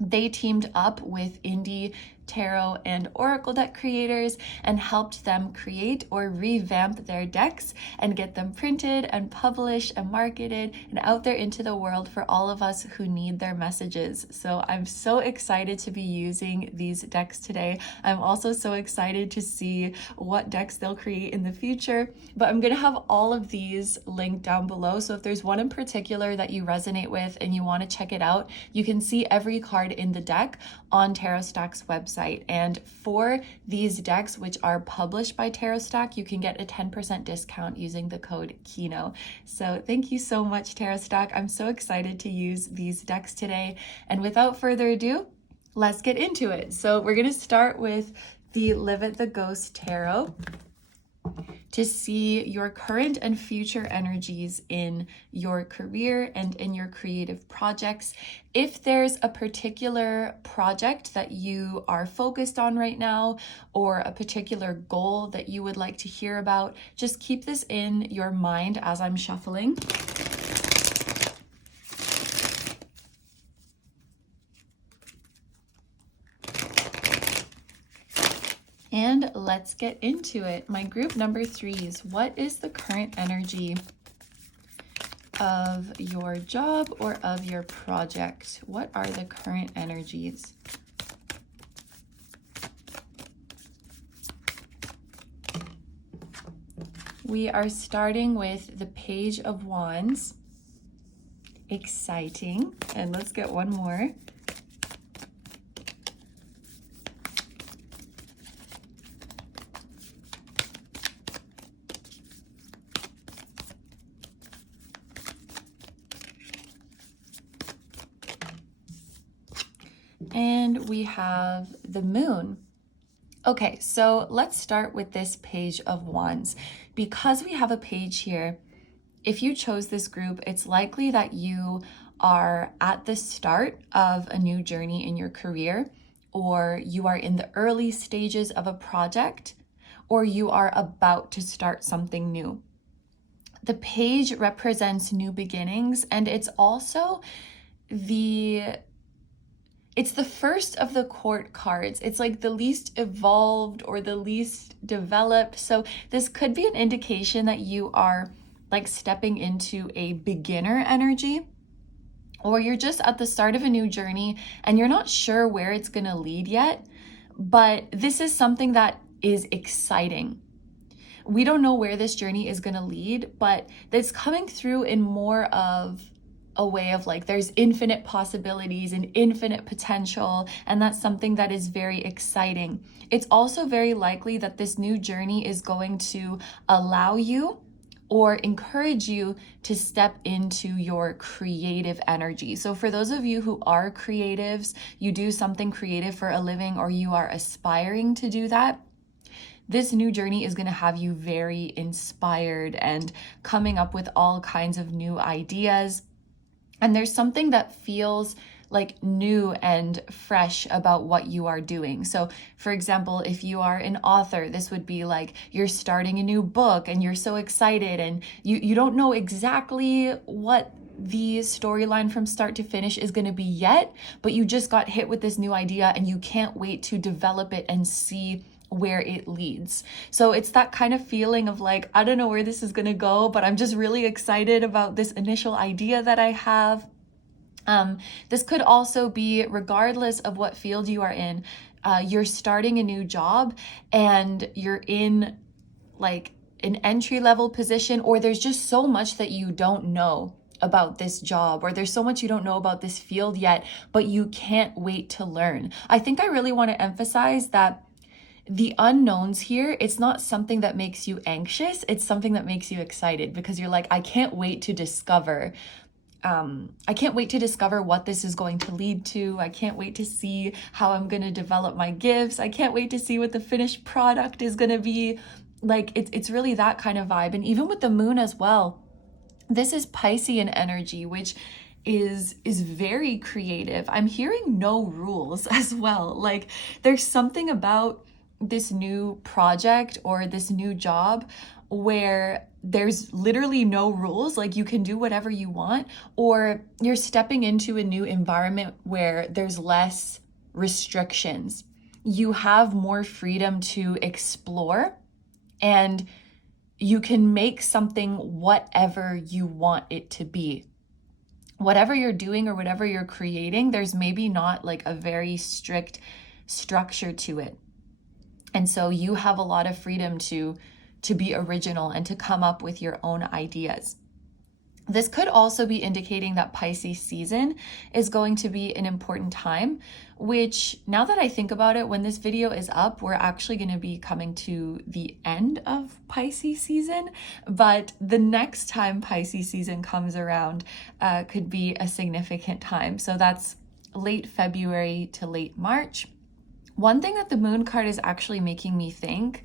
they teamed up with indie tarot and oracle deck creators and helped them create or revamp their decks and get them printed and published and marketed and out there into the world for all of us who need their messages. So I'm so excited to be using these decks today. I'm also so excited to see what decks they'll create in the future, but I'm going to have all of these linked down below. So if there's one in particular that you resonate with and you want to check it out, you can see every card in the deck on Tarot Stack's website. And for these decks, which are published by Tarot Stack, you can get a 10% discount using the code KINO. So thank you so much, Tarot Stack. I'm so excited to use these decks today. And without further ado, let's get into it. So we're going to start with the Live at the Ghost Tarot to see your current and future energies in your career and in your creative projects. If there's a particular project that you are focused on right now, or a particular goal that you would like to hear about, just keep this in your mind as I'm shuffling. And let's get into it. My group number 3s, what is the current energy of your job or of your project? What are the current energies? We are starting with the Page of Wands. Exciting. And let's get one more. And we have the Moon. Okay, so let's start with this Page of Wands. Because we have a page here, if you chose this group, it's likely that you are at the start of a new journey in your career, or you are in the early stages of a project, or you are about to start something new. The page represents new beginnings, and it's also it's the first of the court cards. It's like the least evolved or the least developed. So this could be an indication that you are like stepping into a beginner energy, or you're just at the start of a new journey and you're not sure where it's going to lead yet. But this is something that is exciting. We don't know where this journey is going to lead, but it's coming through in more of a way of like there's infinite possibilities and infinite potential, and that's something that is very exciting. It's also very likely that this new journey is going to allow you or encourage you to step into your creative energy. So for those of you who are creatives, you do something creative for a living, or you are aspiring to do that, this new journey is going to have you very inspired and coming up with all kinds of new ideas. And there's something that feels like new and fresh about what you are doing. So for example, if you are an author, this would be like you're starting a new book and you're so excited and you don't know exactly what the storyline from start to finish is going to be yet, but you just got hit with this new idea and you can't wait to develop it and see where it leads. So it's that kind of feeling of like, I don't know where this is going to go, but I'm just really excited about this initial idea that I have. This could also be, regardless of what field you are in, you're starting a new job and you're in like an entry-level position, or there's just so much that you don't know about this job, or there's so much you don't know about this field yet, but you can't wait to learn. I think I really want to emphasize that the unknowns here, it's not something that makes you anxious, it's something that makes you excited, because you're like, I can't wait to discover. I can't wait to discover what this is going to lead to. I can't wait to see how I'm going to develop my gifts. I can't wait to see what the finished product is going to be. Like, it's really that kind of vibe. And even with the moon as well, this is Piscean energy, which is very creative. I'm hearing no rules as well. Like, there's something about this new project or this new job where there's literally no rules. Like, you can do whatever you want, or you're stepping into a new environment where there's less restrictions. You have more freedom to explore, and you can make something whatever you want it to be. Whatever you're doing or whatever you're creating, there's maybe not like a very strict structure to it. And so you have a lot of freedom to be original and to come up with your own ideas. This could also be indicating that Pisces season is going to be an important time, which, now that I think about it, when this video is up, we're actually going to be coming to the end of Pisces season, but the next time Pisces season comes around could be a significant time. So that's late February to late March. One thing that the moon card is actually making me think,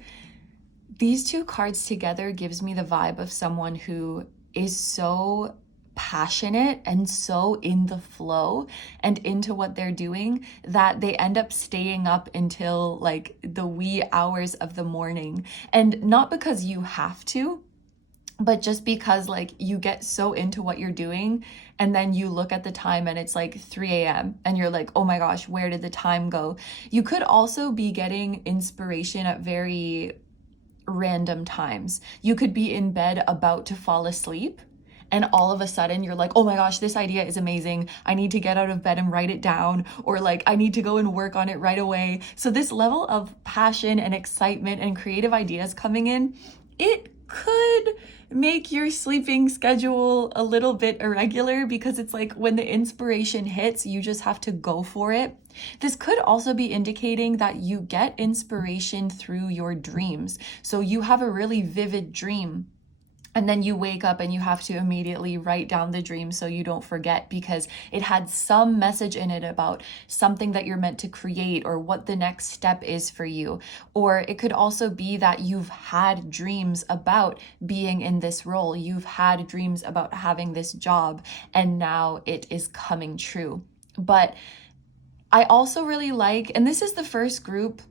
these two cards together gives me the vibe of someone who is so passionate and so in the flow and into what they're doing that they end up staying up until like the wee hours of the morning. And not because you have to, but just because like you get so into what you're doing, and then you look at the time and it's like 3 a.m. and you're like, oh my gosh, where did the time go? You could also be getting inspiration at very random times. You could be in bed about to fall asleep, and all of a sudden you're like, oh my gosh, this idea is amazing. I need to get out of bed and write it down, or like I need to go and work on it right away. So this level of passion and excitement and creative ideas coming in, it could make your sleeping schedule a little bit irregular, because it's like when the inspiration hits, you just have to go for it. This could also be indicating that you get inspiration through your dreams. So you have a really vivid dream, and then you wake up and you have to immediately write down the dream so you don't forget, because it had some message in it about something that you're meant to create or what the next step is for you. Or it could also be that you've had dreams about being in this role. You've had dreams about having this job, and now it is coming true. But I also really like, and this is the first group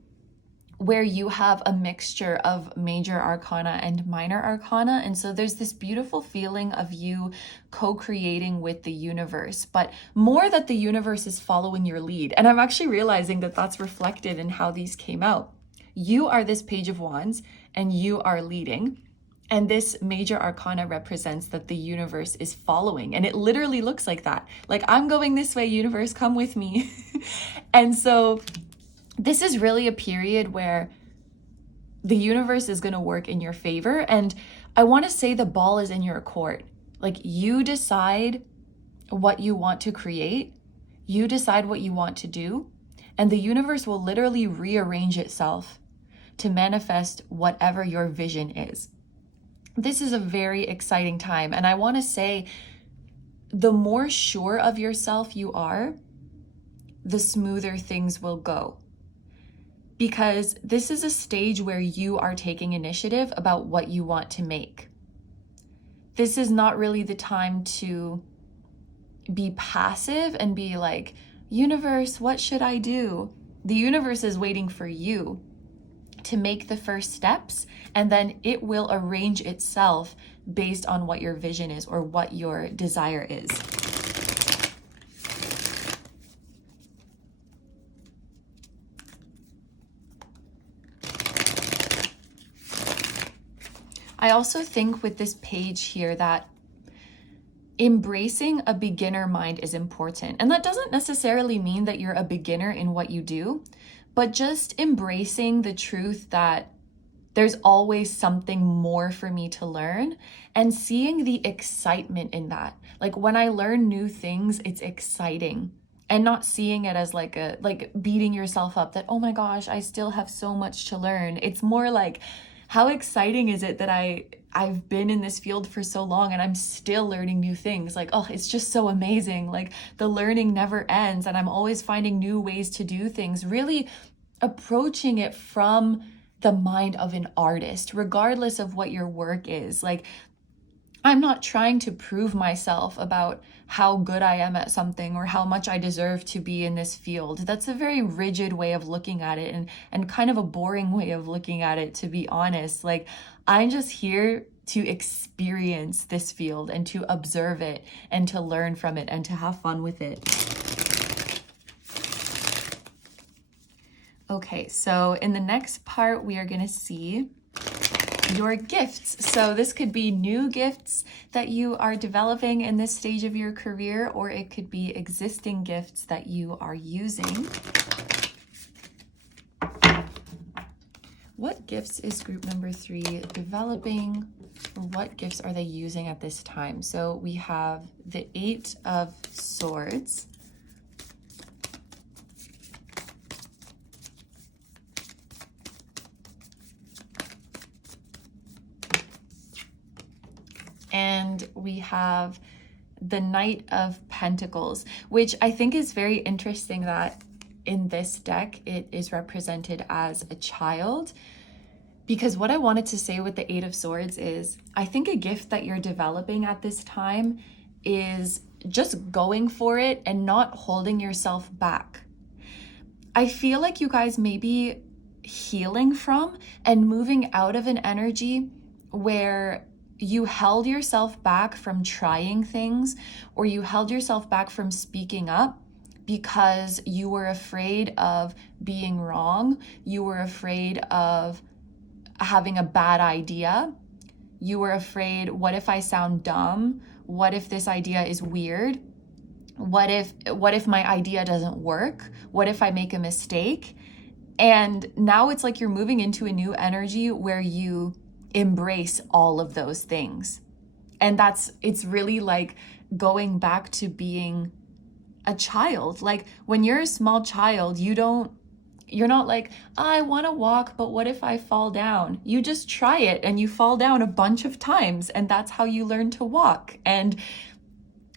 where you have a mixture of major arcana and minor arcana. And so there's this beautiful feeling of you co-creating with the universe, but more that the universe is following your lead. And I'm actually realizing that that's reflected in how these came out. You are this Page of Wands and you are leading. And this major arcana represents that the universe is following. And it literally looks like that. Like, I'm going this way, universe, come with me. And so this is really a period where the universe is going to work in your favor. And I want to say the ball is in your court. Like, you decide what you want to create. You decide what you want to do. And the universe will literally rearrange itself to manifest whatever your vision is. This is a very exciting time. And I want to say, the more sure of yourself you are, the smoother things will go. Because this is a stage where you are taking initiative about what you want to make. This is not really the time to be passive and be like, universe, what should I do? The universe is waiting for you to make the first steps, and then it will arrange itself based on what your vision is or what your desire is. I also think with this page here that embracing a beginner mind is important. And that doesn't necessarily mean that you're a beginner in what you do, but just embracing the truth that there's always something more for me to learn, and seeing the excitement in that. Like when I learn new things, it's exciting, and not seeing it as like beating yourself up that, oh my gosh, I still have so much to learn. It's more like, how exciting is it that I've been in this field for so long and I'm still learning new things. Like, oh, it's just so amazing. Like the learning never ends and I'm always finding new ways to do things, really approaching it from the mind of an artist, regardless of what your work is. Like, I'm not trying to prove myself about how good I am at something or how much I deserve to be in this field. That's a very rigid way of looking at it, and kind of a boring way of looking at it, to be honest. Like, I'm just here to experience this field and to observe it and to learn from it and to have fun with it. Okay, so in the next part, we are going to see your gifts. So this could be new gifts that you are developing in this stage of your career, or it could be existing gifts that you are using. What gifts is group number 3 developing? What gifts are they using at this time? So we have the 8 of Swords. And we have the Knight of Pentacles, which I think is very interesting that in this deck, it is represented as a child. Because what I wanted to say with the 8 of Swords is, I think a gift that you're developing at this time is just going for it and not holding yourself back. I feel like you guys may be healing from and moving out of an energy where you held yourself back from trying things, or you held yourself back from speaking up because you were afraid of being wrong. You were afraid of having a bad idea. You were afraid, what if I sound dumb? What if this idea is weird? What if my idea doesn't work? What if I make a mistake? And now it's like you're moving into a new energy where you embrace all of those things. And it's really like going back to being a child. Like when you're a small child, you're not like, I want to walk, but what if I fall down? You just try it and you fall down a bunch of times, and that's how you learn to walk. And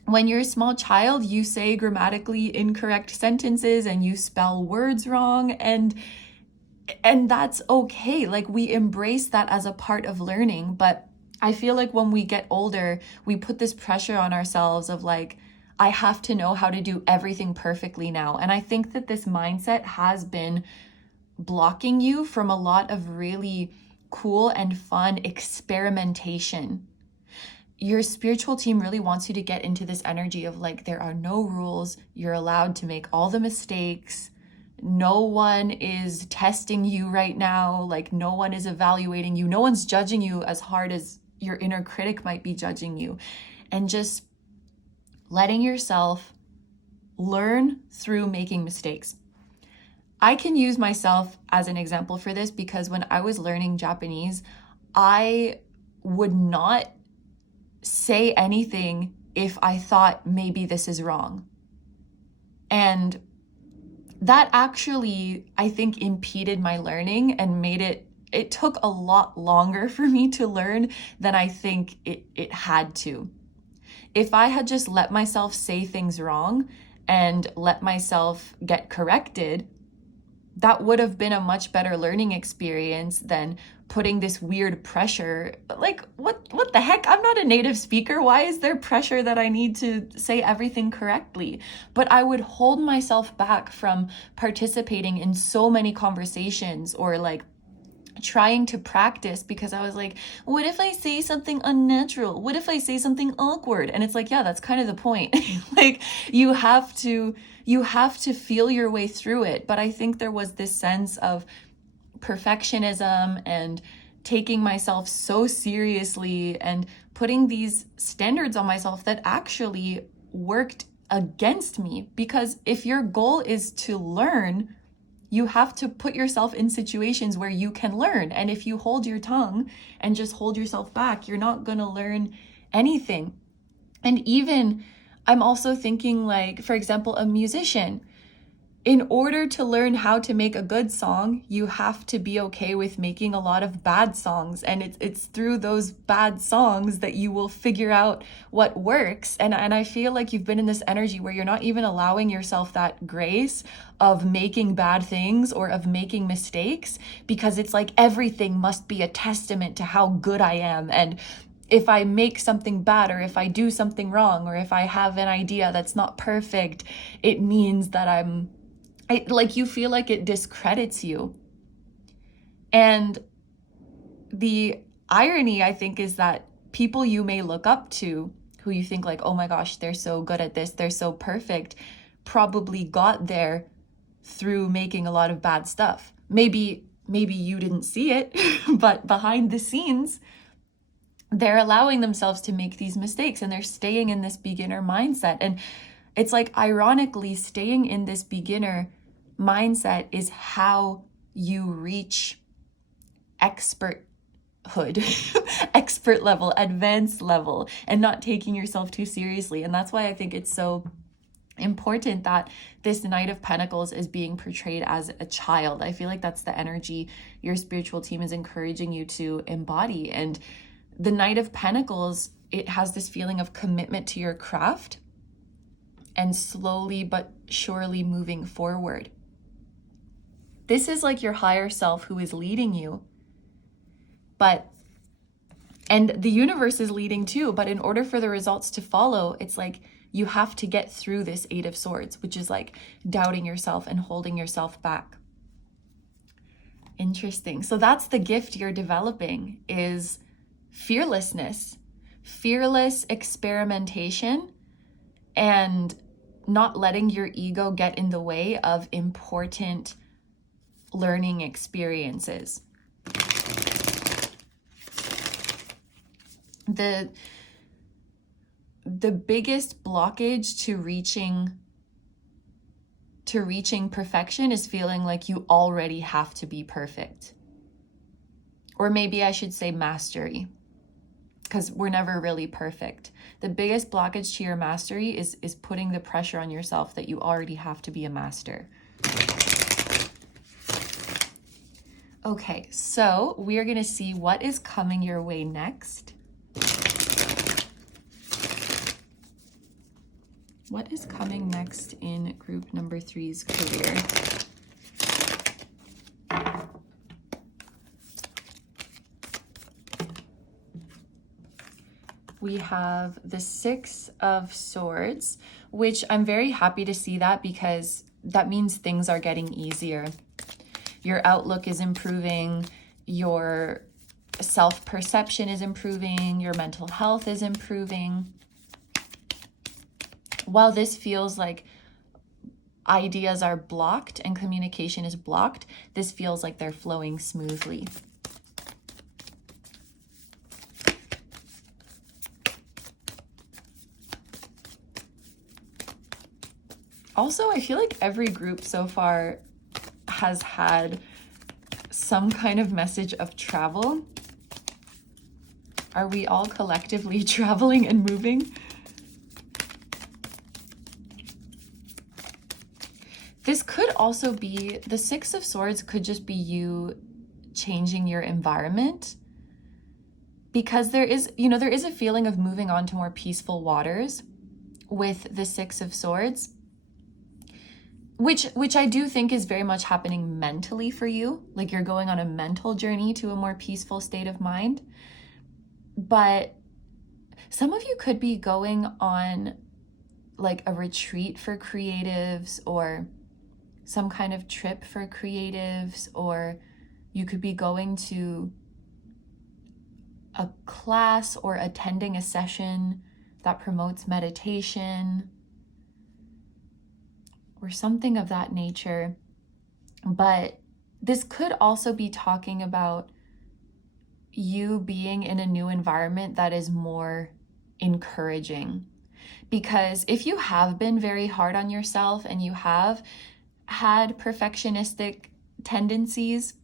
when you're a small child, you say grammatically incorrect sentences and you spell words wrong, and that's okay. Like we embrace that as a part of learning. But I feel like when we get older, we put this pressure on ourselves of like, I have to know how to do everything perfectly now. And I think that this mindset has been blocking you from a lot of really cool and fun experimentation. Your spiritual team really wants you to get into this energy of like, there are no rules. You're allowed to make all the mistakes. No one is testing you right now. Like no one is evaluating you. No one's judging you as hard as your inner critic might be judging you. And just letting yourself learn through making mistakes. I can use myself as an example for this because when I was learning Japanese, I would not say anything if I thought maybe this is wrong. And that actually, I think, impeded my learning and made it took a lot longer for me to learn than I think it had to. If I had just let myself say things wrong and let myself get corrected, that would have been a much better learning experience than putting this weird pressure. Like, what the heck? I'm not a native speaker. Why is there pressure that I need to say everything correctly? But I would hold myself back from participating in so many conversations or like trying to practice because I was like, what if I say something unnatural? What if I say something awkward? And it's like, yeah, that's kind of the point. Like you have to feel your way through it. But I think there was this sense of perfectionism and taking myself so seriously and putting these standards on myself that actually worked against me. Because if your goal is to learn, You have to put yourself in situations where you can learn. And if you hold your tongue and just hold yourself back, you're not going to learn anything. And even I'm also thinking, like, for example, a musician. In order to learn how to make a good song, you have to be okay with making a lot of bad songs. And it's through those bad songs that you will figure out what works. And I feel like you've been in this energy where you're not even allowing yourself that grace of making bad things or of making mistakes, because it's like everything must be a testament to how good I am. And if I make something bad, or if I do something wrong, or if I have an idea that's not perfect, it means that you feel like it discredits you. And the irony, I think, is that people you may look up to, who you think like, oh my gosh, they're so good at this, they're so perfect, probably got there through making a lot of bad stuff. Maybe you didn't see it, but behind the scenes, they're allowing themselves to make these mistakes, and they're staying in this beginner mindset. And it's like, ironically, staying in this beginner mindset is how you reach experthood, expert level, advanced level, and not taking yourself too seriously. And that's why I think it's so important that this Knight of Pentacles is being portrayed as a child. I feel like that's the energy your spiritual team is encouraging you to embody. And the Knight of Pentacles, it has this feeling of commitment to your craft and slowly but surely moving forward. This is like your higher self who is leading you. And the universe is leading too, but in order for the results to follow, it's like you have to get through this Eight of Swords, which is like doubting yourself and holding yourself back. Interesting. So that's the gift you're developing, is fearlessness, fearless experimentation, and not letting your ego get in the way of important learning experiences. The biggest blockage to reaching perfection is feeling like you already have to be perfect. Or maybe I should say mastery, because we're never really perfect. The biggest blockage to your mastery is putting the pressure on yourself that you already have to be a master. Okay, so we are going to see what is coming your way next. What is coming next in group number 3's career? We have the Six of Swords, which I'm very happy to see that, because that means things are getting easier. Your outlook is improving, your self-perception is improving, your mental health is improving. While this feels like ideas are blocked and communication is blocked, this feels like they're flowing smoothly. Also, I feel like every group so far has had some kind of message of travel. Are we all collectively traveling and moving? This could also be, the Six of Swords could just be you changing your environment, because there is a feeling of moving on to more peaceful waters with the Six of Swords, which I do think is very much happening mentally for you. Like you're going on a mental journey to a more peaceful state of mind. But some of you could be going on like a retreat for creatives, or some kind of trip for creatives, or you could be going to a class or attending a session that promotes meditation or something of that nature. But this could also be talking about you being in a new environment that is more encouraging. Because if you have been very hard on yourself and you have had perfectionistic tendencies,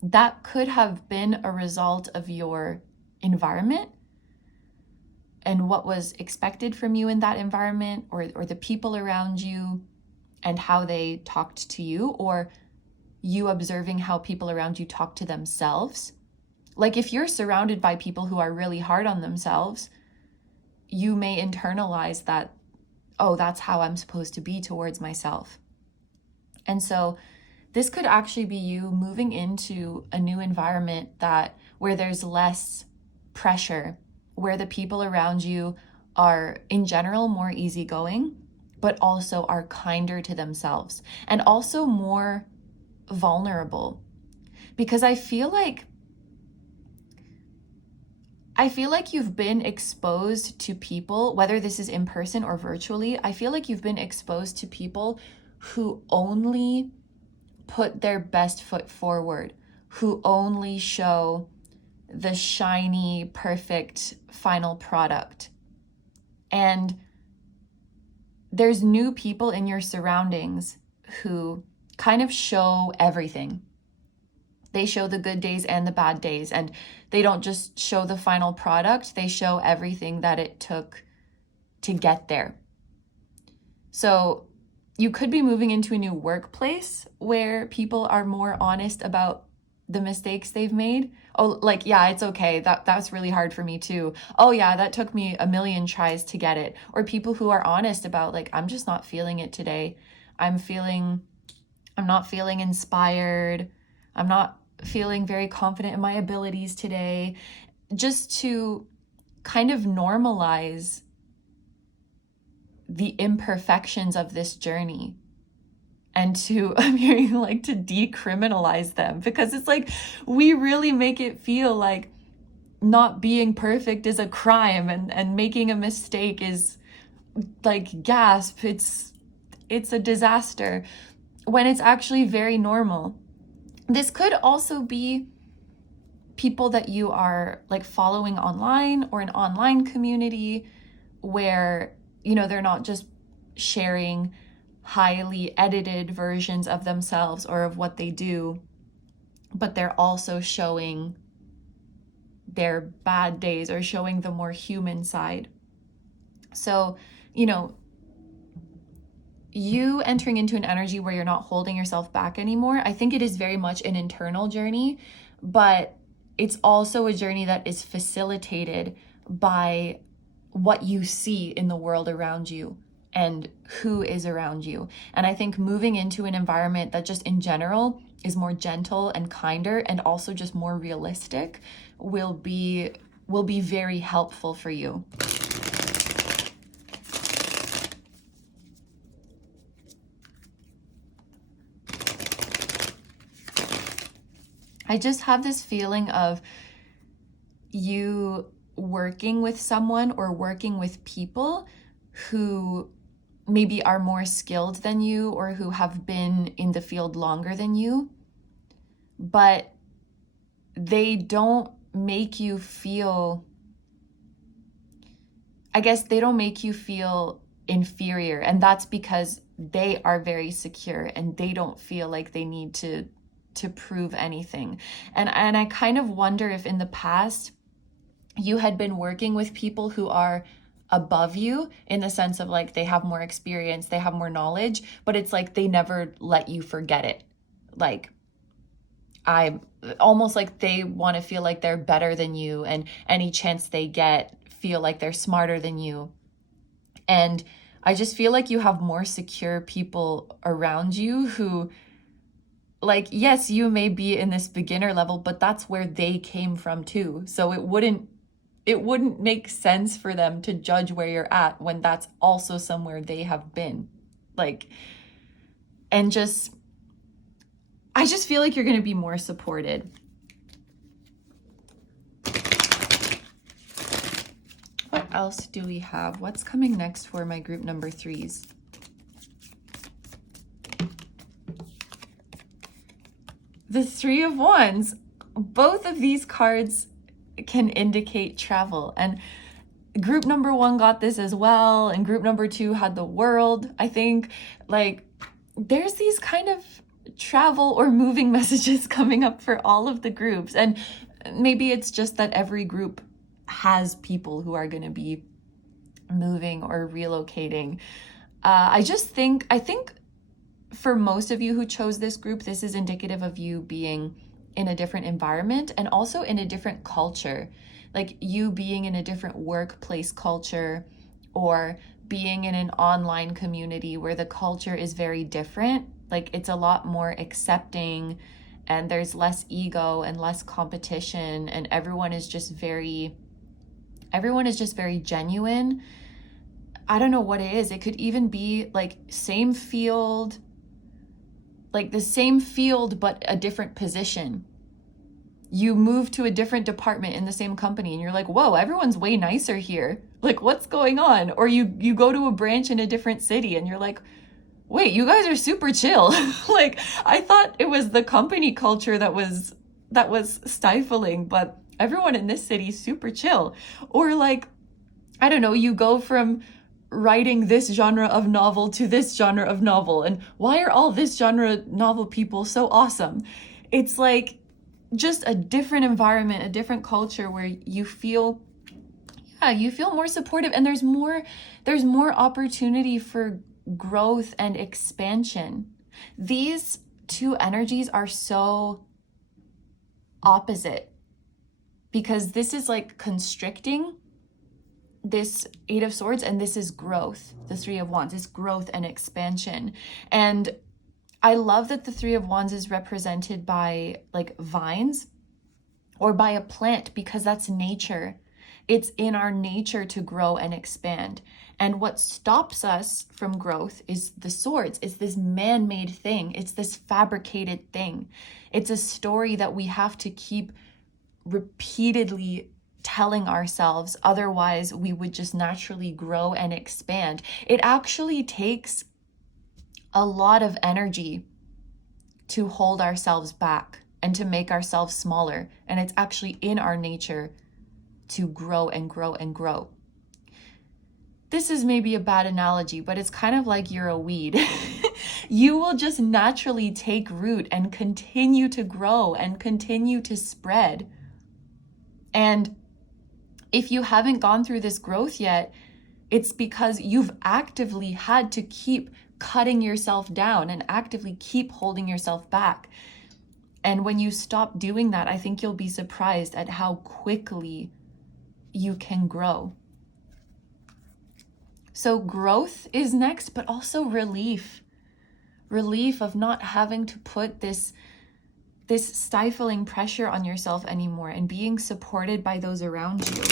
that could have been a result of your environment and what was expected from you in that environment, or the people around you and how they talked to you, or you observing how people around you talk to themselves. Like if you're surrounded by people who are really hard on themselves, you may internalize that, oh, that's how I'm supposed to be towards myself. And so this could actually be you moving into a new environment where there's less pressure, where the people around you are in general more easygoing, but also are kinder to themselves and also more vulnerable. Because I feel like you've been exposed to people, whether this is in person or virtually, I feel like you've been exposed to people who only put their best foot forward, who only show the shiny, perfect final product. And there's new people in your surroundings who kind of show everything. They show the good days and the bad days, and they don't just show the final product, they show everything that it took to get there. So you could be moving into a new workplace where people are more honest about the mistakes they've made. Oh, like, yeah, it's okay. That's really hard for me too. Oh yeah, that took me a million tries to get it. Or people who are honest about, like, I'm just not feeling it today. I'm not feeling inspired. I'm not feeling very confident in my abilities today. Just to kind of normalize the imperfections of this journey, and I'm hearing like to decriminalize them, because it's like we really make it feel like not being perfect is a crime, and making a mistake is like, gasp, it's a disaster, when it's actually very normal. This could also be people that you are like following online, or an online community where, you know, they're not just sharing highly edited versions of themselves or of what they do, but they're also showing their bad days or showing the more human side. So, you know, you entering into an energy where you're not holding yourself back anymore, I think it is very much an internal journey, but it's also a journey that is facilitated by what you see in the world around you and who is around you. And I think moving into an environment that just in general is more gentle and kinder, and also just more realistic, will be very helpful for you. I just have this feeling of you working with someone or working with people who maybe are more skilled than you, or who have been in the field longer than you, but they don't make you feel, I guess they don't make you feel inferior. And that's because they are very secure and they don't feel like they need to prove anything. And I kind of wonder if in the past you had been working with people who are above you, in the sense of like they have more experience, they have more knowledge, but it's like they never let you forget it. Like, I almost like they want to feel like they're better than you, and any chance they get feel like they're smarter than you. And I just feel like you have more secure people around you who, like, yes, you may be in this beginner level, but that's where they came from too. So it wouldn't make sense for them to judge where you're at when that's also somewhere they have been. Like, and I just feel like you're going to be more supported. What else do we have? What's coming next for my group number 3s? The 3 of Wands. Both of these cards can indicate travel, and group number 1 got this as well, and group number 2 had the World. I think, like, there's these kind of travel or moving messages coming up for all of the groups. And maybe it's just that every group has people who are going to be moving or relocating. I think for most of you who chose this group, this is indicative of you being in a different environment and also in a different culture, like you being in a different workplace culture or being in an online community where the culture is very different. Like it's a lot more accepting and there's less ego and less competition, and everyone is just very genuine. I don't know what it is. It could even be like same field, like the same field, but a different position. You move to a different department in the same company and you're like, whoa, everyone's way nicer here. Like, what's going on? Or you go to a branch in a different city and you're like, wait, you guys are super chill. Like, I thought it was the company culture that was stifling, but everyone in this city is super chill. Or like, I don't know, you go from writing this genre of novel to this genre of novel, and why are all this genre novel people so awesome? It's like just a different environment, a different culture where you feel more supportive, and there's more opportunity for growth and expansion. These two energies are so opposite because this is like constricting, this Eight of Swords, and this is growth. The Three of Wands is growth and expansion. And I love that the Three of Wands is represented by like vines or by a plant because that's nature. It's in our nature to grow and expand. And what stops us from growth is the swords. It's this man-made thing. It's this fabricated thing. It's a story that we have to keep repeatedly telling ourselves. Otherwise, we would just naturally grow and expand. It actually takes a lot of energy to hold ourselves back and to make ourselves smaller. And it's actually in our nature to grow and grow and grow. This is maybe a bad analogy, but it's kind of like you're a weed. You will just naturally take root and continue to grow and continue to spread. And if you haven't gone through this growth yet, it's because you've actively had to keep cutting yourself down and actively keep holding yourself back. And when you stop doing that, I think you'll be surprised at how quickly you can grow. So growth is next, but also relief. Relief of not having to put this stifling pressure on yourself anymore and being supported by those around you.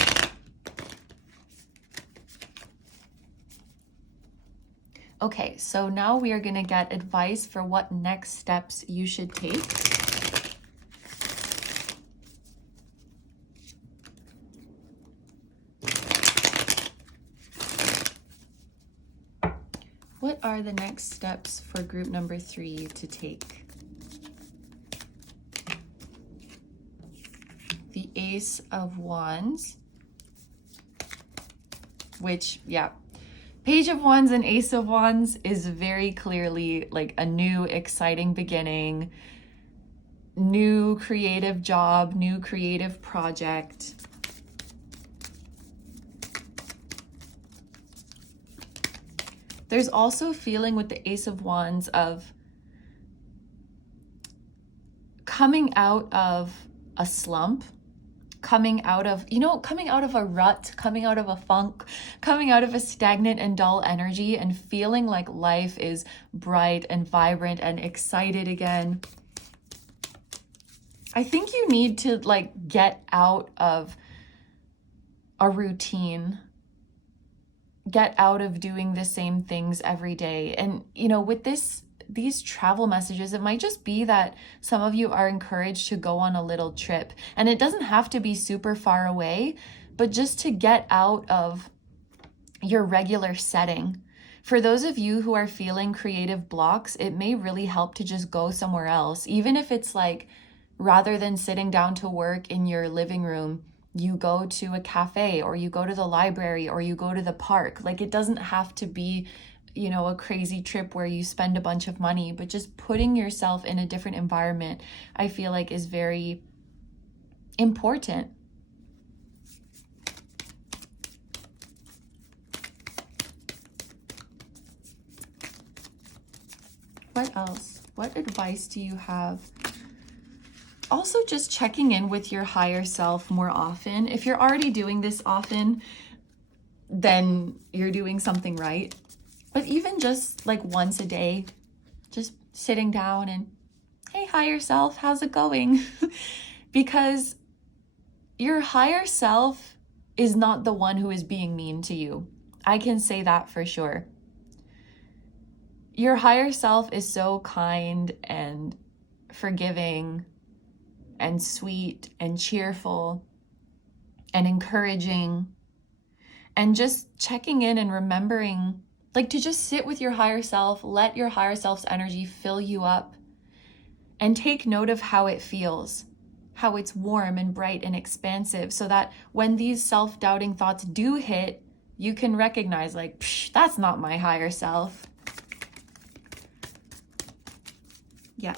Okay, so now we are going to get advice for what next steps you should take. What are the next steps for group number 3 to take? The Ace of Wands, which, yeah, Page of Wands and Ace of Wands is very clearly like a new, exciting beginning, new creative job, new creative project. There's also a feeling with the Ace of Wands of coming out of a slump, coming out of a rut, coming out of a funk, coming out of a stagnant and dull energy and feeling like life is bright and vibrant and excited again. I think you need to like get out of a routine, get out of doing the same things every day. And, with these travel messages, it might just be that some of you are encouraged to go on a little trip. And it doesn't have to be super far away, but just to get out of your regular setting. For those of you who are feeling creative blocks, it may really help to just go somewhere else. Even if it's like, rather than sitting down to work in your living room, you go to a cafe or you go to the library or you go to the park. Like, it doesn't have to be you know, a crazy trip where you spend a bunch of money, but just putting yourself in a different environment, I feel like is very important. What else? What advice do you have? Also, just checking in with your higher self more often. If you're already doing this often, then you're doing something right. But even just like once a day, just sitting down and, hey, higher self, how's it going? Because your higher self is not the one who is being mean to you. I can say that for sure. Your higher self is so kind and forgiving and sweet and cheerful and encouraging, and just checking in and remembering, like, to just sit with your higher self, let your higher self's energy fill you up, and take note of how it feels, how it's warm and bright and expansive, so that when these self-doubting thoughts do hit, you can recognize, like, psh, that's not my higher self. Yeah.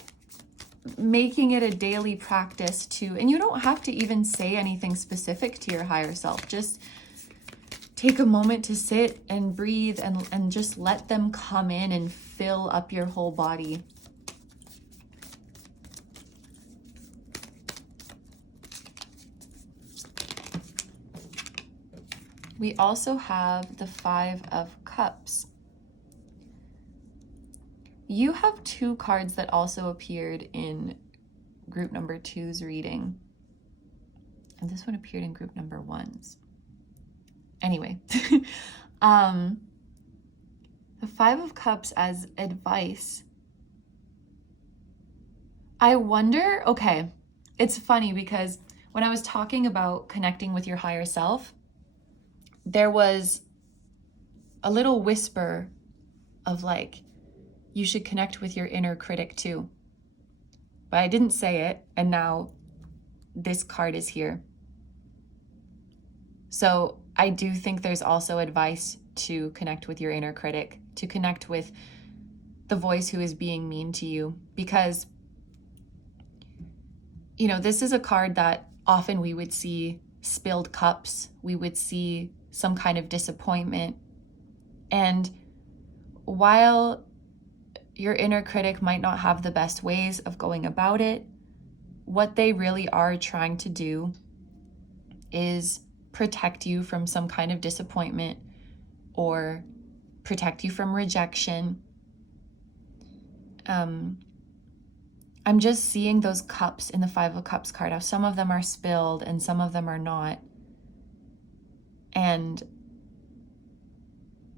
Making it a daily practice to, and you don't have to even say anything specific to your higher self. Just take a moment to sit and breathe and just let them come in and fill up your whole body. We also have the 5 of Cups. You have 2 cards that also appeared in group number 2's reading. And this one appeared in group number 1's. Anyway, the 5 of Cups as advice. I wonder, okay, it's funny because when I was talking about connecting with your higher self, there was a little whisper of like, you should connect with your inner critic too. But I didn't say it, and now this card is here. So I do think there's also advice to connect with your inner critic, to connect with the voice who is being mean to you, because, you know, this is a card that often we would see spilled cups, we would see some kind of disappointment. And while your inner critic might not have the best ways of going about it, what they really are trying to do is protect you from some kind of disappointment or protect you from rejection. I'm just seeing those cups in the 5 of Cups card, how some of them are spilled and some of them are not. And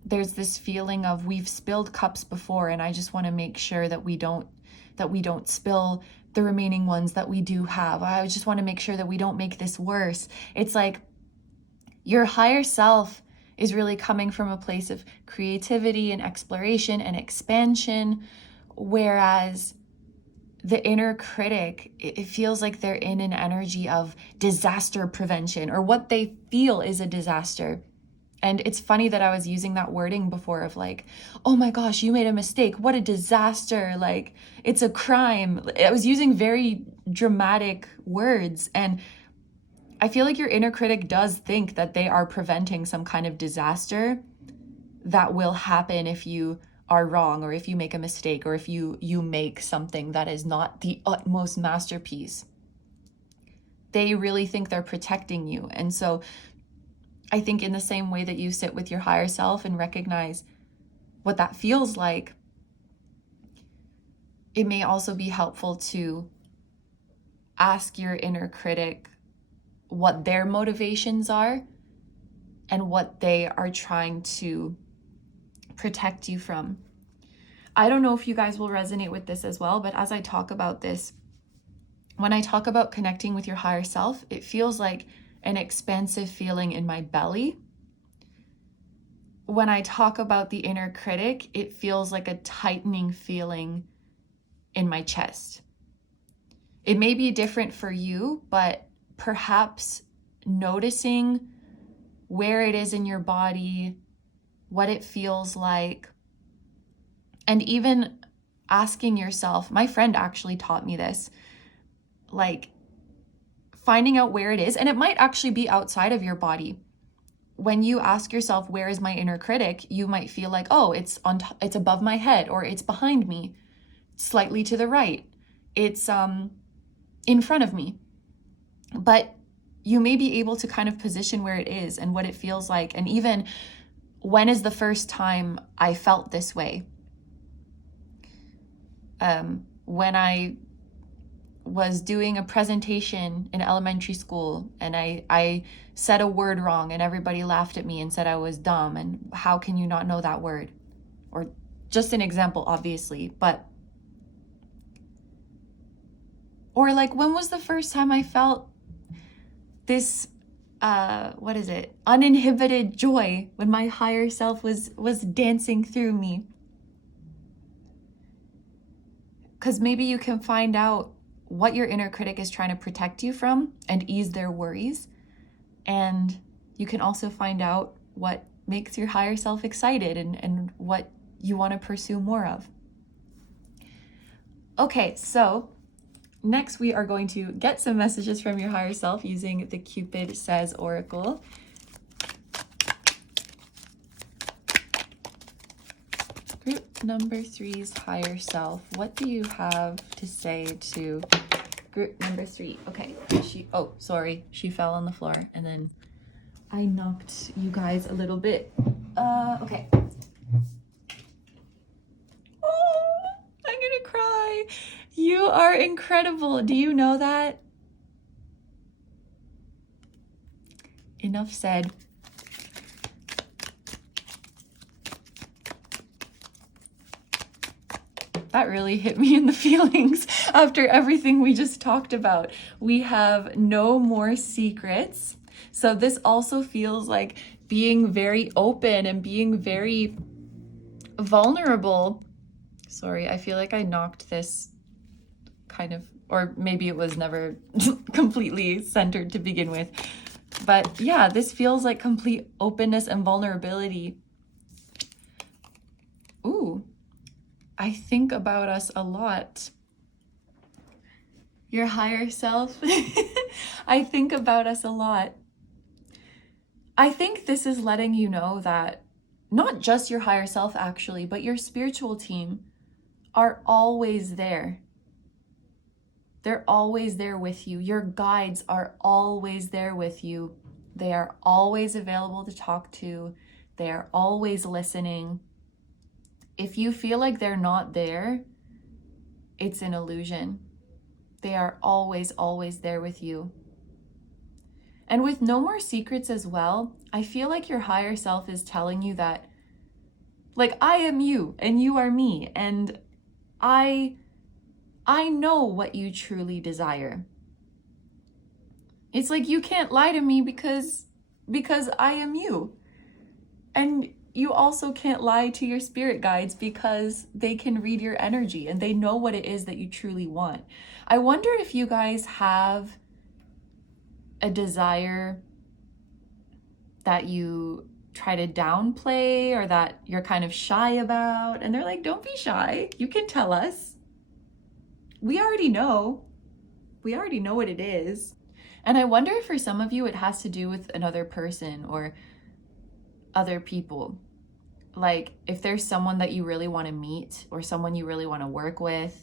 there's this feeling of, we've spilled cups before, and I just want to make sure that we don't spill the remaining ones that we do have. I just want to make sure that we don't make this worse. It's like your higher self is really coming from a place of creativity and exploration and expansion, whereas the inner critic, it feels like they're in an energy of disaster prevention, or what they feel is a disaster. And it's funny that I was using that wording before of like, oh my gosh, you made a mistake. What a disaster. Like, it's a crime. I was using very dramatic words. And I feel like your inner critic does think that they are preventing some kind of disaster that will happen if you are wrong, or if you make a mistake, or if you make something that is not the utmost masterpiece. They really think they're protecting you. And so I think in the same way that you sit with your higher self and recognize what that feels like, it may also be helpful to ask your inner critic what their motivations are and what they are trying to protect you from. I don't know if you guys will resonate with this as well, but as I talk about this, when I talk about connecting with your higher self, it feels like an expansive feeling in my belly. When I talk about the inner critic, it feels like a tightening feeling in my chest. It may be different for you, but perhaps noticing where it is in your body, what it feels like, And even asking yourself, my friend actually taught me this, like finding out where it is, and it might actually be outside of your body. When you ask yourself, where is my inner critic, you might feel like, oh, it's it's above my head, or it's behind me, slightly to the right, it's in front of me. But you may be able to kind of position where it is and what it feels like. And even, when is the first time I felt this way? When I was doing a presentation in elementary school and I said a word wrong and everybody laughed at me and said I was dumb, and how can you not know that word? Or just an example, obviously, but, or like, when was the first time I felt this, uninhibited joy, when my higher self was dancing through me? Because maybe you can find out what your inner critic is trying to protect you from and ease their worries. And you can also find out what makes your higher self excited and what you want to pursue more of. Okay, so next we are going to get some messages from your higher self using the Cupid Says Oracle. Group number 3's higher self. What do you have to say to group number 3? Okay, she fell on the floor and then I knocked you guys a little bit. Okay. Oh, I'm gonna cry. You are incredible. Do you know that? Enough said. That really hit me in the feelings after everything we just talked about. We have no more secrets. So this also feels like being very open and being very vulnerable. Sorry, I feel like I knocked this kind of, or maybe it was never completely centered to begin with. But yeah, this feels like complete openness and vulnerability. Ooh. I think about us a lot. Your higher self. I think about us a lot. I think this is letting you know that not just your higher self actually, but your spiritual team are always there. They're always there with you. Your guides are always there with you. They are always available to talk to. They are always listening. If you feel like they're not there, it's an illusion. They are always, always there with you. And with no more secrets as well, I feel like your higher self is telling you that, like, I am you and you are me, and I know what you truly desire. It's like, you can't lie to me because I am you. And you also can't lie to your spirit guides because they can read your energy and they know what it is that you truly want. I wonder if you guys have a desire that you try to downplay or that you're kind of shy about, and they're like, don't be shy. You can tell us. We already know. We already know what it is. And I wonder if for some of you it has to do with another person or other people. Like, if there's someone that you really want to meet or someone you really want to work with,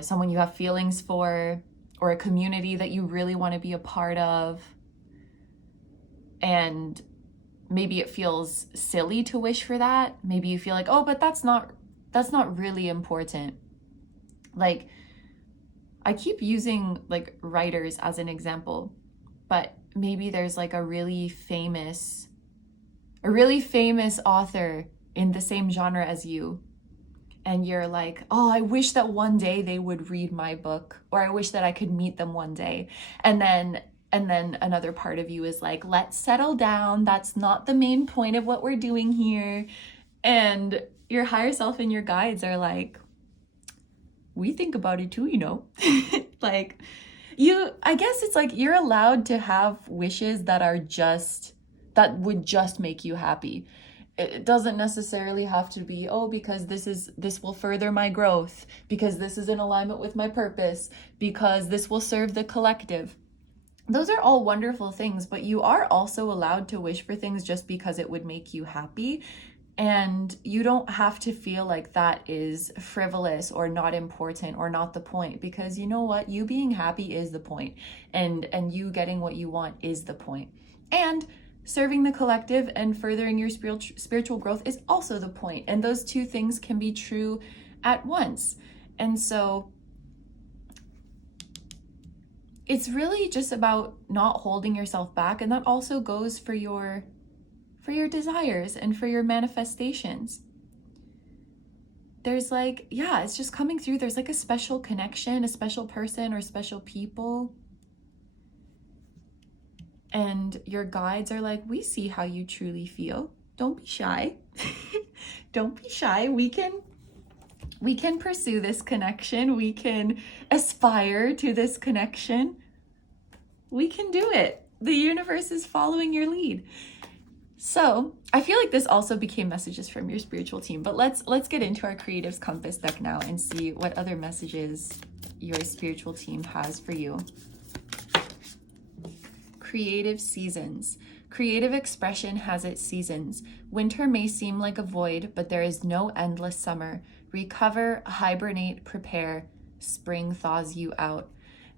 someone you have feelings for, or a community that you really want to be a part of, and maybe it feels silly to wish for that. Maybe you feel like, oh, but that's not really important. Like, I keep using like writers as an example, but maybe there's like a really famous author in the same genre as you, and you're like, oh, I wish that one day they would read my book, or I wish that I could meet them one day. And then another part of you is like, let's settle down. That's not the main point of what we're doing here. And your higher self and your guides are like, we think about it too, you know. Like, I guess it's like you're allowed to have wishes that would just make you happy. it doesn't necessarily have to be, oh, because this will further my growth, because this is in alignment with my purpose, because this will serve the collective. Those are all wonderful things, but you are also allowed to wish for things just because it would make you happy. And you don't have to feel like that is frivolous or not important or not the point, because you know what? You being happy is the point, and you getting what you want is the point. And serving the collective and furthering your spiritual growth is also the point. And those two things can be true at once. And so it's really just about not holding yourself back. And that also goes for your desires and for your manifestations. There's like, yeah, it's just coming through. There's like a special connection, a special person or special people. And your guides are like, we see how you truly feel. Don't be shy. Don't be shy. We can pursue this connection. We can aspire to this connection. We can do it. The universe is following your lead. So I feel like this also became messages from your spiritual team, but let's get into our Creative's Compass deck now and see what other messages your spiritual team has for you. Creative seasons. Creative expression has its seasons. Winter may seem like a void, but there is no endless summer. Recover, hibernate, prepare. Spring thaws you out.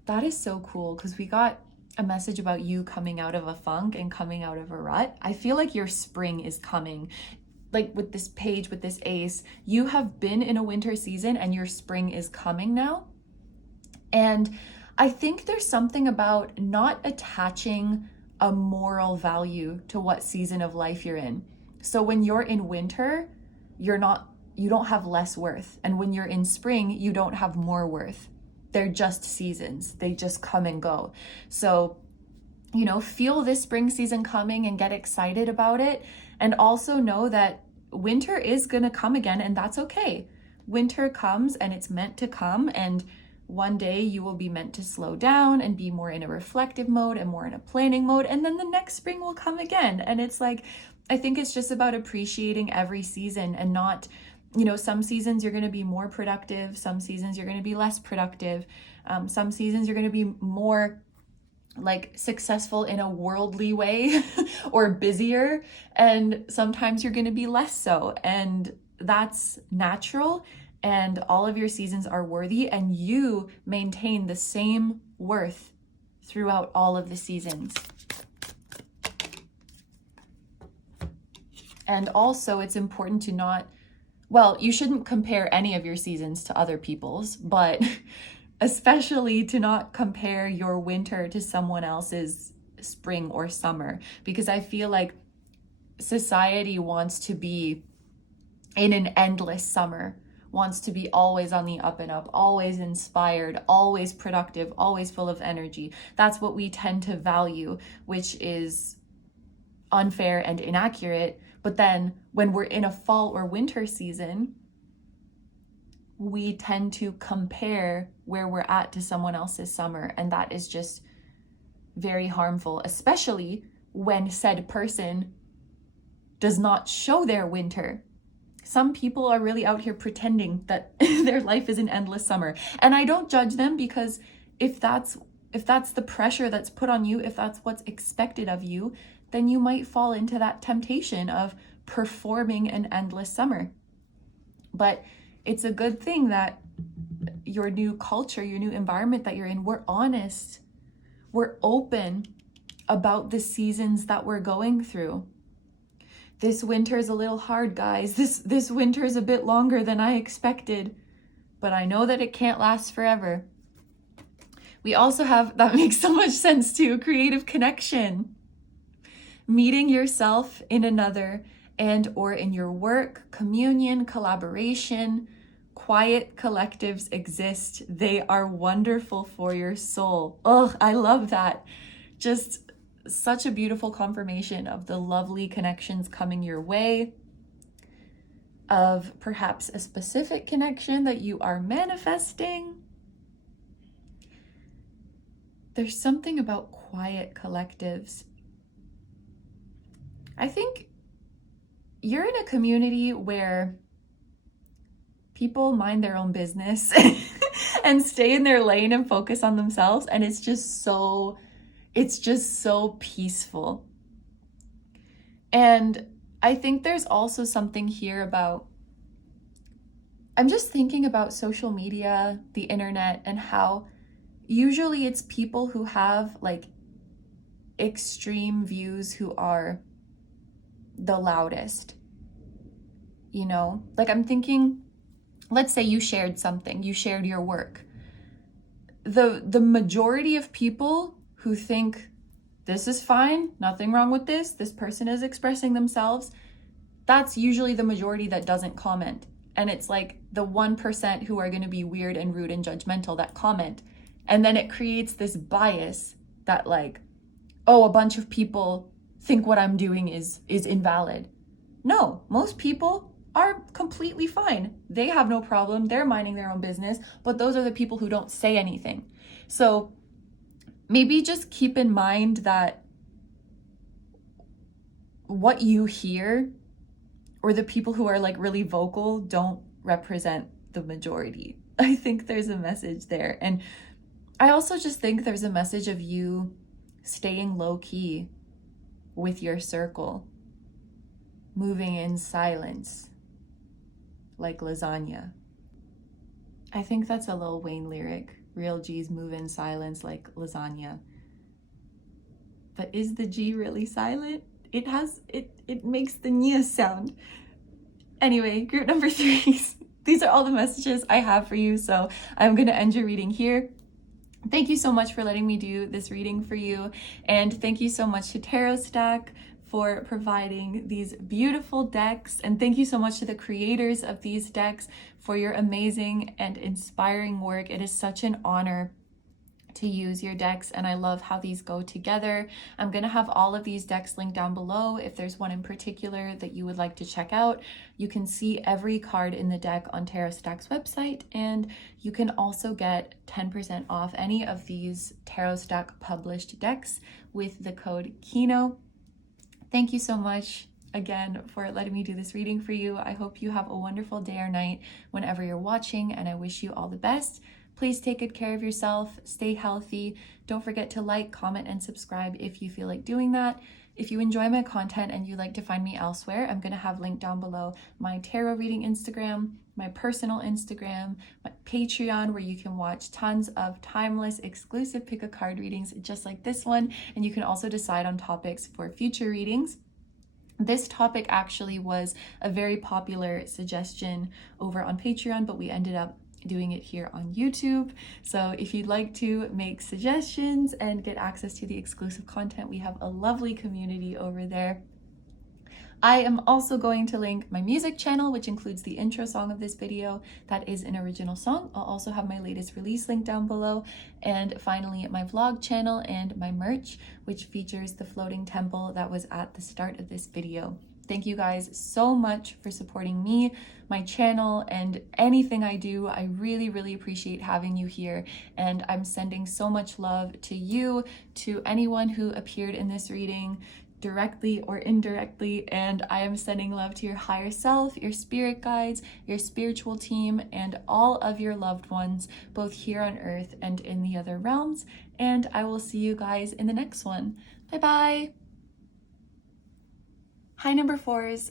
That is so cool, because we got a message about you coming out of a funk and coming out of a rut. I feel like your spring is coming. Like with this page, with this ace, you have been in a winter season and your spring is coming now. And I think there's something about not attaching a moral value to what season of life you're in. So when you're in winter, you don't have less worth. And when you're in spring, you don't have more worth. They're just seasons. They just come and go. So, feel this spring season coming and get excited about it. And also know that winter is going to come again, and that's okay. Winter comes and it's meant to come, and one day you will be meant to slow down and be more in a reflective mode and more in a planning mode, and then the next spring will come again. And it's like, I think it's just about appreciating every season and not, some seasons you're going to be more productive, some seasons you're going to be less productive, some seasons you're going to be more like successful in a worldly way or busier, and sometimes you're going to be less so, and that's natural. And all of your seasons are worthy, and you maintain the same worth throughout all of the seasons. And also it's important to not, you shouldn't compare any of your seasons to other people's, but especially to not compare your winter to someone else's spring or summer, because I feel like society wants to be in an endless summer, wants to be always on the up and up, always inspired, always productive, always full of energy. That's what we tend to value, which is unfair and inaccurate. But then when we're in a fall or winter season, we tend to compare where we're at to someone else's summer. And that is just very harmful, especially when said person does not show their winter. Some people are really out here pretending that their life is an endless summer. And I don't judge them, because if that's the pressure that's put on you, if that's what's expected of you, then you might fall into that temptation of performing an endless summer. But it's a good thing that your new culture, your new environment that you're in, we're honest, we're open about the seasons that we're going through. This winter is a little hard, guys. This winter is a bit longer than I expected, but I know that it can't last forever. We also have, that makes so much sense too, creative connection. Meeting yourself in another and or in your work, communion, collaboration. Quiet collectives exist. They are wonderful for your soul. Oh, I love that. Just such a beautiful confirmation of the lovely connections coming your way, of perhaps a specific connection that you are manifesting. There's something about quiet collectives. I think you're in a community where people mind their own business and stay in their lane and focus on themselves, and it's just so peaceful. And I think there's also something here about, I'm just thinking about social media, the internet, and how usually it's people who have like extreme views who are the loudest, you know? Like I'm thinking, let's say you shared something, you shared your work. The majority of people who think this is fine, nothing wrong with this person is expressing themselves, that's usually the majority that doesn't comment. And it's like the 1% who are going to be weird and rude and judgmental that comment. And then it creates this bias that like, oh, a bunch of people think what I'm doing is invalid. No, most people are completely fine. They have no problem. They're minding their own business, but those are the people who don't say anything. So maybe just keep in mind that what you hear or the people who are like really vocal don't represent the majority. I think there's a message there. And I also just think there's a message of you staying low key with your circle, moving in silence like lasagna. I think that's a Lil Wayne lyric. Real G's move in silence like lasagna. But is the G really silent? It makes the nya sound. Anyway, group number 3. These are all the messages I have for you, so I'm going to end your reading here. Thank you so much for letting me do this reading for you, and thank you so much to Tarot Stack for providing these beautiful decks, and thank you so much to the creators of these decks for your amazing and inspiring work. It is such an honor to use your decks, and I love how these go together. I'm going to have all of these decks linked down below. If there's one in particular that you would like to check out, you can see every card in the deck on Tarot Stack's website, and you can also get 10% off any of these Tarot Stack published decks with the code KINO. Thank you so much again for letting me do this reading for you. I hope you have a wonderful day or night whenever you're watching, and I wish you all the best. Please take good care of yourself, stay healthy. Don't forget to like, comment, and subscribe if you feel like doing that. If you enjoy my content and you'd like to find me elsewhere, I'm going to have linked down below my tarot reading Instagram, my personal Instagram, my Patreon, where you can watch tons of timeless, exclusive pick a card readings just like this one. And you can also decide on topics for future readings. This topic actually was a very popular suggestion over on Patreon, but we ended up doing it here on YouTube. So if you'd like to make suggestions and get access to the exclusive content, we have a lovely community over there. I am also going to link my music channel, which includes the intro song of this video. That is an original song. I'll also have my latest release link down below. And finally, my vlog channel and my merch, which features the floating temple that was at the start of this video. Thank you guys so much for supporting me, my channel, and anything I do. I really, really appreciate having you here. And I'm sending so much love to you, to anyone who appeared in this reading, directly or indirectly. And I am sending love to your higher self, your spirit guides, your spiritual team, and all of your loved ones, both here on earth and in the other realms. And I will see you guys in the next one. Bye-bye. Hi, number 4s.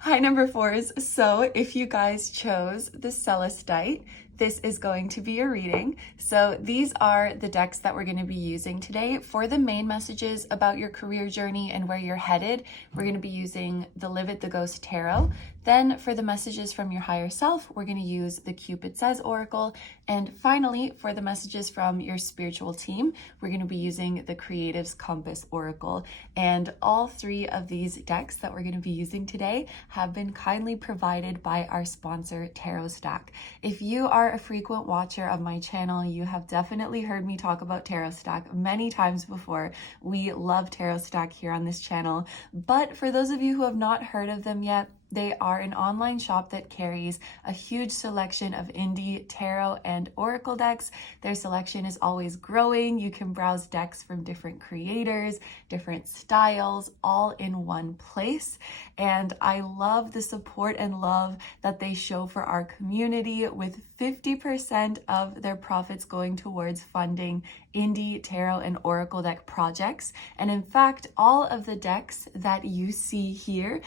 Hi, number 4s. So if you guys chose the Celestite, this is going to be a reading. So these are the decks that we're going to be using today. For the main messages about your career journey and where you're headed, we're going to be using the Live It the Ghost Tarot. Then for the messages from your higher self, we're going to use the Cupid Says Oracle. And finally, for the messages from your spiritual team, we're going to be using the Creative's Compass Oracle. And all 3 of these decks that we're going to be using today have been kindly provided by our sponsor, Tarot Stack. If you are a frequent watcher of my channel, you have definitely heard me talk about Tarot Stack many times before. We love Tarot Stack here on this channel. But for those of you who have not heard of them yet, They are an online shop that carries a huge selection of indie tarot and oracle decks. Their selection is always growing. You can browse decks from different creators, different styles, all in one place. And I love the support and love that they show for our community, with 50% of their profits going towards funding indie tarot and oracle deck projects. And in fact, all of the decks that you see here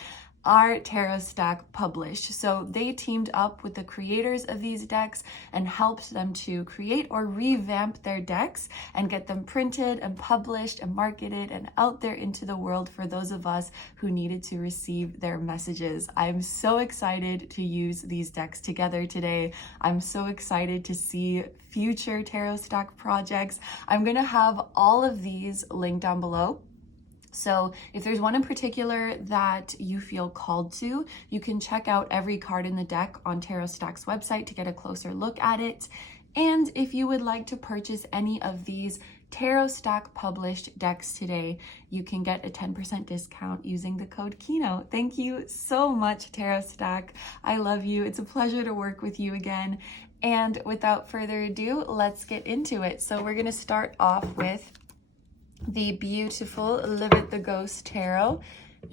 are Tarot Stack published. So they teamed up with the creators of these decks and helped them to create or revamp their decks and get them printed and published and marketed and out there into the world for those of us who needed to receive their messages. I'm so excited to use these decks together today. I'm so excited to see future Tarot Stack projects. I'm going to have all of these linked down below. So if there's one in particular that you feel called to, you can check out every card in the deck on Tarot Stack's website to get a closer look at it. And if you would like to purchase any of these Tarot Stack published decks today, you can get a 10% discount using the code KINO. Thank you so much, Tarot Stack. I love you. It's a pleasure to work with you again. And without further ado, let's get into it. So we're going to start off with the beautiful Live It the Ghost Tarot,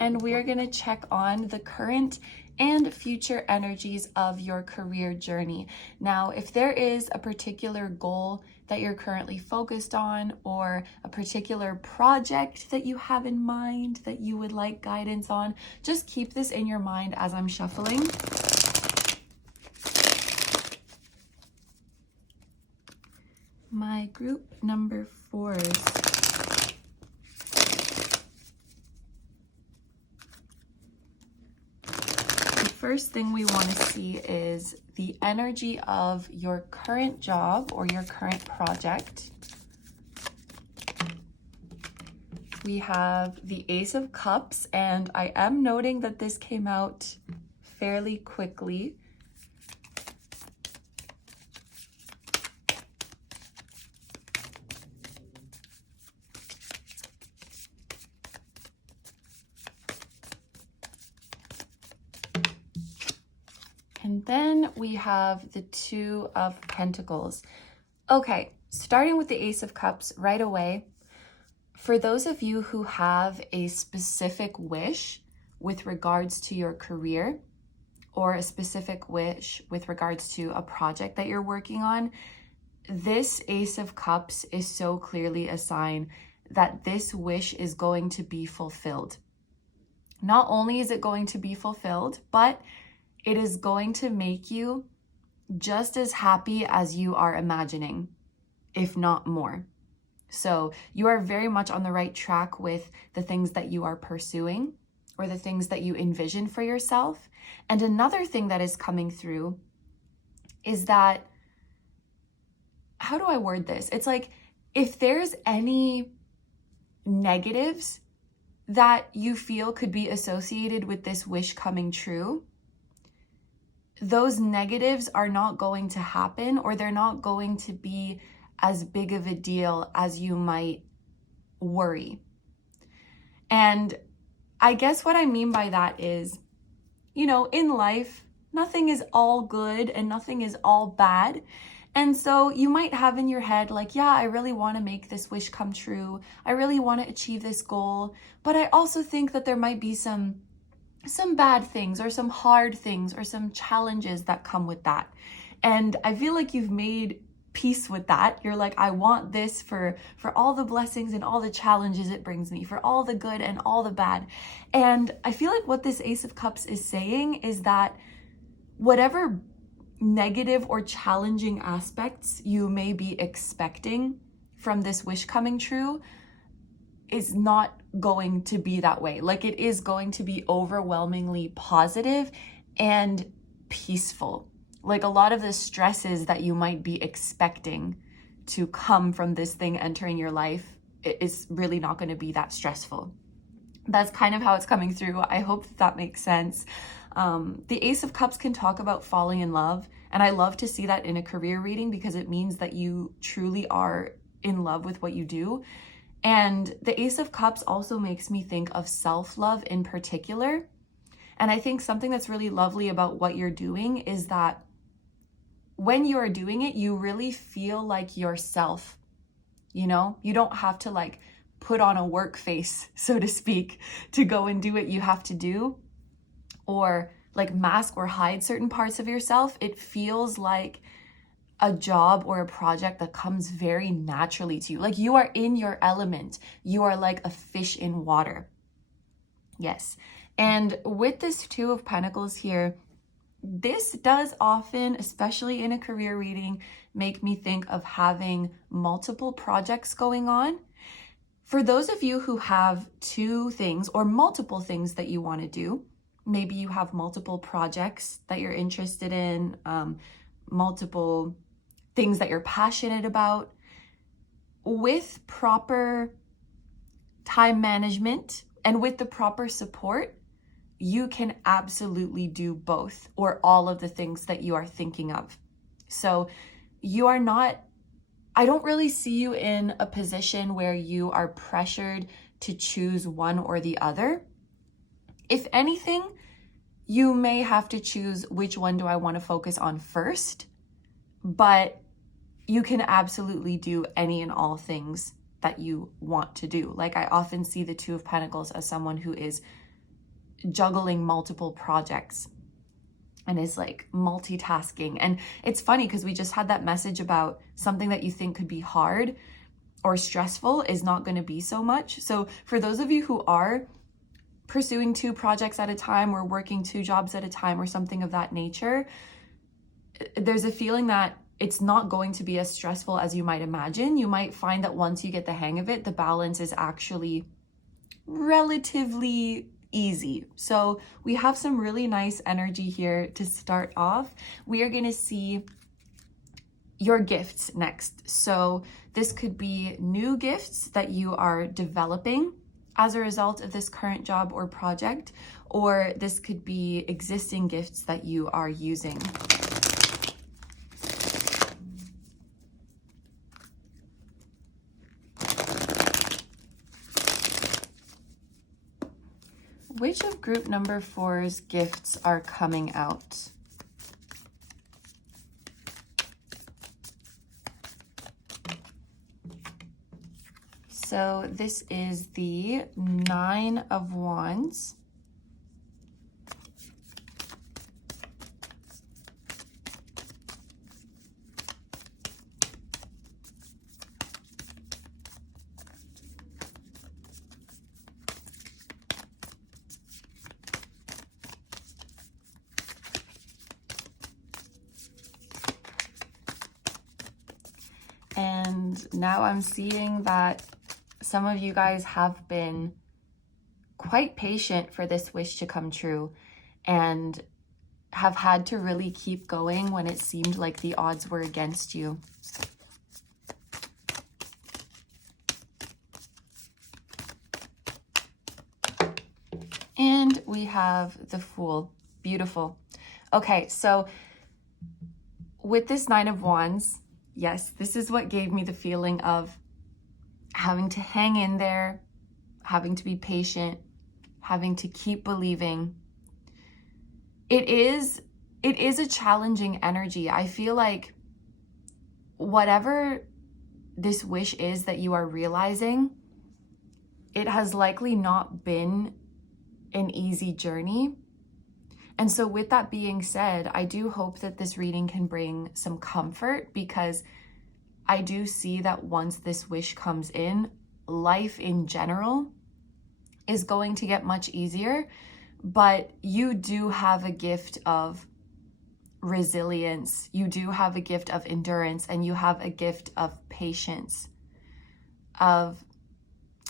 and we're going to check on the current and future energies of your career journey. Now, if there is a particular goal that you're currently focused on, or a particular project that you have in mind that you would like guidance on, just keep this in your mind as I'm shuffling. My group number 4s. First thing we want to see is the energy of your current job or your current project. We have the Ace of Cups, and I am noting that this came out fairly quickly. And then we have the Two of Pentacles. Okay, starting with the Ace of Cups right away. For those of you who have a specific wish with regards to your career, or a specific wish with regards to a project that you're working on, this Ace of Cups is so clearly a sign that this wish is going to be fulfilled. Not only is it going to be fulfilled, but it is going to make you just as happy as you are imagining, if not more. So you are very much on the right track with the things that you are pursuing or the things that you envision for yourself. And another thing that is coming through is that, how do I word this? It's like, if there's any negatives that you feel could be associated with this wish coming true, those negatives are not going to happen, or they're not going to be as big of a deal as you might worry. And I guess what I mean by that is, you know, in life, nothing is all good and nothing is all bad. And so you might have in your head, like, yeah, I really want to make this wish come true. I really want to achieve this goal. But I also think that there might be some bad things or some hard things or some challenges that come with that. And I feel like you've made peace with that. You're like, I want this for all the blessings and all the challenges it brings me, for all the good and all the bad. And I feel like what this Ace of Cups is saying is that whatever negative or challenging aspects you may be expecting from this wish coming true is not going to be that way. Like, it is going to be overwhelmingly positive and peaceful. Like, a lot of the stresses that you might be expecting to come from this thing entering your life is really not going to be that stressful. That's kind of how it's coming through. I hope that makes sense. The Ace of Cups can talk about falling in love, and I love to see that in a career reading because it means that you truly are in love with what you do. And the Ace of Cups also makes me think of self-love in particular. And I think something that's really lovely about what you're doing is that when you are doing it, you really feel like yourself. You know, you don't have to like put on a work face, so to speak, to go and do what you have to do, or like mask or hide certain parts of yourself. It feels like a job or a project that comes very naturally to you. Like you are in your element. You are like a fish in water. Yes. And with this Two of Pentacles here, this does often, especially in a career reading, make me think of having multiple projects going on. For those of you who have two things or multiple things that you want to do, maybe you have multiple projects that you're interested in, multiple things that you're passionate about. With proper time management and with the proper support, you can absolutely do both or all of the things that you are thinking of. So you are not, I don't really see you in a position where you are pressured to choose one or the other. If anything, you may have to choose which one do I want to focus on first, but you can absolutely do any and all things that you want to do. Like I often see the Two of Pentacles as someone who is juggling multiple projects and is like multitasking. And it's funny because we just had that message about something that you think could be hard or stressful is not going to be so much. So for those of you who are pursuing two projects at a time or working two jobs at a time or something of that nature, there's a feeling that it's not going to be as stressful as you might imagine. You might find that once you get the hang of it, the balance is actually relatively easy. So we have some really nice energy here to start off. We are going to see your gifts next. So this could be new gifts that you are developing as a result of this current job or project, or this could be existing gifts that you are using. Which of group number 4's gifts are coming out? So this is the Nine of Wands. And now I'm seeing that some of you guys have been quite patient for this wish to come true and have had to really keep going when it seemed like the odds were against you. And we have the Fool. Beautiful. Okay, so with this Nine of Wands, yes, this is what gave me the feeling of having to hang in there, having to be patient, having to keep believing. It is a challenging energy. I feel like whatever this wish is that you are realizing, it has likely not been an easy journey. And so with that being said, I do hope that this reading can bring some comfort, because I do see that once this wish comes in, life in general is going to get much easier, but you do have a gift of resilience, you do have a gift of endurance, and you have a gift of patience.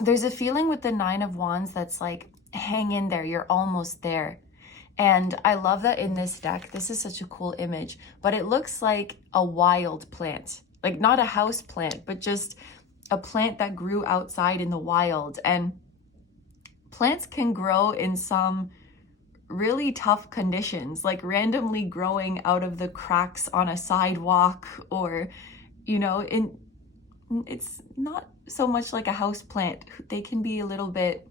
There's a feeling with the Nine of Wands that's like, hang in there, you're almost there. And I love that in this deck, this is such a cool image, but it looks like a wild plant. Like not a house plant, but just a plant that grew outside in the wild. And plants can grow in some really tough conditions, like randomly growing out of the cracks on a sidewalk, or, you know, it's not so much like a house plant. They can be a little bit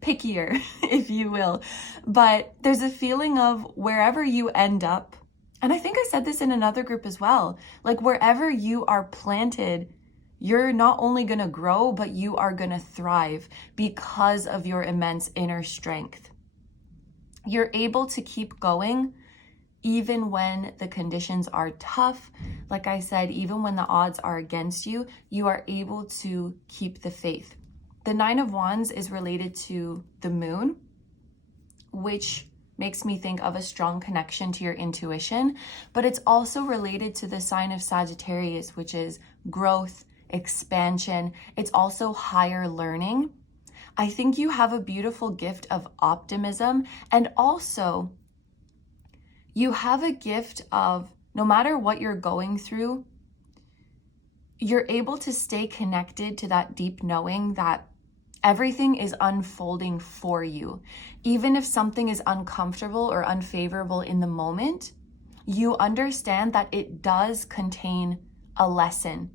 pickier, if you will. But there's a feeling of wherever you end up, and I think I said this in another group as well, like wherever you are planted, you're not only going to grow, but you are going to thrive because of your immense inner strength. You're able to keep going even when the conditions are tough. Like I said, even when the odds are against you, you are able to keep the faith. The Nine of Wands is related to the moon, which makes me think of a strong connection to your intuition, but it's also related to the sign of Sagittarius, which is growth, expansion. It's also higher learning. I think you have a beautiful gift of optimism, and also you have a gift of, no matter what you're going through, you're able to stay connected to that deep knowing that everything is unfolding for you. Even if something is uncomfortable or unfavorable in the moment, you understand that it does contain a lesson.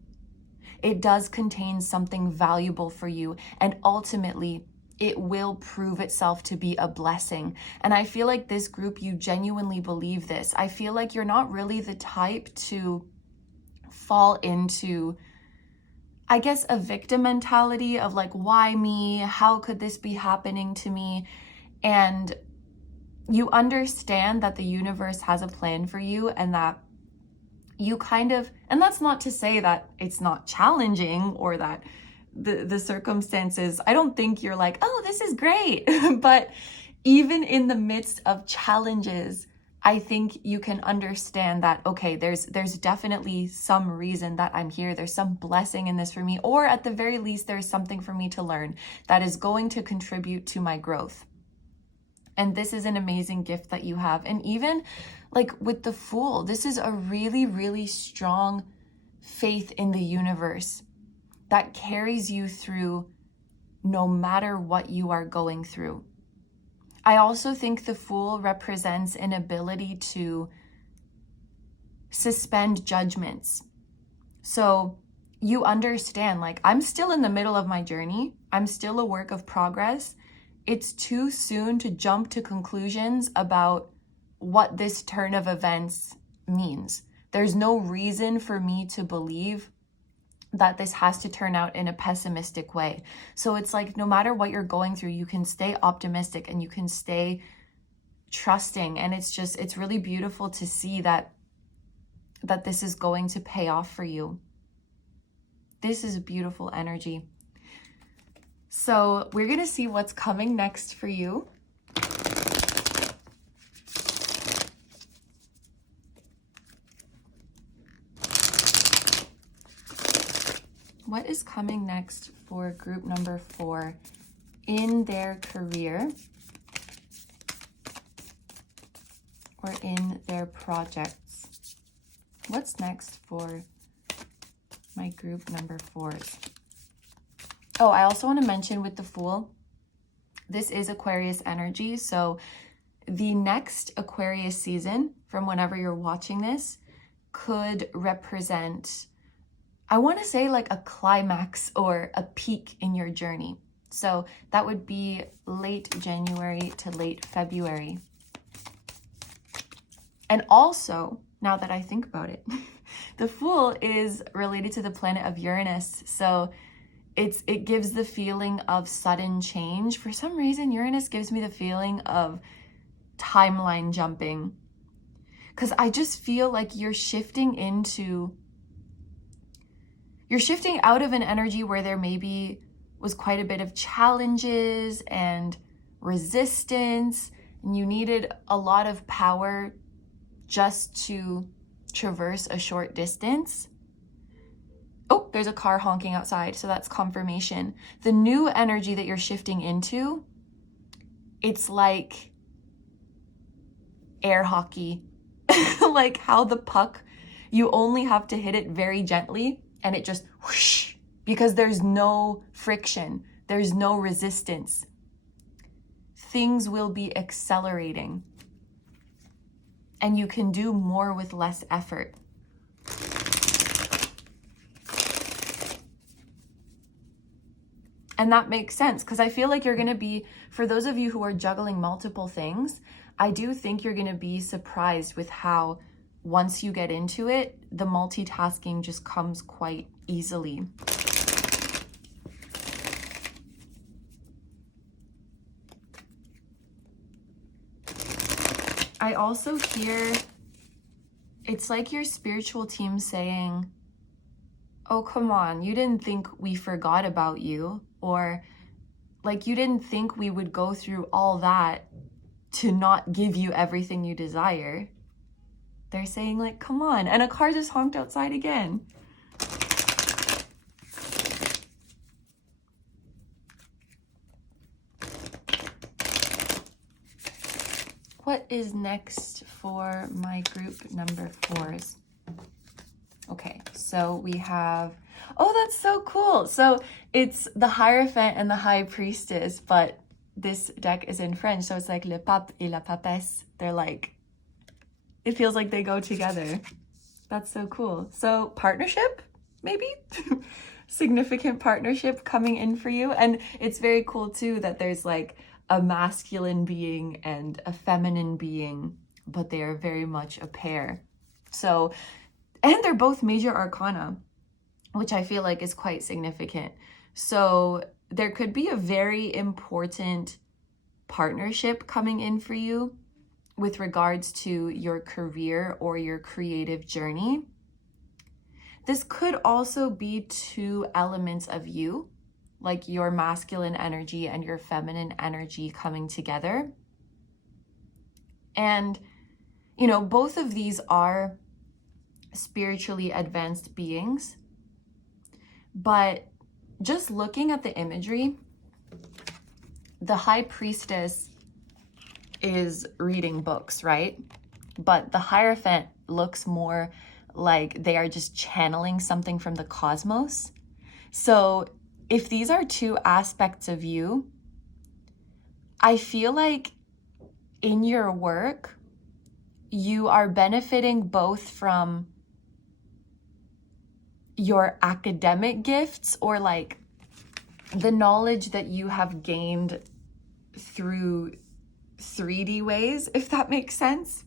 It does contain something valuable for you, and ultimately it will prove itself to be a blessing. And I feel like this group, you genuinely believe this. I feel like you're not really the type to fall into, I guess, a victim mentality of like, why me? How could this be happening to me? And you understand that the universe has a plan for you, and that you kind of, and that's not to say that it's not challenging or that the circumstances, I don't think you're like, oh, this is great. But even in the midst of challenges, I think you can understand that, okay, there's definitely some reason that I'm here. There's some blessing in this for me, or at the very least, there's something for me to learn that is going to contribute to my growth. And this is an amazing gift that you have. And even like with the Fool, this is a really, really strong faith in the universe that carries you through no matter what you are going through. I also think the Fool represents an ability to suspend judgments. So you understand, like, I'm still in the middle of my journey. I'm still a work of progress. It's too soon to jump to conclusions about what this turn of events means. There's no reason for me to believe that this has to turn out in a pessimistic way. So it's like, no matter what you're going through, you can stay optimistic and you can stay trusting. And it's really beautiful to see that this is going to pay off for you. This is a beautiful energy. So we're going to see what's coming next for you. What is coming next for group number 4 in their career or in their projects? What's next for my group number 4s? Oh, I also want to mention with the Fool, this is Aquarius energy. So the next Aquarius season, from whenever you're watching this, could represent, I want to say, like a climax or a peak in your journey. So that would be late January to late February. And also, now that I think about it, the Fool is related to the planet of Uranus. So it gives the feeling of sudden change. For some reason, Uranus gives me the feeling of timeline jumping, because I just feel like you're shifting out of an energy where there maybe was quite a bit of challenges and resistance, and you needed a lot of power just to traverse a short distance. Oh, there's a car honking outside, so that's confirmation. The new energy that you're shifting into, it's like air hockey. Like how the puck, you only have to hit it very gently and it just whoosh, because there's no friction, there's no resistance. Things will be accelerating and you can do more with less effort. And that makes sense because I feel like you're going to be, for those of you who are juggling multiple things, I do think you're going to be surprised with how once you get into it, the multitasking just comes quite easily. I also hear, it's like your spiritual team saying, oh, come on, you didn't think we forgot about you, or like you didn't think we would go through all that to not give you everything you desire. They're saying like, come on, and a car just honked outside again. What is next for my group number 4s? Okay, so we have, oh, that's so cool. So it's the Hierophant and the High Priestess, but this deck is in French. So it's like le pape et la papesse. They're like, it feels like they go together. That's so cool. So partnership, maybe? Significant partnership coming in for you. And it's very cool too that there's like a masculine being and a feminine being, but they are very much a pair. So, and they're both major arcana, which I feel like is quite significant. So there could be a very important partnership coming in for you with regards to your career or your creative journey. This could also be 2 elements of you, like your masculine energy and your feminine energy coming together. And, you know, both of these are spiritually advanced beings. But just looking at the imagery, the High Priestess is reading books, right? But the Hierophant looks more like they are just channeling something from the cosmos. So if these are 2 aspects of you, I feel like in your work, you are benefiting both from your academic gifts or like the knowledge that you have gained through 3D ways, if that makes sense.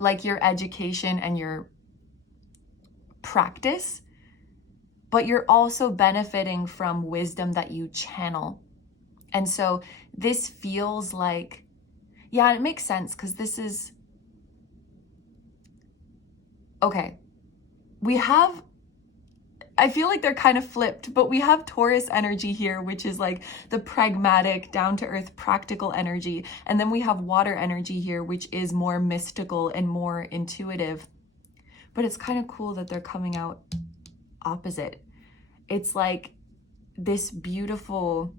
Like your education and your practice, but you're also benefiting from wisdom that you channel. And so this feels like, yeah, it makes sense because this is, okay, we have, I feel like they're kind of flipped, but we have Taurus energy here, which is like the pragmatic, down-to-earth, practical energy. And then we have water energy here, which is more mystical and more intuitive. But it's kind of cool that they're coming out opposite. It's like this beautiful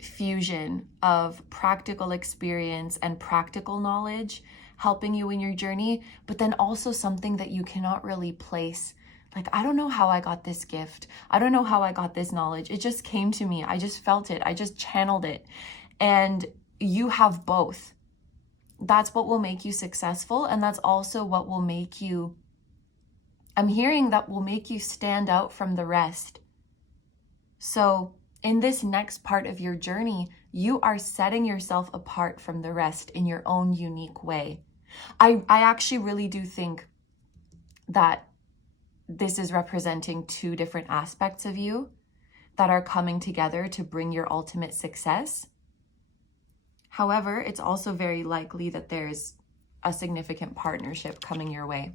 fusion of practical experience and practical knowledge helping you in your journey, but then also something that you cannot really place. Like, I don't know how I got this gift. I don't know how I got this knowledge. It just came to me. I just felt it. I just channeled it. And you have both. That's what will make you successful. And that's also what will make you, I'm hearing that will make you stand out from the rest. So in this next part of your journey, you are setting yourself apart from the rest in your own unique way. I actually really do think that this is representing 2 different aspects of you that are coming together to bring your ultimate success. However, it's also very likely that there's a significant partnership coming your way.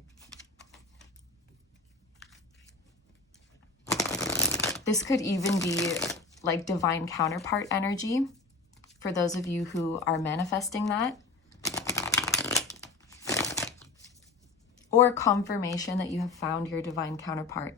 This could even be like divine counterpart energy for those of you who are manifesting that. Or confirmation that you have found your divine counterpart.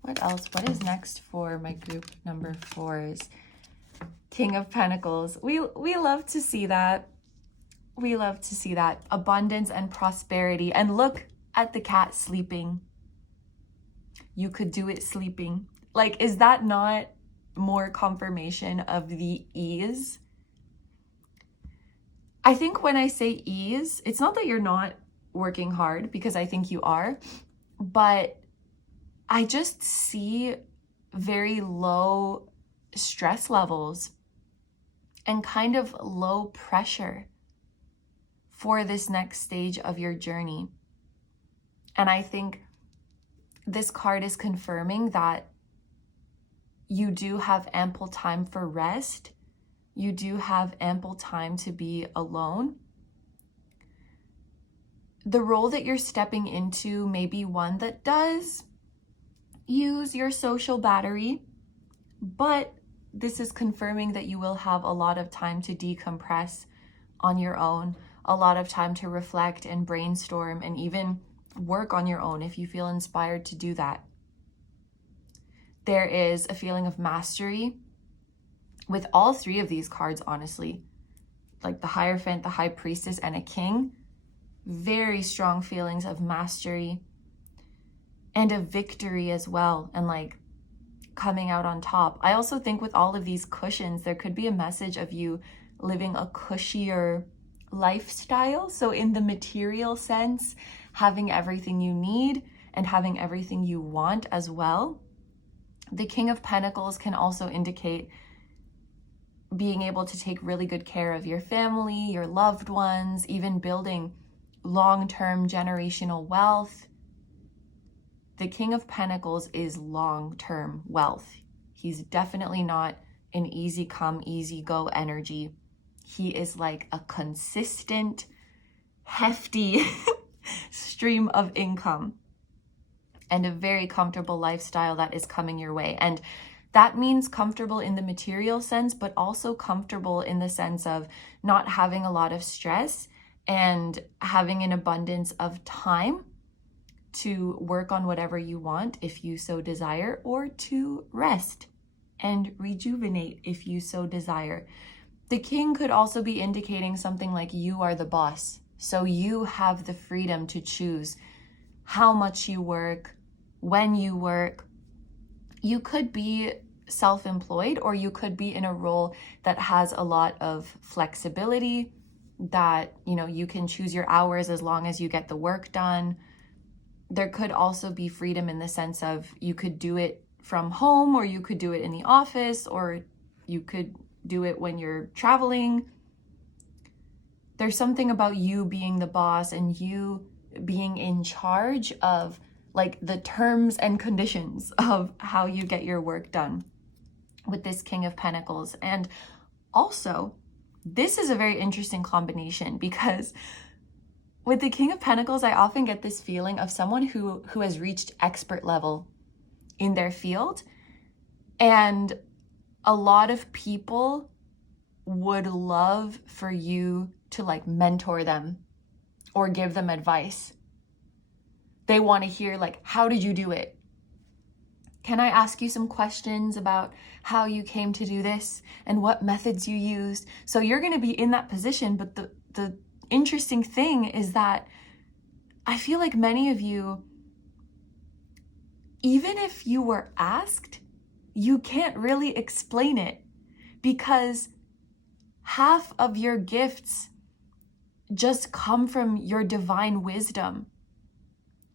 What else? What is next for my group number 4s? King of Pentacles. We love to see that. We love to see that. Abundance and prosperity. And look at the cat sleeping. You could do it sleeping. Like, is that not more confirmation of the ease? I think when I say ease, it's not that you're not working hard, because I think you are, but I just see very low stress levels and kind of low pressure for this next stage of your journey. And I think this card is confirming that you do have ample time for rest. You do have ample time to be alone. The role that you're stepping into may be one that does use your social battery, but this is confirming that you will have a lot of time to decompress on your own, a lot of time to reflect and brainstorm and even work on your own if you feel inspired to do that. There is a feeling of mastery with all three of these cards, honestly, like the Hierophant, the High Priestess, and a King. Very strong feelings of mastery and of victory as well, and like coming out on top. I also think with all of these cushions, there could be a message of you living a cushier lifestyle. So in the material sense, having everything you need and having everything you want as well. The King of Pentacles can also indicate being able to take really good care of your family, your loved ones, even building long-term generational wealth. The King of Pentacles is long-term wealth. He's definitely not an easy come, easy go energy. He is like a consistent, hefty stream of income and a very comfortable lifestyle that is coming your way. And that means comfortable in the material sense, but also comfortable in the sense of not having a lot of stress and having an abundance of time to work on whatever you want if you so desire, or to rest and rejuvenate if you so desire. The King could also be indicating something like you are the boss. So you have the freedom to choose how much you work, when you work. You could be self-employed, or you could be in a role that has a lot of flexibility, that, you know, you can choose your hours as long as you get the work done. There could also be freedom in the sense of you could do it from home, or you could do it in the office, or you could do it when you're traveling. There's something about you being the boss and you being in charge of like the terms and conditions of how you get your work done with this King of Pentacles. And also, this is a very interesting combination, because with the King of Pentacles, I often get this feeling of someone who has reached expert level in their field, and a lot of people would love for you to like mentor them or give them advice. They want to hear like, how did you do it? Can I ask you some questions about how you came to do this and what methods you used? So you're going to be in that position, but the interesting thing is that I feel like many of you, even if you were asked, you can't really explain it, because half of your gifts just come from your divine wisdom.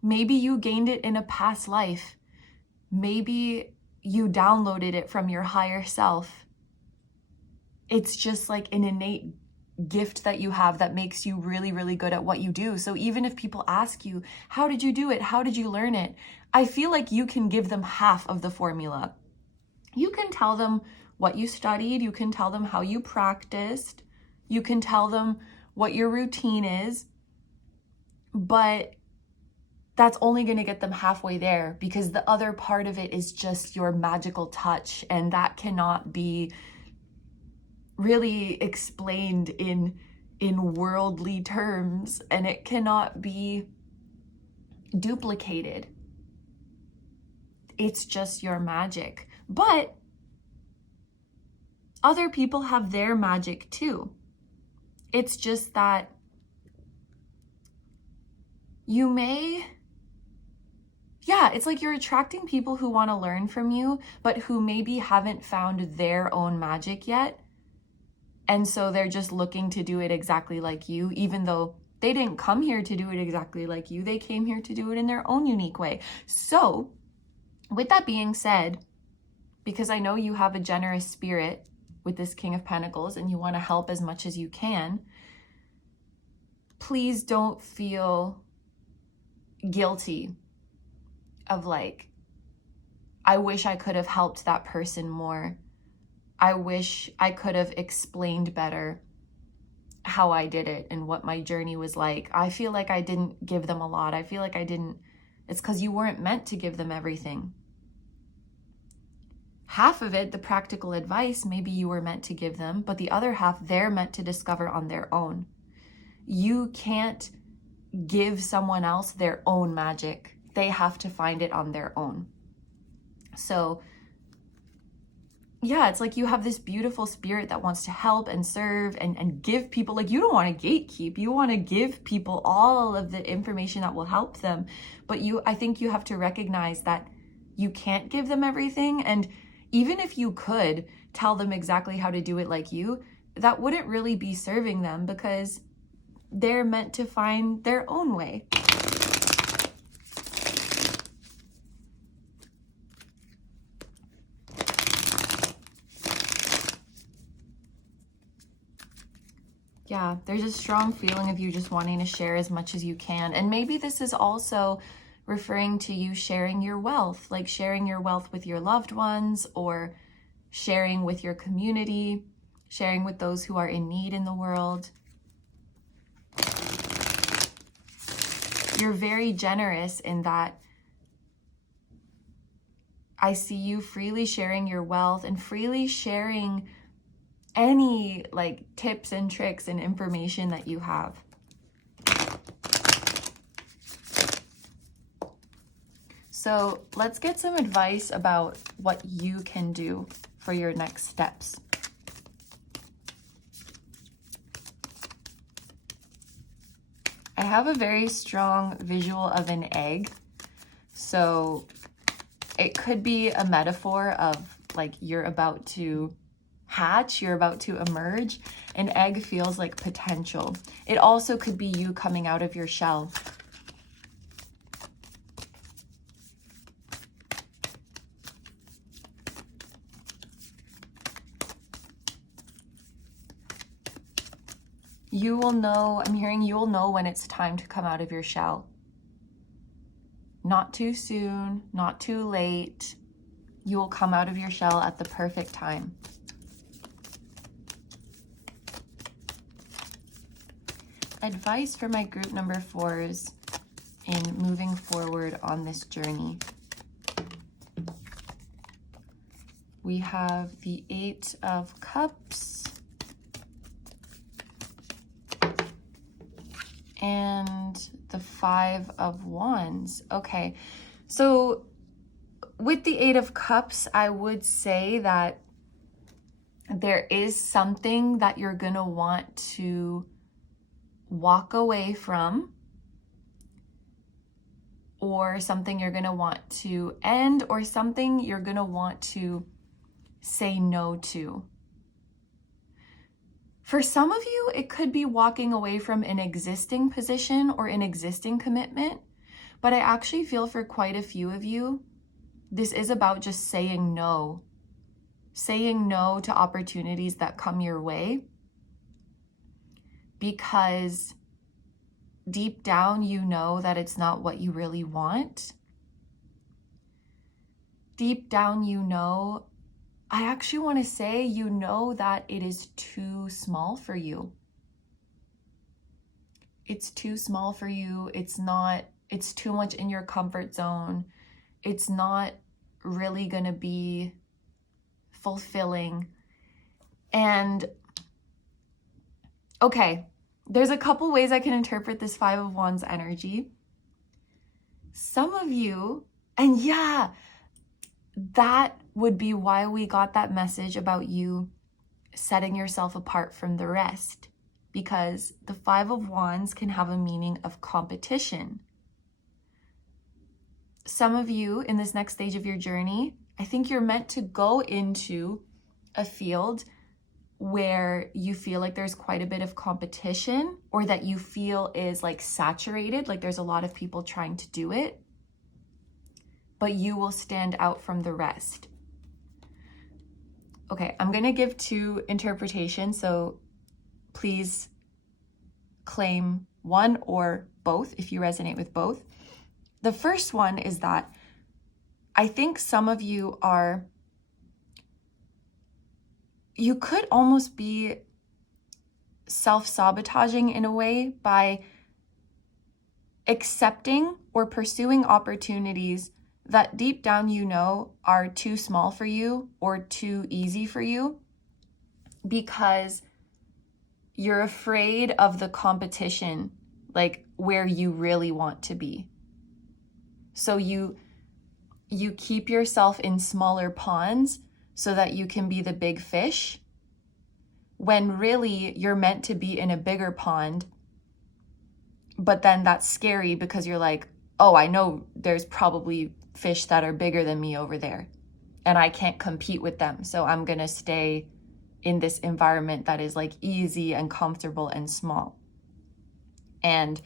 Maybe you gained it in a past life. Maybe you downloaded it from your higher self. It's just like an innate gift that you have that makes you really, really good at what you do. So even if people ask you, how did you do it? How did you learn it? I feel like you can give them half of the formula. You can tell them what you studied. You can tell them how you practiced. You can tell them what your routine is. But that's only going to get them halfway there, because the other part of it is just your magical touch, and that cannot be really explained in worldly terms, and it cannot be duplicated. It's just your magic. But other people have their magic too. It's just that you may, it's like you're attracting people who want to learn from you, but who maybe haven't found their own magic yet. And so they're just looking to do it exactly like you, even though they didn't come here to do it exactly like you. They came here to do it in their own unique way. So with that being said, because I know you have a generous spirit with this King of Pentacles and you want to help as much as you can, please don't feel guilty of like, I wish I could have helped that person more. I wish I could have explained better how I did it and what my journey was like. I feel like I didn't give them a lot. I feel like I didn't. It's because you weren't meant to give them everything. Half of it, the practical advice, maybe you were meant to give them, but the other half, they're meant to discover on their own. You can't give someone else their own magic. They have to find it on their own. So yeah, it's like you have this beautiful spirit that wants to help and serve and give people, like you don't want to gatekeep, you want to give people all of the information that will help them. But I think you have to recognize that you can't give them everything. And even if you could tell them exactly how to do it like you, that wouldn't really be serving them because they're meant to find their own way. Yeah, there's a strong feeling of you just wanting to share as much as you can. And maybe this is also referring to you sharing your wealth, like sharing your wealth with your loved ones or sharing with your community, sharing with those who are in need in the world. You're very generous in that I see you freely sharing your wealth and freely sharing any like tips and tricks and information that you have. So let's get some advice about what you can do for your next steps. I have a very strong visual of an egg. So it could be a metaphor of like you're about to hatch, you're about to emerge. An egg feels like potential. It also could be you coming out of your shell. You will know, I'm hearing you will know when it's time to come out of your shell. Not too soon, not too late. You will come out of your shell at the perfect time. Advice for my group number 4s in moving forward on this journey. We have the 8 of Cups and the 5 of Wands. Okay, so with the 8 of Cups, I would say that there is something that you're gonna want to walk away from, or something you're gonna want to end, or something you're gonna want to say no to. For some of you, it could be walking away from an existing position or an existing commitment, but I actually feel for quite a few of you, this is about just saying no to opportunities that come your way, because deep down you know that it's not what you really want. Deep down you know, I actually want to say you know that it is too small for you. It's too small for you. It's too much in your comfort zone. It's not really going to be fulfilling. And okay, there's a couple ways I can interpret this 5 of Wands energy. Some of you, and yeah, that would be why we got that message about you setting yourself apart from the rest, because the 5 of Wands can have a meaning of competition. Some of you in this next stage of your journey, I think you're meant to go into a field where you feel like there's quite a bit of competition, or that you feel is like saturated, like there's a lot of people trying to do it, but you will stand out from the rest. Okay, I'm going to give two interpretations, so please claim one or both if you resonate with both. The first one is that I think some of you could almost be self-sabotaging in a way by accepting or pursuing opportunities that deep down you know are too small for you or too easy for you, because you're afraid of the competition, like where you really want to be. So you keep yourself in smaller ponds so that you can be the big fish, when really you're meant to be in a bigger pond. But then that's scary because you're like, oh, I know there's probably fish that are bigger than me over there, and I can't compete with them. So I'm going to stay in this environment that is like easy and comfortable and small. And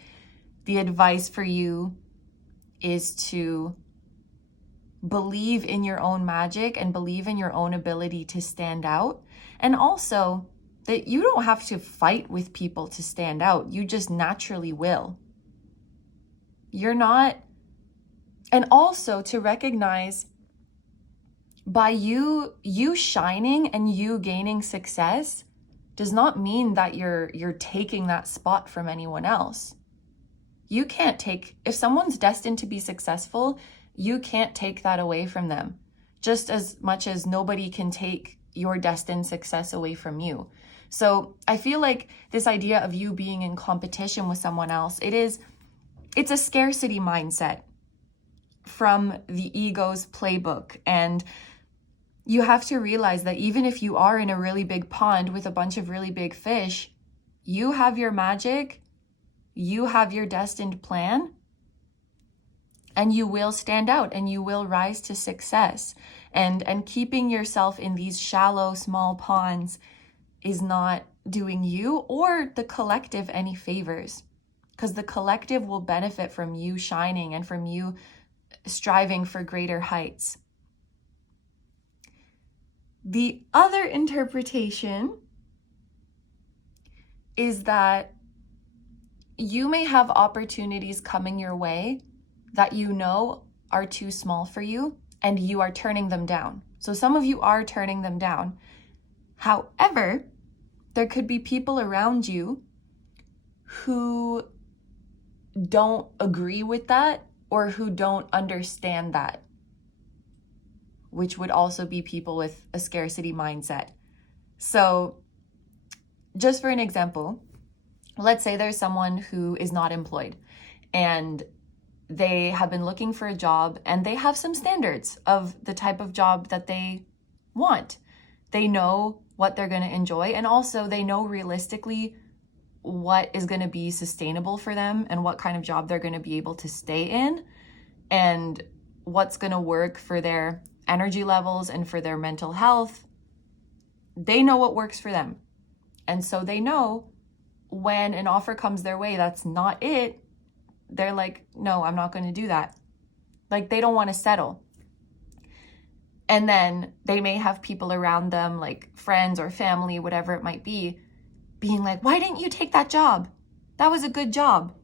the advice for you is to believe in your own magic and believe in your own ability to stand out. And also that you don't have to fight with people to stand out. You just naturally will. You're not. And also to recognize by you shining and you gaining success does not mean that you're taking that spot from anyone else. You can't take, if someone's destined to be successful, you can't take that away from them, just as much as nobody can take your destined success away from you. So I feel like this idea of you being in competition with someone else, it's a scarcity mindset from the ego's playbook. And you have to realize that even if you are in a really big pond with a bunch of really big fish, you have your magic, you have your destined plan, and you will stand out and you will rise to success. And keeping yourself in these shallow, small ponds is not doing you or the collective any favors, because the collective will benefit from you shining and from you striving for greater heights. The other interpretation is that you may have opportunities coming your way that you know are too small for you, and you are turning them down. So some of you are turning them down. However, there could be people around you who don't agree with that or who don't understand that, which would also be people with a scarcity mindset. So just for an example, let's say there's someone who is not employed and they have been looking for a job and they have some standards of the type of job that they want. They know what they're going to enjoy, and also they know realistically what is going to be sustainable for them and what kind of job they're going to be able to stay in and what's going to work for their energy levels and for their mental health. They know what works for them. And so they know when an offer comes their way that's not it, they're like, no, I'm not going to do that. Like, they don't want to settle. And then they may have people around them, like friends or family, whatever it might be, being like, why didn't you take that job? That was a good job.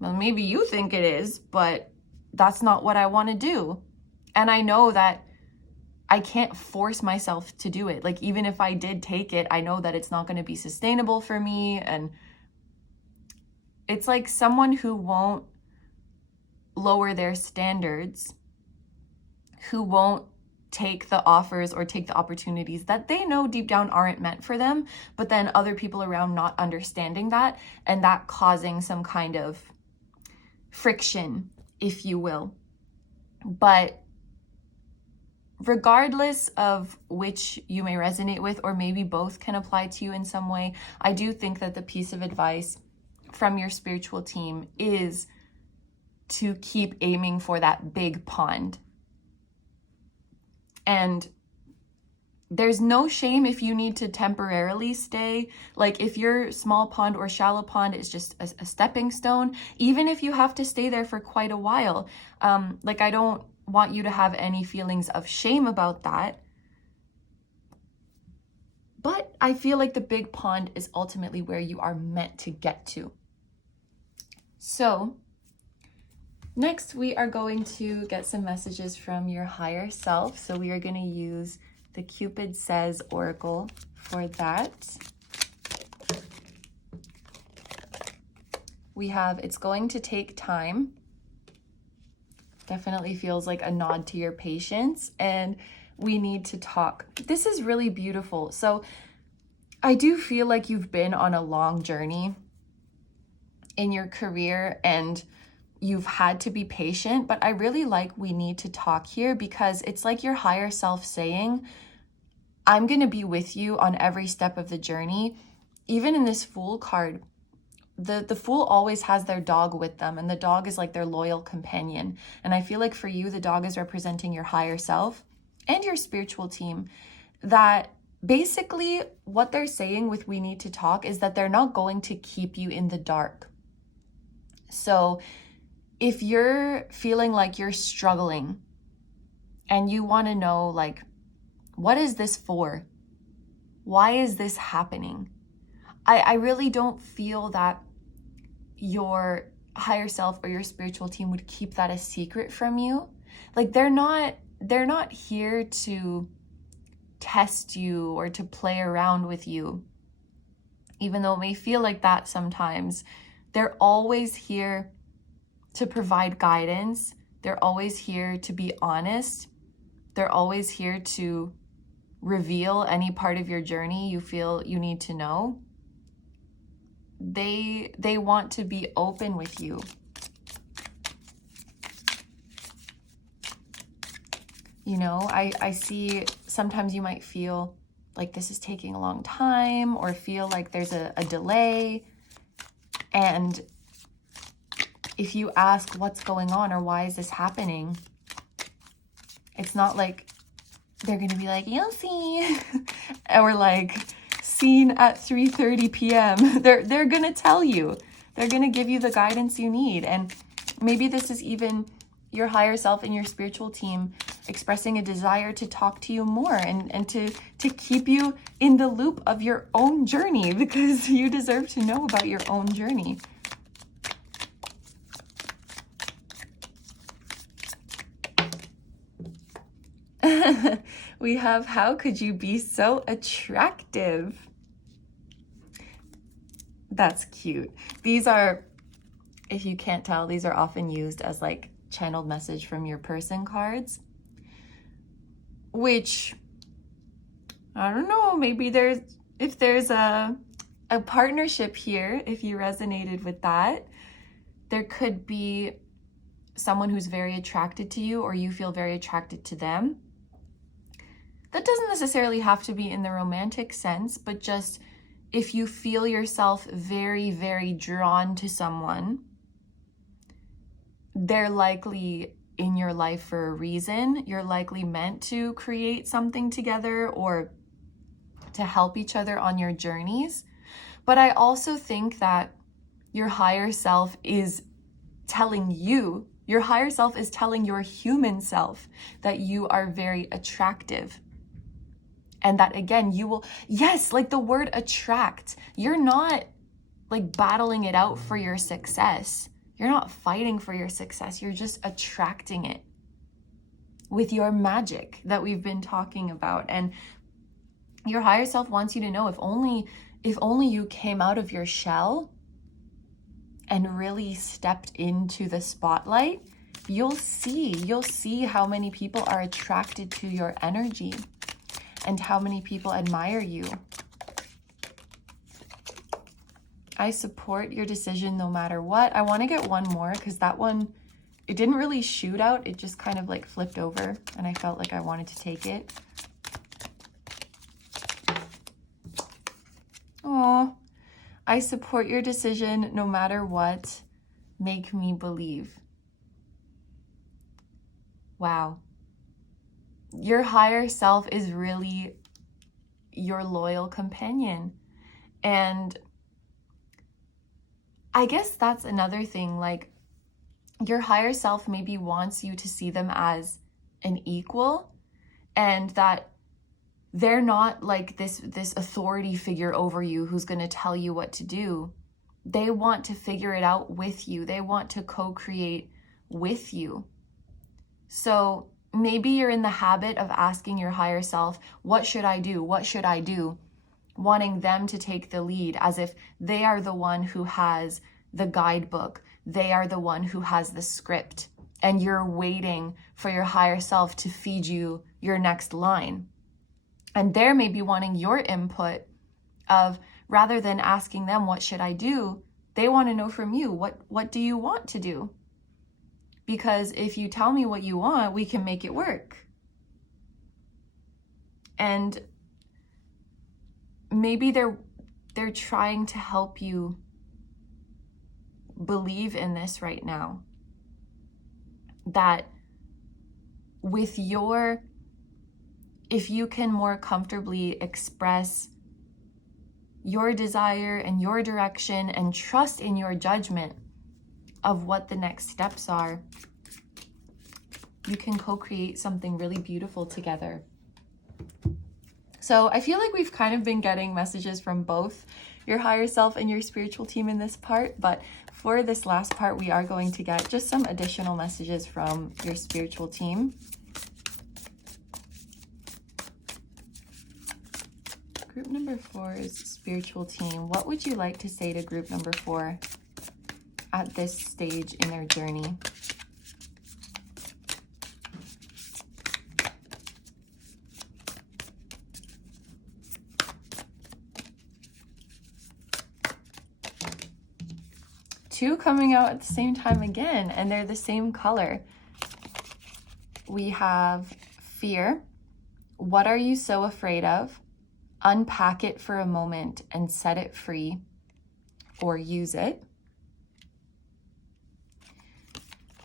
Well, maybe you think it is, but that's not what I want to do. And I know that I can't force myself to do it. Like, even if I did take it, I know that it's not going to be sustainable for me. And it's like someone who won't lower their standards, who won't take the offers or take the opportunities that they know deep down aren't meant for them, but then other people around not understanding that, and that causing some kind of friction, if you will. But regardless of which you may resonate with, or maybe both can apply to you in some way, I do think that the piece of advice from your spiritual team is to keep aiming for that big pond. And There's no shame if you need to temporarily stay. Like if your small pond or shallow pond is just a stepping stone, even if you have to stay there for quite a while. Like I don't want you to have any feelings of shame about that. But I feel like the big pond is ultimately where you are meant to get to. So next we are going to get some messages from your higher self. So we are going to use the Cupid Says Oracle for that. We have, it's going to take time. Definitely feels like a nod to your patience, and we need to talk. This is really beautiful. So I do feel like you've been on a long journey in your career and you've had to be patient, but I really like we need to talk here, because it's like your higher self saying, I'm going to be with you on every step of the journey. Even in this Fool card, the Fool always has their dog with them, and the dog is like their loyal companion. And I feel like for you, the dog is representing your higher self and your spiritual team. That basically what they're saying with we need to talk is that they're not going to keep you in the dark. So if you're feeling like you're struggling and you want to know, like, what is this for? Why is this happening? I really don't feel that your higher self or your spiritual team would keep that a secret from you. Like they're not here to test you or to play around with you. Even though it may feel like that sometimes, they're always here to provide guidance. They're always here to be honest. They're always here to reveal any part of your journey you feel you need to know. They want to be open with you. You know, I see sometimes you might feel like this is taking a long time, or feel like there's a delay. And if you ask what's going on or why is this happening, it's not like they're going to be like, you'll see, or like seen at 3:30 p.m. They're going to tell you. They're going to give you the guidance you need. And maybe this is even your higher self and your spiritual team expressing a desire to talk to you more, and to keep you in the loop of your own journey, because you deserve to know about your own journey. We have, how could you be so attractive? That's cute. These are, if you can't tell, these are often used as like channeled message from your person cards, which, I don't know, maybe if there's a partnership here, if you resonated with that, there could be someone who's very attracted to you, or you feel very attracted to them. That doesn't necessarily have to be in the romantic sense, but just if you feel yourself very, very drawn to someone, they're likely in your life for a reason. You're likely meant to create something together or to help each other on your journeys. But I also think that your higher self is telling you, your higher self is telling your human self that you are very attractive. And that, again, you will, yes, like the word attract, you're not like battling it out for your success. You're not fighting for your success. You're just attracting it with your magic that we've been talking about. And your higher self wants you to know, if only you came out of your shell and really stepped into the spotlight, you'll see how many people are attracted to your energy and how many people admire you. I support your decision no matter what. I want to get one more, because that one, it didn't really shoot out. It just kind of like flipped over, and I felt like I wanted to take it. Oh, I support your decision no matter what. Make me believe. Wow. Your higher self is really your loyal companion. And I guess that's another thing, like your higher self maybe wants you to see them as an equal, and that they're not like this authority figure over you who's going to tell you what to do. They want to figure it out with you. They want to co-create with you. So maybe you're in the habit of asking your higher self, what should I do? What should I do? Wanting them to take the lead as if they are the one who has the guidebook. They are the one who has the script. And you're waiting for your higher self to feed you your next line. And they're maybe wanting your input of, rather than asking them, what should I do? They want to know from you, what do you want to do? Because if you tell me what you want, we can make it work. And maybe they're trying to help you believe in this right now. That with if you can more comfortably express your desire and your direction and trust in your judgment of what the next steps are, you can co-create something really beautiful together. So I feel like we've kind of been getting messages from both your higher self and your spiritual team in this part, but for this last part, we are going to get just some additional messages from your spiritual team. Group number 4's spiritual team. What would you like to say to group number 4 at this stage in their journey? Two coming out at the same time again, and they're the same color. We have fear. What are you so afraid of? Unpack it for a moment and set it free, or use it.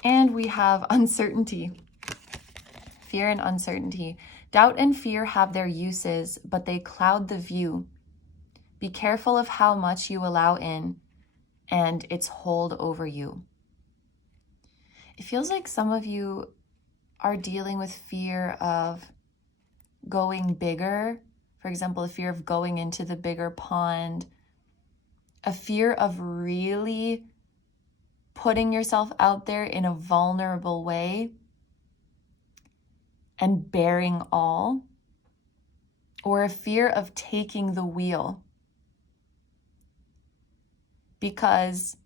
And we have uncertainty. Fear and uncertainty. Doubt and fear have their uses, but they cloud the view. Be careful of how much you allow in and its hold over you. It feels like some of you are dealing with fear of going bigger. For example, a fear of going into the bigger pond, a fear of really putting yourself out there in a vulnerable way and bearing all, or a fear of taking the wheel. Because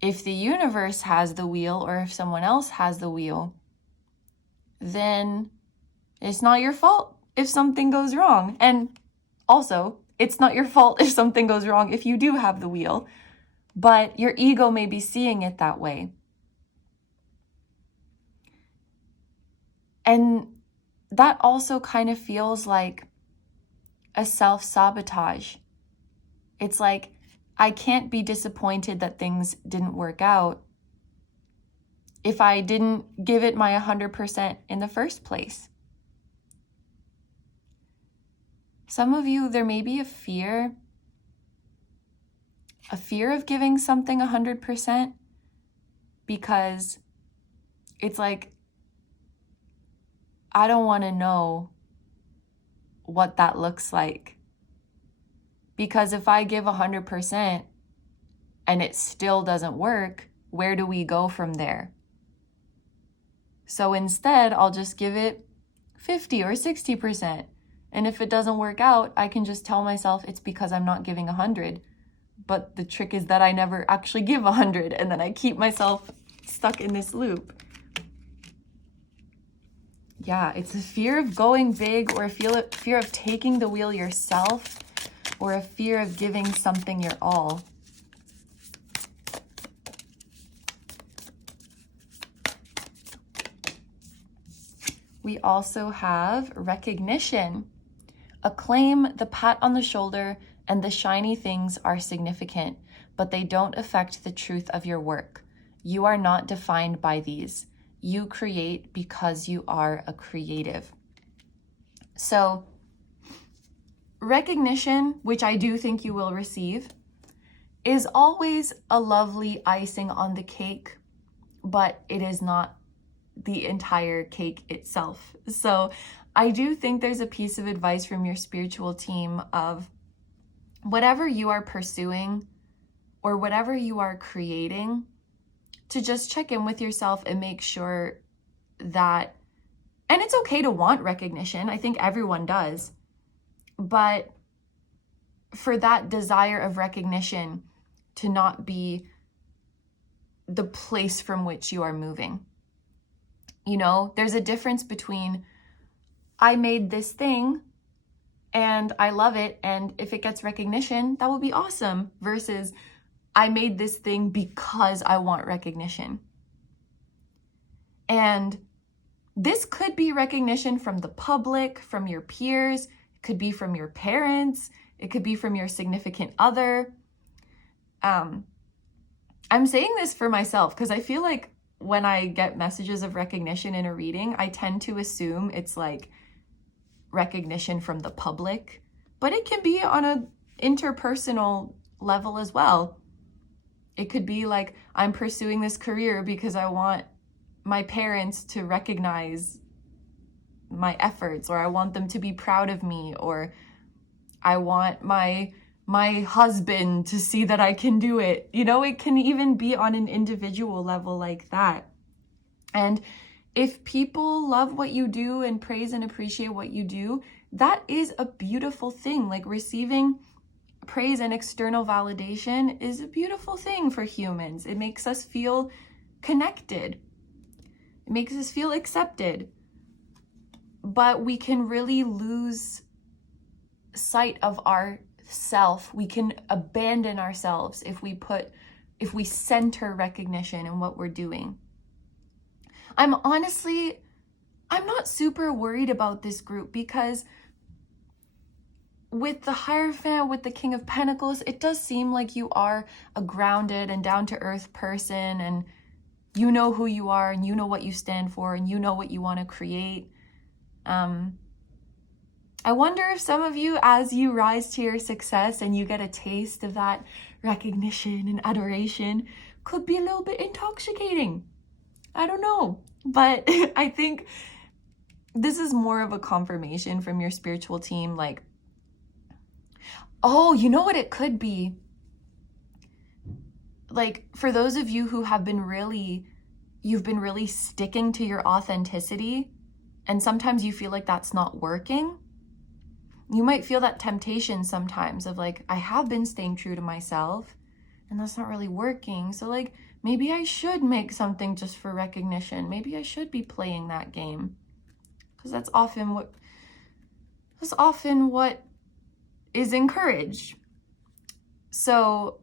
if the universe has the wheel, or if someone else has the wheel, then it's not your fault if something goes wrong. And also, it's not your fault if something goes wrong if you do have the wheel, but your ego may be seeing it that way. And that also kind of feels like a self-sabotage. It's like, I can't be disappointed that things didn't work out if I didn't give it my 100% in the first place. Some of you, there may be a fear of giving something 100%, because it's like, I don't want to know what that looks like. Because if I give 100% and it still doesn't work, where do we go from there? So instead, I'll just give it 50 or 60%. And if it doesn't work out, I can just tell myself it's because I'm not giving 100. But the trick is that I never actually give 100, and then I keep myself stuck in this loop. Yeah, it's a fear of going big, or a fear of taking the wheel yourself, or a fear of giving something your all. We also have recognition. Acclaim, the pat on the shoulder, and the shiny things are significant, but they don't affect the truth of your work. You are not defined by these. You create because you are a creative. So recognition, which I do think you will receive, is always a lovely icing on the cake, but it is not the entire cake itself. So I do think there's a piece of advice from your spiritual team of whatever you are pursuing or whatever you are creating, to just check in with yourself and make sure that, and it's okay to want recognition, I think everyone does, but for that desire of recognition to not be the place from which you are moving. You know, there's a difference between I made this thing and I love it, and if it gets recognition, that will be awesome, versus I made this thing because I want recognition. And this could be recognition from the public, from your peers, it could be from your parents, it could be from your significant other. I'm saying this for myself because I feel like when I get messages of recognition in a reading, I tend to assume it's like recognition from the public, but it can be on an interpersonal level as well. It could be like, I'm pursuing this career because I want my parents to recognize my efforts, or I want them to be proud of me, or I want my husband to see that I can do it. You know, it can even be on an individual level like that. And if people love what you do and praise and appreciate what you do, that is a beautiful thing. Like, receiving praise and external validation is a beautiful thing for humans. It makes us feel connected. It makes us feel accepted. But we can really lose sight of ourself. We can abandon ourselves if we center recognition in what we're doing. I'm not super worried about this group, because with the Hierophant, with the King of Pentacles, it does seem like you are a grounded and down-to-earth person, and you know who you are, and you know what you stand for, and you know what you want to create. I wonder if some of you, as you rise to your success and you get a taste of that recognition and adoration, could be a little bit intoxicating. I don't know, but I think this is more of a confirmation from your spiritual team, like, oh, you know what it could be? Like, for those of you who have you've been really sticking to your authenticity, and sometimes you feel like that's not working, you might feel that temptation sometimes of like, I have been staying true to myself and that's not really working. So like, maybe I should make something just for recognition. Maybe I should be playing that game, because that's often what is encouraged. So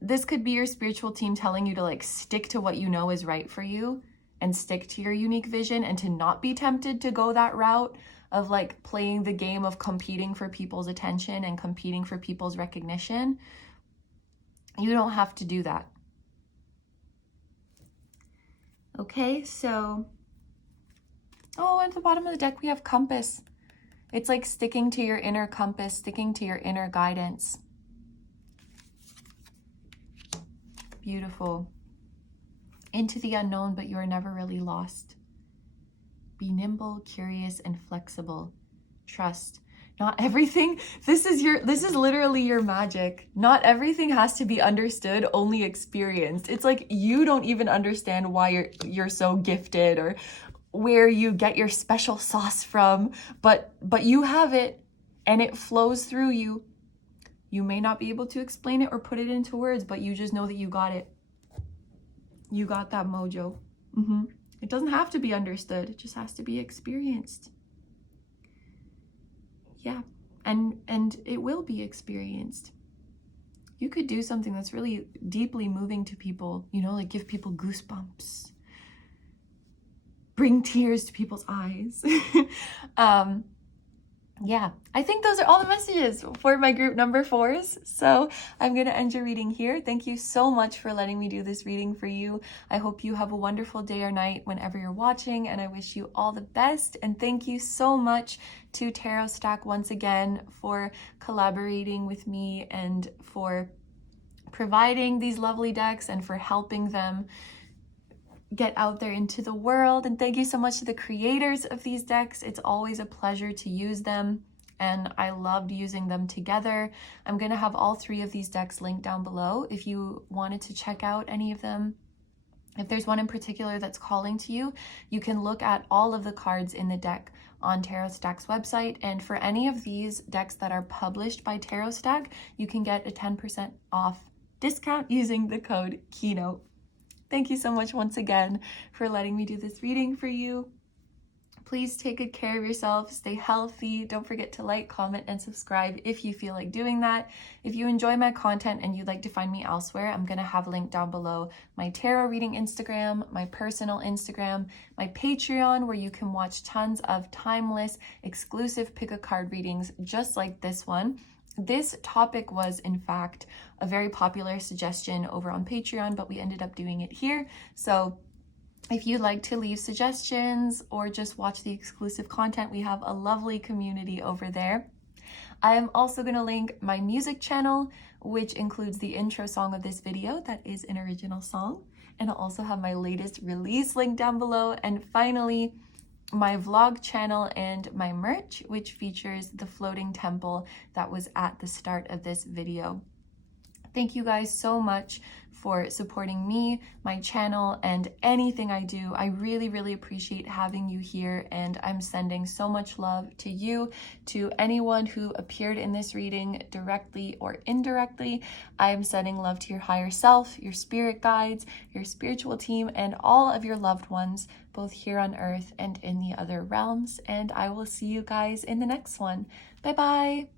this could be your spiritual team telling you to like stick to what you know is right for you and stick to your unique vision, and to not be tempted to go that route of like playing the game of competing for people's attention and competing for people's recognition. You don't have to do that. Okay, so, oh, at the bottom of the deck we have Compass. It's like sticking to your inner compass, sticking to your inner guidance. Beautiful. Into the unknown, but you are never really lost. Be nimble, curious, and flexible. Trust. Not everything, this is literally your magic. Not everything has to be understood, only experienced. It's like you don't even understand why you're so gifted, or where you get your special sauce from, but you have it and it flows through you. You may not be able to explain it or put it into words, but you just know that you got it. You got that mojo. It doesn't have to be understood. It just has to be experienced. Yeah, and it will be experienced. You could do something that's really deeply moving to people, you know, like give people goosebumps, bring tears to people's eyes. yeah, I think those are all the messages for my group number 4s. So I'm going to end your reading here. Thank you so much for letting me do this reading for you. I hope you have a wonderful day or night whenever you're watching, and I wish you all the best. And thank you so much to Tarot Stack once again for collaborating with me and for providing these lovely decks and for helping them get out there into the world. And thank you so much to the creators of these decks. It's always a pleasure to use them, and I loved using them together. I'm going to have all 3 of these decks linked down below if you wanted to check out any of them. If there's one in particular that's calling to you, you can look at all of the cards in the deck on Tarot Stack's website. And for any of these decks that are published by Tarot Stack, you can get a 10% off discount using the code KINO. Thank you so much once again for letting me do this reading for you. Please take good care of yourself, stay healthy. Don't forget to like, comment, and subscribe if you feel like doing that. If you enjoy my content and you'd like to find me elsewhere, I'm going to have linked down below my tarot reading Instagram, my personal Instagram, my Patreon, where you can watch tons of timeless, exclusive pick-a-card readings just like this one. This topic was, in fact, a very popular suggestion over on Patreon, but we ended up doing it here. So if you'd like to leave suggestions or just watch the exclusive content, we have a lovely community over there. I am also going to link my music channel, which includes the intro song of this video that is an original song. And I'll also have my latest release link down below. And finally, my vlog channel and my merch, which features the floating temple that was at the start of this video. Thank you guys so much for supporting me, my channel, and anything I do. I really, really appreciate having you here, and I'm sending so much love to you, to anyone who appeared in this reading directly or indirectly. I'm sending love to your higher self, your spirit guides, your spiritual team, and all of your loved ones, both here on earth and in the other realms. And I will see you guys in the next one. Bye-bye.